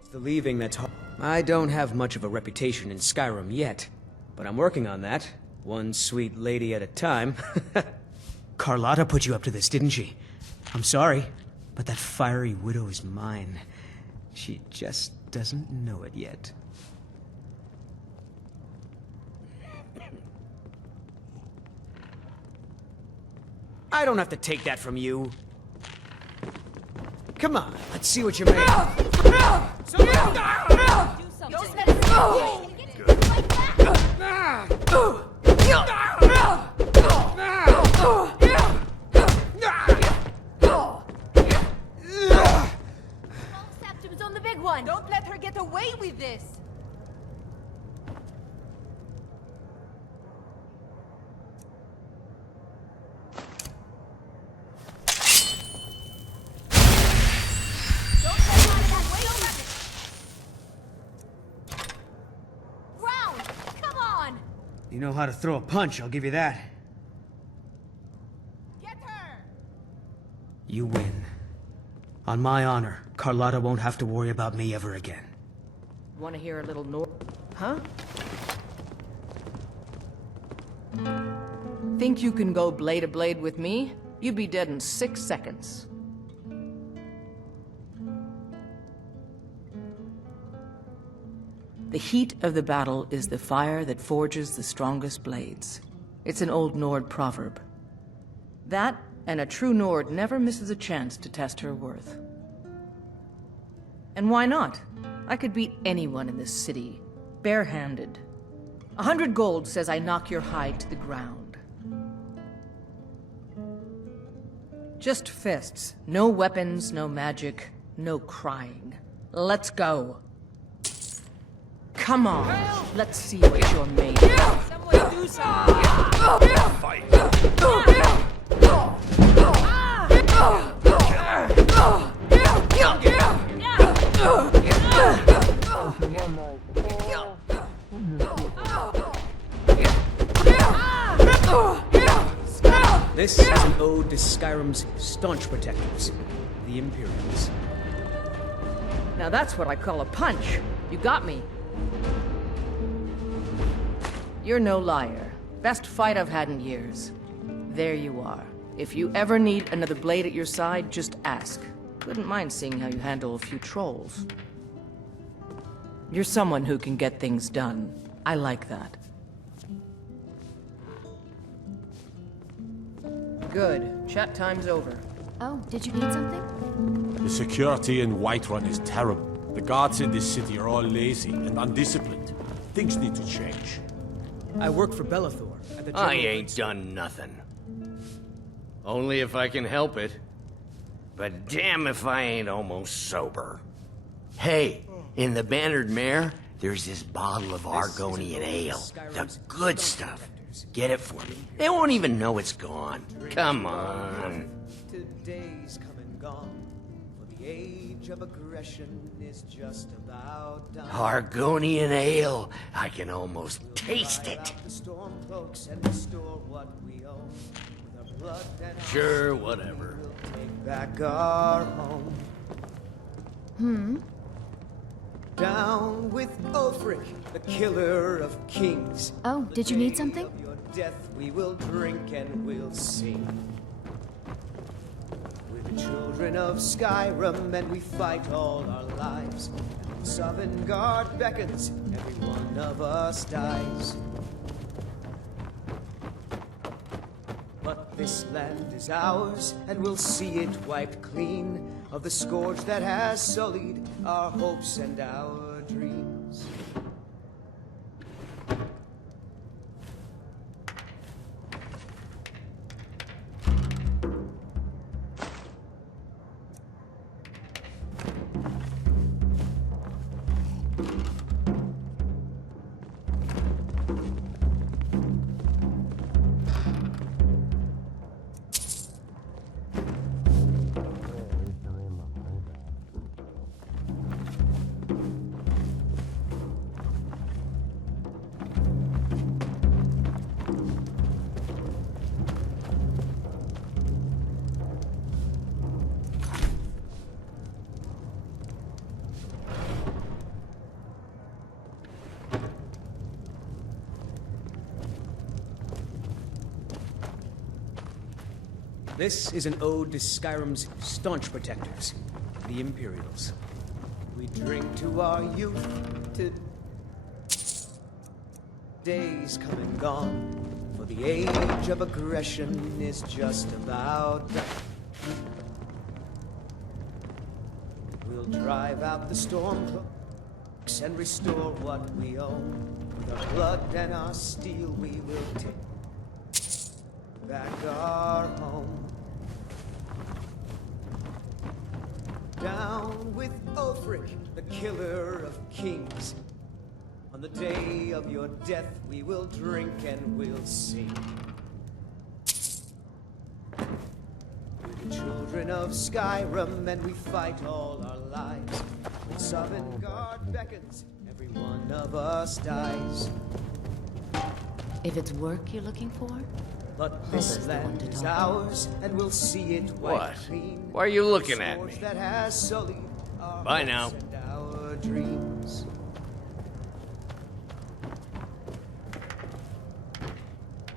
It's the leaving that's hard. I don't have much of a reputation in Skyrim yet, but I'm working on that, one sweet lady at a time. Carlotta put you up to this, didn't she? I'm sorry, but that fiery widow is mine. She just doesn't know it yet. I don't have to take that from you. Come on, let's see what you're made of. Septum's on the big one. Don't let her get away with this. You know how to throw a punch, I'll give you that. Get her! You win. On my honor, Carlotta won't have to worry about me ever again. Want to hear a little Huh? Think you can go blade to blade with me? You'd be dead in 6 seconds. The heat of the battle is the fire that forges the strongest blades. It's an old Nord proverb. That, and a true Nord never misses a chance to test her worth. And why not? I could beat anyone in this city, barehanded. 100 gold says I knock your hide to the ground. Just fists. No weapons, no magic, no crying. Let's go. Come on, let's see what you're made of. Someone do something! Fight! This is an ode to Skyrim's staunch protectors, the Imperials. Now that's what I call a punch. You got me. You're no liar. Best fight I've had in years. There you are. If you ever need another blade at your side, just ask. Wouldn't mind seeing how you handle a few trolls. You're someone who can get things done. I like that. Good. Chat time's over. Oh, did you need something? The security in Whiterun is terrible. The guards in this city are all lazy and undisciplined. Things need to change. I work for Bellathor at the I General ain't done nothing. Only if I can help it. But damn if I ain't almost sober. Hey, in the Bannered Mare, there's this bottle of Argonian ale. The good stuff. Get it for me. They won't even know it's gone. Come on. Today's come and gone, for the age of aggression is just about done. Argonian ale. I can almost taste it. The storm cloaks and restore what we own. With our blood and our Sure, whatever. we'll take back our home. Down with Ulfric, the killer of kings. Oh, did you need something? Of your death we will drink and we'll sing. We're the children of Skyrim and we fight all our lives. And when Sovngarde beckons, every one of us dies. But this land is ours, and we'll see it wiped clean of the scourge that has sullied our hopes and our dreams. This is an ode to Skyrim's staunch protectors, the Imperials. We drink to our youth, to days come and gone, for the age of aggression is just about done. We'll drive out the stormcloaks and restore what we own. With our blood and our steel we will take back our home. Down with Ulfric, the killer of kings. On the day of your death, we will drink and we'll sing. We're the children of Skyrim, and we fight all our lives. When Sovngarde beckons, every one of us dies. If it's work you're looking for, But this land is ours, and we'll see it What? wiped clean. Why are you looking at Scourge me? that has sullied our Bye hopes now. and our dreams.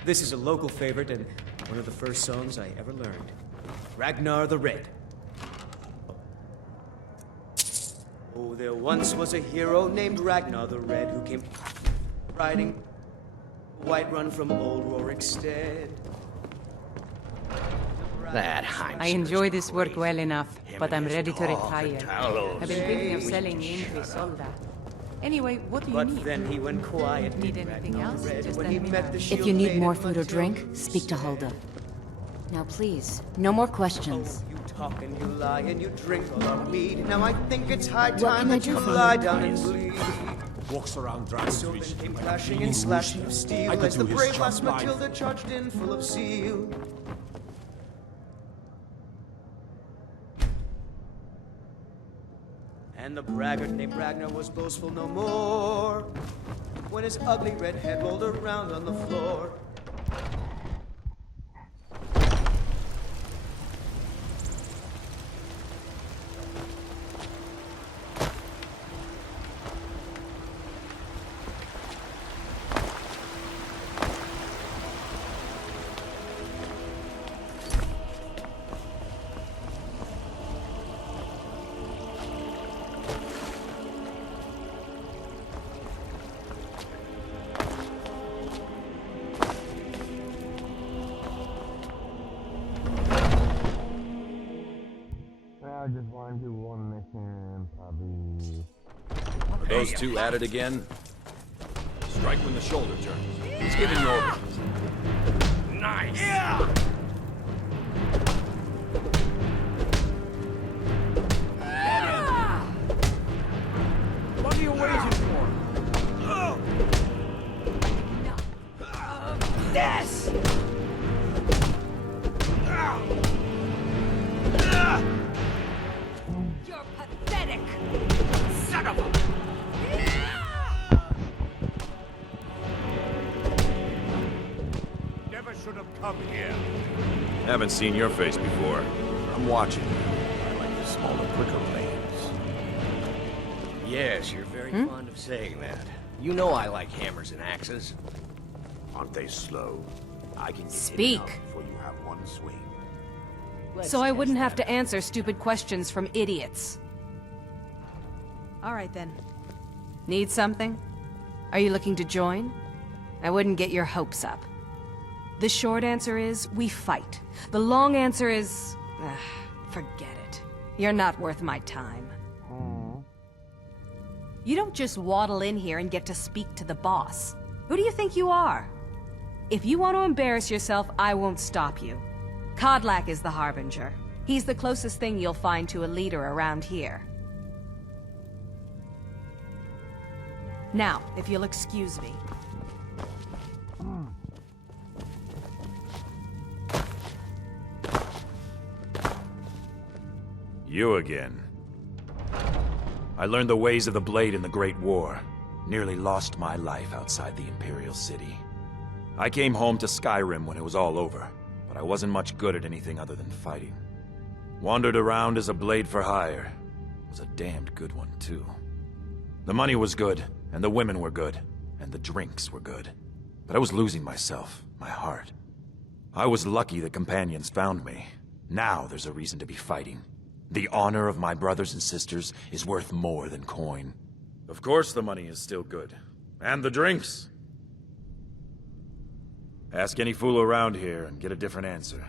This is a local favorite and one of the first songs I ever learned. Ragnar the Red. Oh, there once was a hero named Ragnar the Red who came riding White Run from old Rorikstead. That I enjoy this work well enough, but I'm ready to retire. I've been thinking of selling Linkvi Solda. Anyway, what do you need? But then he went quiet. Need anything else? Just when let he me met know. the If you need more food or drink, speak to Hulda. Now please, no more questions. You talk and you lie and you drink all our mead. Now I think it's high What time can I that do you for you? lie down and bleed. Walks around Dragon's Reach Came like a clashing bleeding and slashing of rooster. steel I could as the do his brave job lass live. Matilda charged in full of zeal. And the braggart named Ragnar was boastful no more when his ugly red head rolled around on the floor. I just want to do one mission, probably. Are those two at it again? Strike when the shoulder turns. He's giving you orders. Nice! Yeah! What are you waiting for? Yes! You're pathetic! Son of a... Never should have come here. Haven't seen your face before. I'm watching you. I like the smaller, quicker blades. Yes, you're very fond of saying that. You know I like hammers and axes. Aren't they slow? I can get Speak. in and out before you have one swing. So I wouldn't have to answer stupid questions from idiots. All right then. Need something? Are you looking to join? I wouldn't get your hopes up. The short answer is, we fight. The long answer is... forget it. You're not worth my time. You don't just waddle in here and get to speak to the boss. Who do you think you are? If you want to embarrass yourself, I won't stop you. Kodlak is the Harbinger. He's the closest thing you'll find to a leader around here. Now, if you'll excuse me. You again. I learned the ways of the blade in the Great War. Nearly lost my life outside the Imperial City. I came home to Skyrim when it was all over, but I wasn't much good at anything other than fighting. Wandered around as a blade for hire. Was a damned good one, too. The money was good, and the women were good, and the drinks were good. But I was losing myself, my heart. I was lucky the companions found me. Now there's a reason to be fighting. The honor of my brothers and sisters is worth more than coin. Of course the money is still good. And the drinks. Ask any fool around here and get a different answer.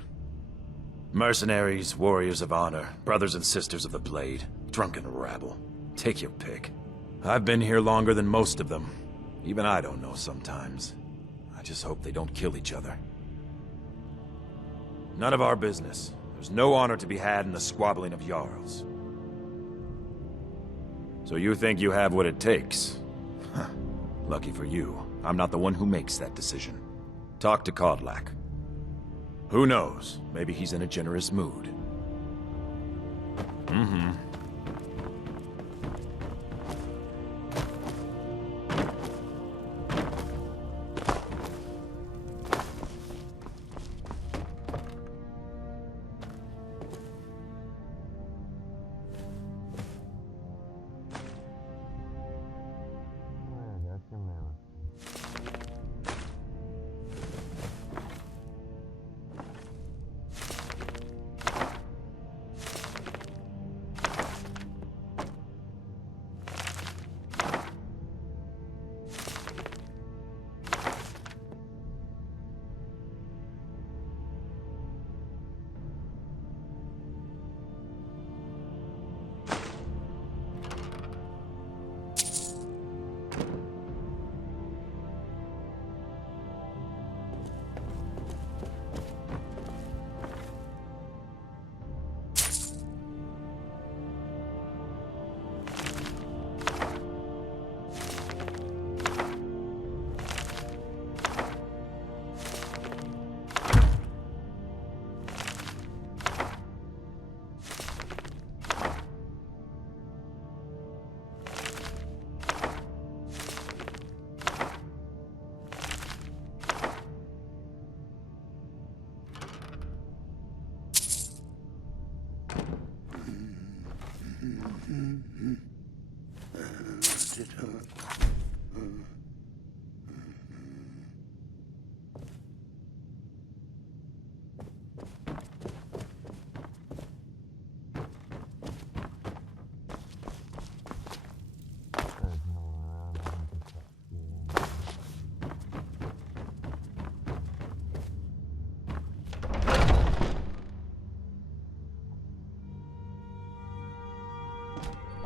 Mercenaries, warriors of honor, brothers and sisters of the blade, drunken rabble. Take your pick. I've been here longer than most of them. Even I don't know sometimes. I just hope they don't kill each other. None of our business. There's no honor to be had in the squabbling of Jarls. So you think you have what it takes? Huh. Lucky for you, I'm not the one who makes that decision. Talk to Kodlak. Who knows? Maybe he's in a generous mood. Mm-hmm.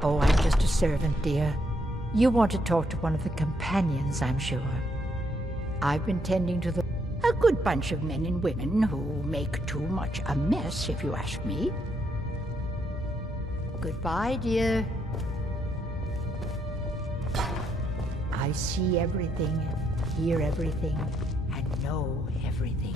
Oh, I'm just a servant, dear. You want to talk to one of the companions, I'm sure. I've been tending to a good bunch of men and women who make too much a mess, if you ask me. Goodbye, dear. I see everything, hear everything, and know everything.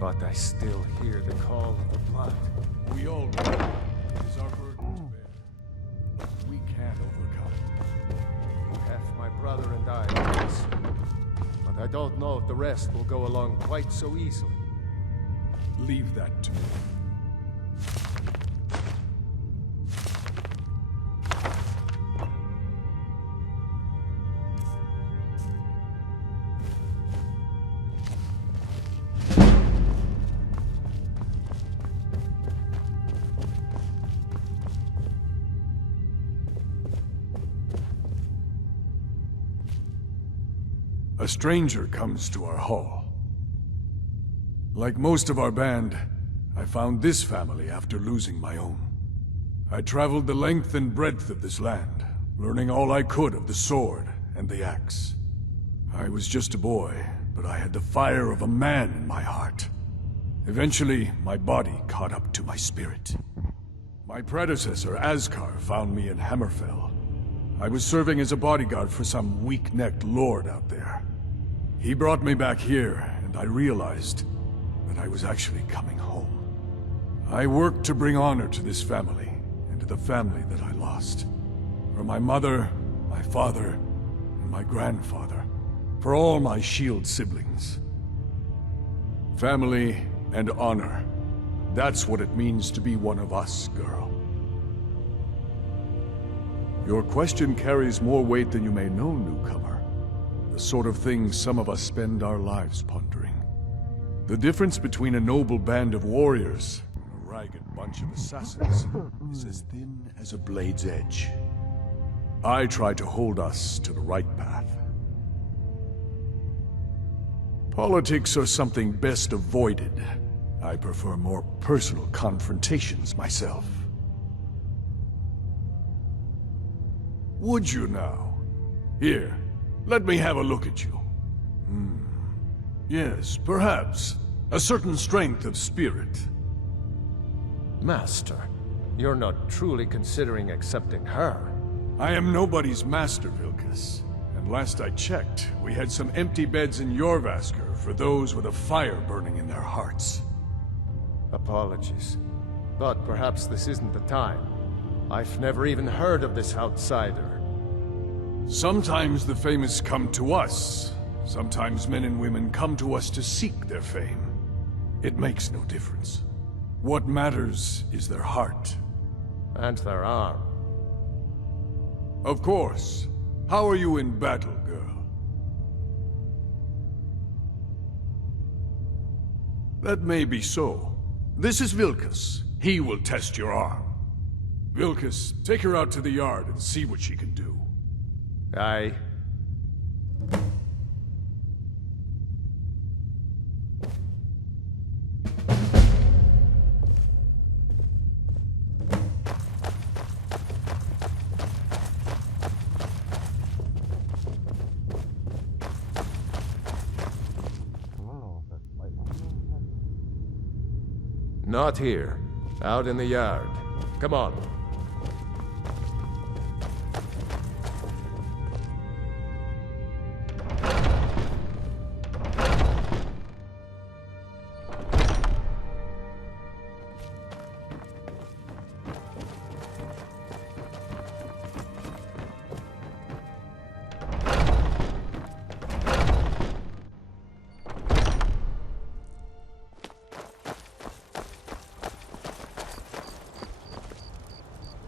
But I still hear the call of the blood. We all know it is our burden to bear. But we can't overcome it. Half my brother and I, yes. But I don't know if the rest will go along quite so easily. Leave that to me. A stranger comes to our hall. Like most of our band, I found this family after losing my own. I traveled the length and breadth of this land, learning all I could of the sword and the axe. I was just a boy, but I had the fire of a man in my heart. Eventually, my body caught up to my spirit. My predecessor, Askar, found me in Hammerfell. I was serving as a bodyguard for some weak-necked lord out there. He brought me back here, and I realized that I was actually coming home. I worked to bring honor to this family, and to the family that I lost. For my mother, my father, and my grandfather. For all my shield siblings. Family and honor. That's what it means to be one of us, girl. Your question carries more weight than you may know, newcomer. The sort of thing some of us spend our lives pondering. The difference between a noble band of warriors and a ragged bunch of assassins is as thin as a blade's edge. I try to hold us to the right path. Politics are something best avoided. I prefer more personal confrontations myself. Would you now? Here, let me have a look at you. Yes, perhaps. A certain strength of spirit. Master, you're not truly considering accepting her. I am nobody's master, Vilkas. And last I checked, we had some empty beds in Jorvaskr for those with a fire burning in their hearts. Apologies. But perhaps this isn't the time. I've never even heard of this outsider. Sometimes the famous come to us. Sometimes men and women come to us to seek their fame. It makes no difference. What matters is their heart. And their arm. Of course. How are you in battle, girl? That may be so. This is Vilkas. He will test your arm. Vilkas, take her out to the yard and see what she can do. Aye. Not here. Out in the yard. Come on.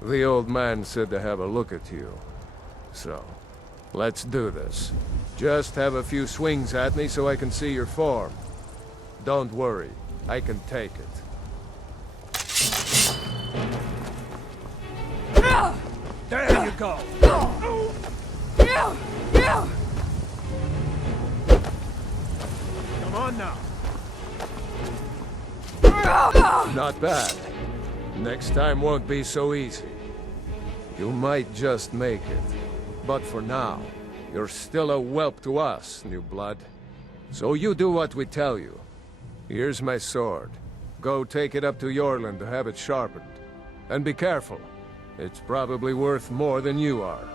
The old man said to have a look at you. So, let's do this. Just have a few swings at me so I can see your form. Don't worry, I can take it. There you go! Come on now! Not bad. Next time won't be so easy. You might just make it. But for now, you're still a whelp to us, new blood. So you do what we tell you. Here's my sword. Go take it up to Yorland to have it sharpened. And be careful. It's probably worth more than you are.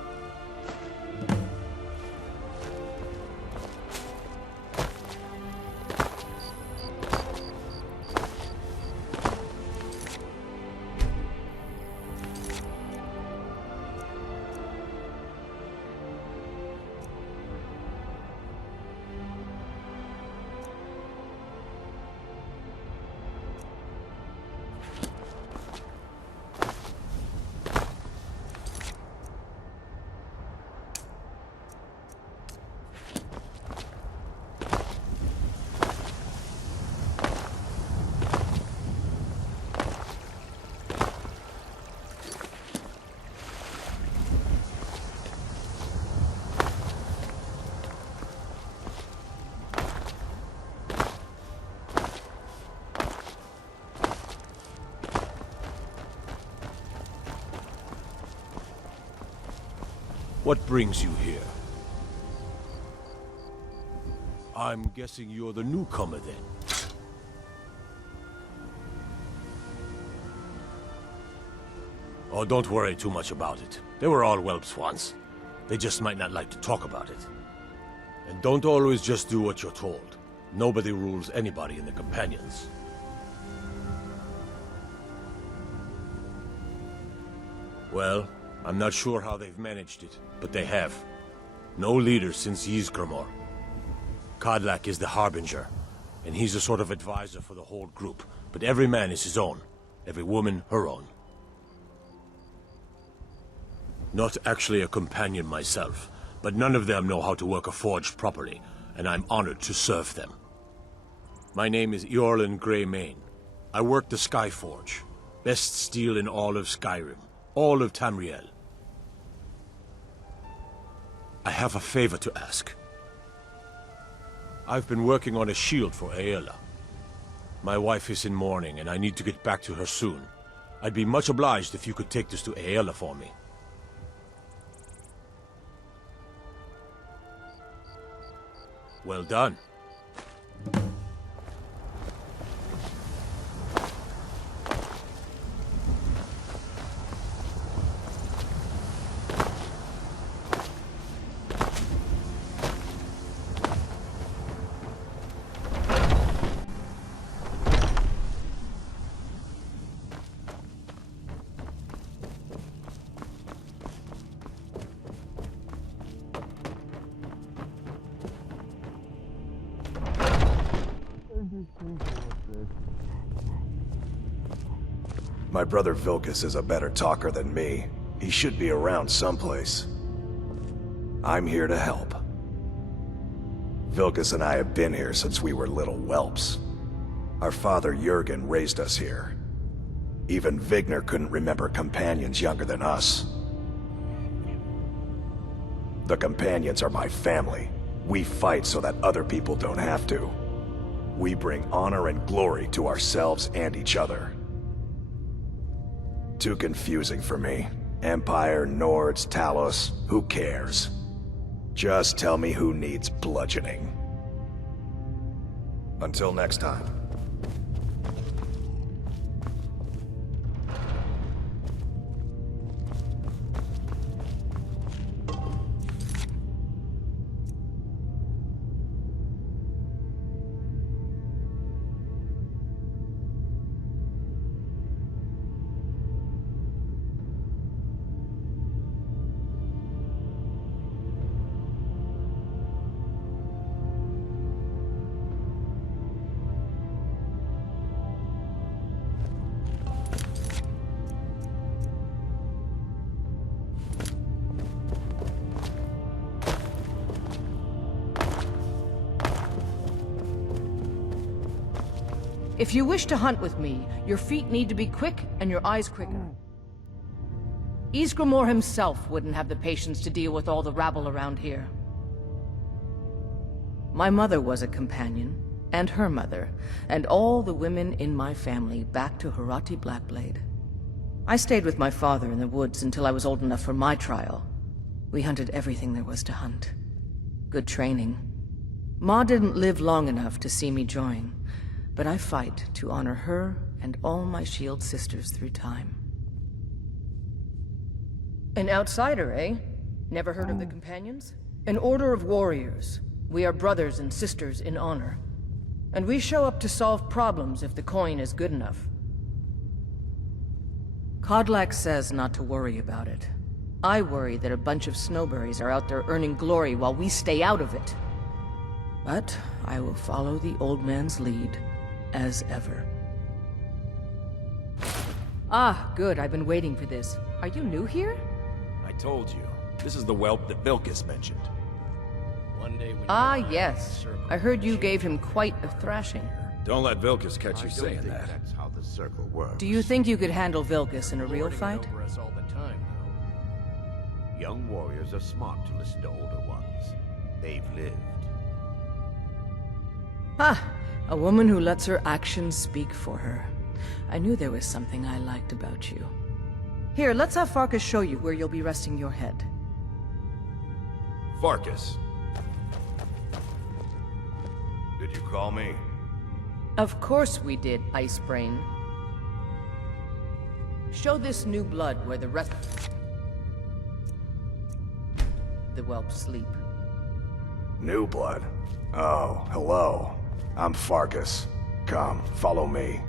What brings you here? I'm guessing you're the newcomer then. Oh, don't worry too much about it. They were all whelps once. They just might not like to talk about it. And don't always just do what you're told. Nobody rules anybody in the Companions. Well, I'm not sure how they've managed it, but they have. No leader since Ysgramor. Kodlak is the Harbinger, and he's a sort of advisor for the whole group, but every man is his own. Every woman her own. Not actually a companion myself, but none of them know how to work a forge properly, and I'm honored to serve them. My name is Eorlin Greymane. I work the Skyforge. Best steel in all of Skyrim. All of Tamriel. I have a favor to ask. I've been working on a shield for Aela. My wife is in mourning, and I need to get back to her soon. I'd be much obliged if you could take this to Aela for me. Well done. My brother Vilkas is a better talker than me. He should be around someplace. I'm here to help. Vilkas and I have been here since we were little whelps. Our father Jurgen raised us here. Even Vigner couldn't remember companions younger than us. The companions are my family. We fight so that other people don't have to. We bring honor and glory to ourselves and each other. Too confusing for me. Empire, Nords, Talos, who cares? Just tell me who needs bludgeoning. Until next time. If you wish to hunt with me, your feet need to be quick and your eyes quicker. Ysgramor himself wouldn't have the patience to deal with all the rabble around here. My mother was a companion, and her mother, and all the women in my family back to Harati Blackblade. I stayed with my father in the woods until I was old enough for my trial. We hunted everything there was to hunt. Good training. Ma didn't live long enough to see me join, but I fight to honor her and all my shield sisters through time. An outsider, eh? Never heard of the Companions? An order of warriors. We are brothers and sisters in honor. And we show up to solve problems if the coin is good enough. Kodlak says not to worry about it. I worry that a bunch of snowberries are out there earning glory while we stay out of it. But I will follow the old man's lead, as ever. Ah, good. I've been waiting for this. Are you new here? I told you. This is the whelp that Vilkas mentioned. One day when Ah, yes. I heard you gave him quite a thrashing. Don't let Vilkas catch you saying that. That's how the circle works. Do you think you could handle Vilkas in a real fight? Over us all the time, though. Young warriors are smart to listen to older ones. They've lived. Ah, a woman who lets her actions speak for her. I knew there was something I liked about you. Here, let's have Farkas show you where you'll be resting your head. Farkas. Did you call me? Of course we did, Icebrain. Show this new blood where the rest... the whelps sleep. New blood? Oh, hello. I'm Farkas. Come, follow me.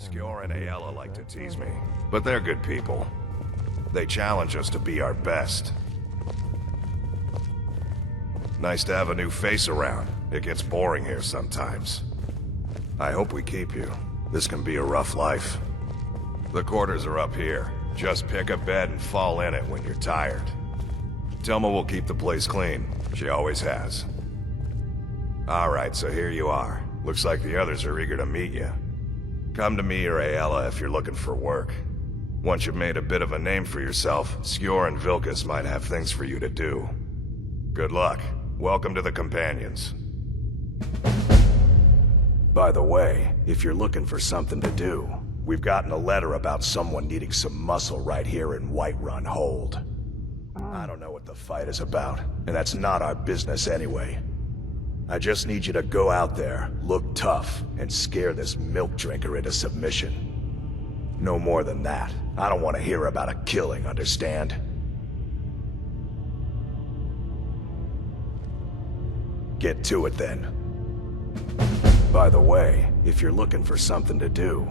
Skjor and Ayala like to tease me, but they're good people. They challenge us to be our best. Nice to have a new face around. It gets boring here sometimes. I hope we keep you. This can be a rough life. The quarters are up here. Just pick a bed and fall in it when you're tired. Telma will keep the place clean. She always has. Alright, so here you are. Looks like the others are eager to meet you. Come to me or Ayala if you're looking for work. Once you've made a bit of a name for yourself, Skjor and Vilkas might have things for you to do. Good luck. Welcome to the Companions. By the way, if you're looking for something to do, we've gotten a letter about someone needing some muscle right here in Whiterun Hold. I don't know what the fight is about, and that's not our business anyway. I just need you to go out there, look tough, and scare this milk drinker into submission. No more than that. I don't want to hear about a killing, understand? Get to it then. By the way, if you're looking for something to do...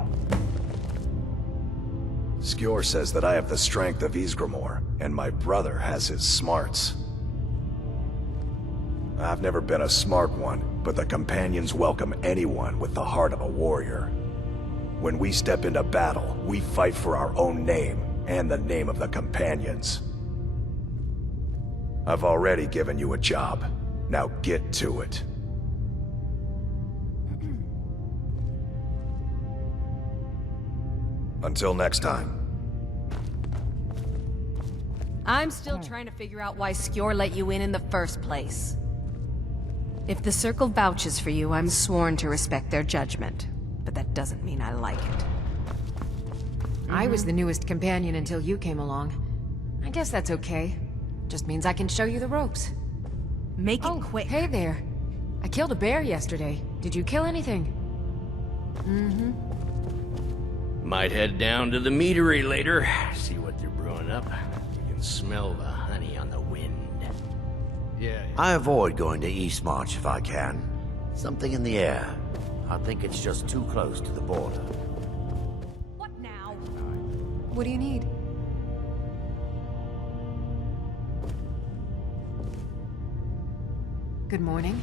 Skjor says that I have the strength of Ysgramor, and my brother has his smarts. I've never been a smart one, but the Companions welcome anyone with the heart of a warrior. When we step into battle, we fight for our own name, and the name of the Companions. I've already given you a job. Now get to it. Until next time. I'm still trying to figure out why Skjor let you in the first place. If the Circle vouches for you, I'm sworn to respect their judgment. But that doesn't mean I like it. I was the newest companion until you came along. I guess that's okay. Just means I can show you the ropes. Make it quick. Hey there. I killed a bear yesterday. Did you kill anything? Might head down to the meadery later, see what they're brewing up. You can smell the honey on the wind. Yeah. I avoid going to Eastmarch if I can. Something in the air. I think it's just too close to the border. What now? What do you need? Good morning.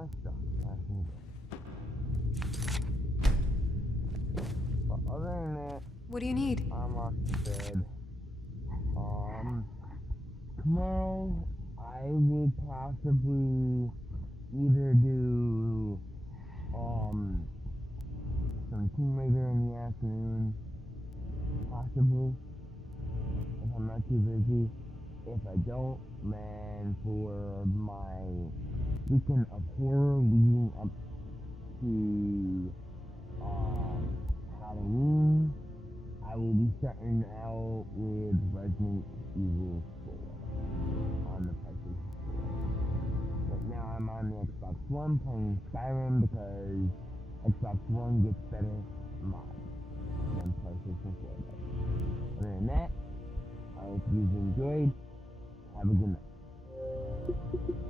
my stuff. I can go. But other than that, what do you need? I'm off to bed. Tomorrow I will possibly either do some Tomb Raider in the afternoon, possibly, if I'm not too busy. If I don't, man, for my weekend of horror leading up to Halloween, I will be starting out with Resident Evil 4 on the PlayStation 4. Right now I'm on the Xbox One playing Skyrim because Xbox One gets better mods than PlayStation 4 does. Other than that, I hope you've enjoyed. Have a good night.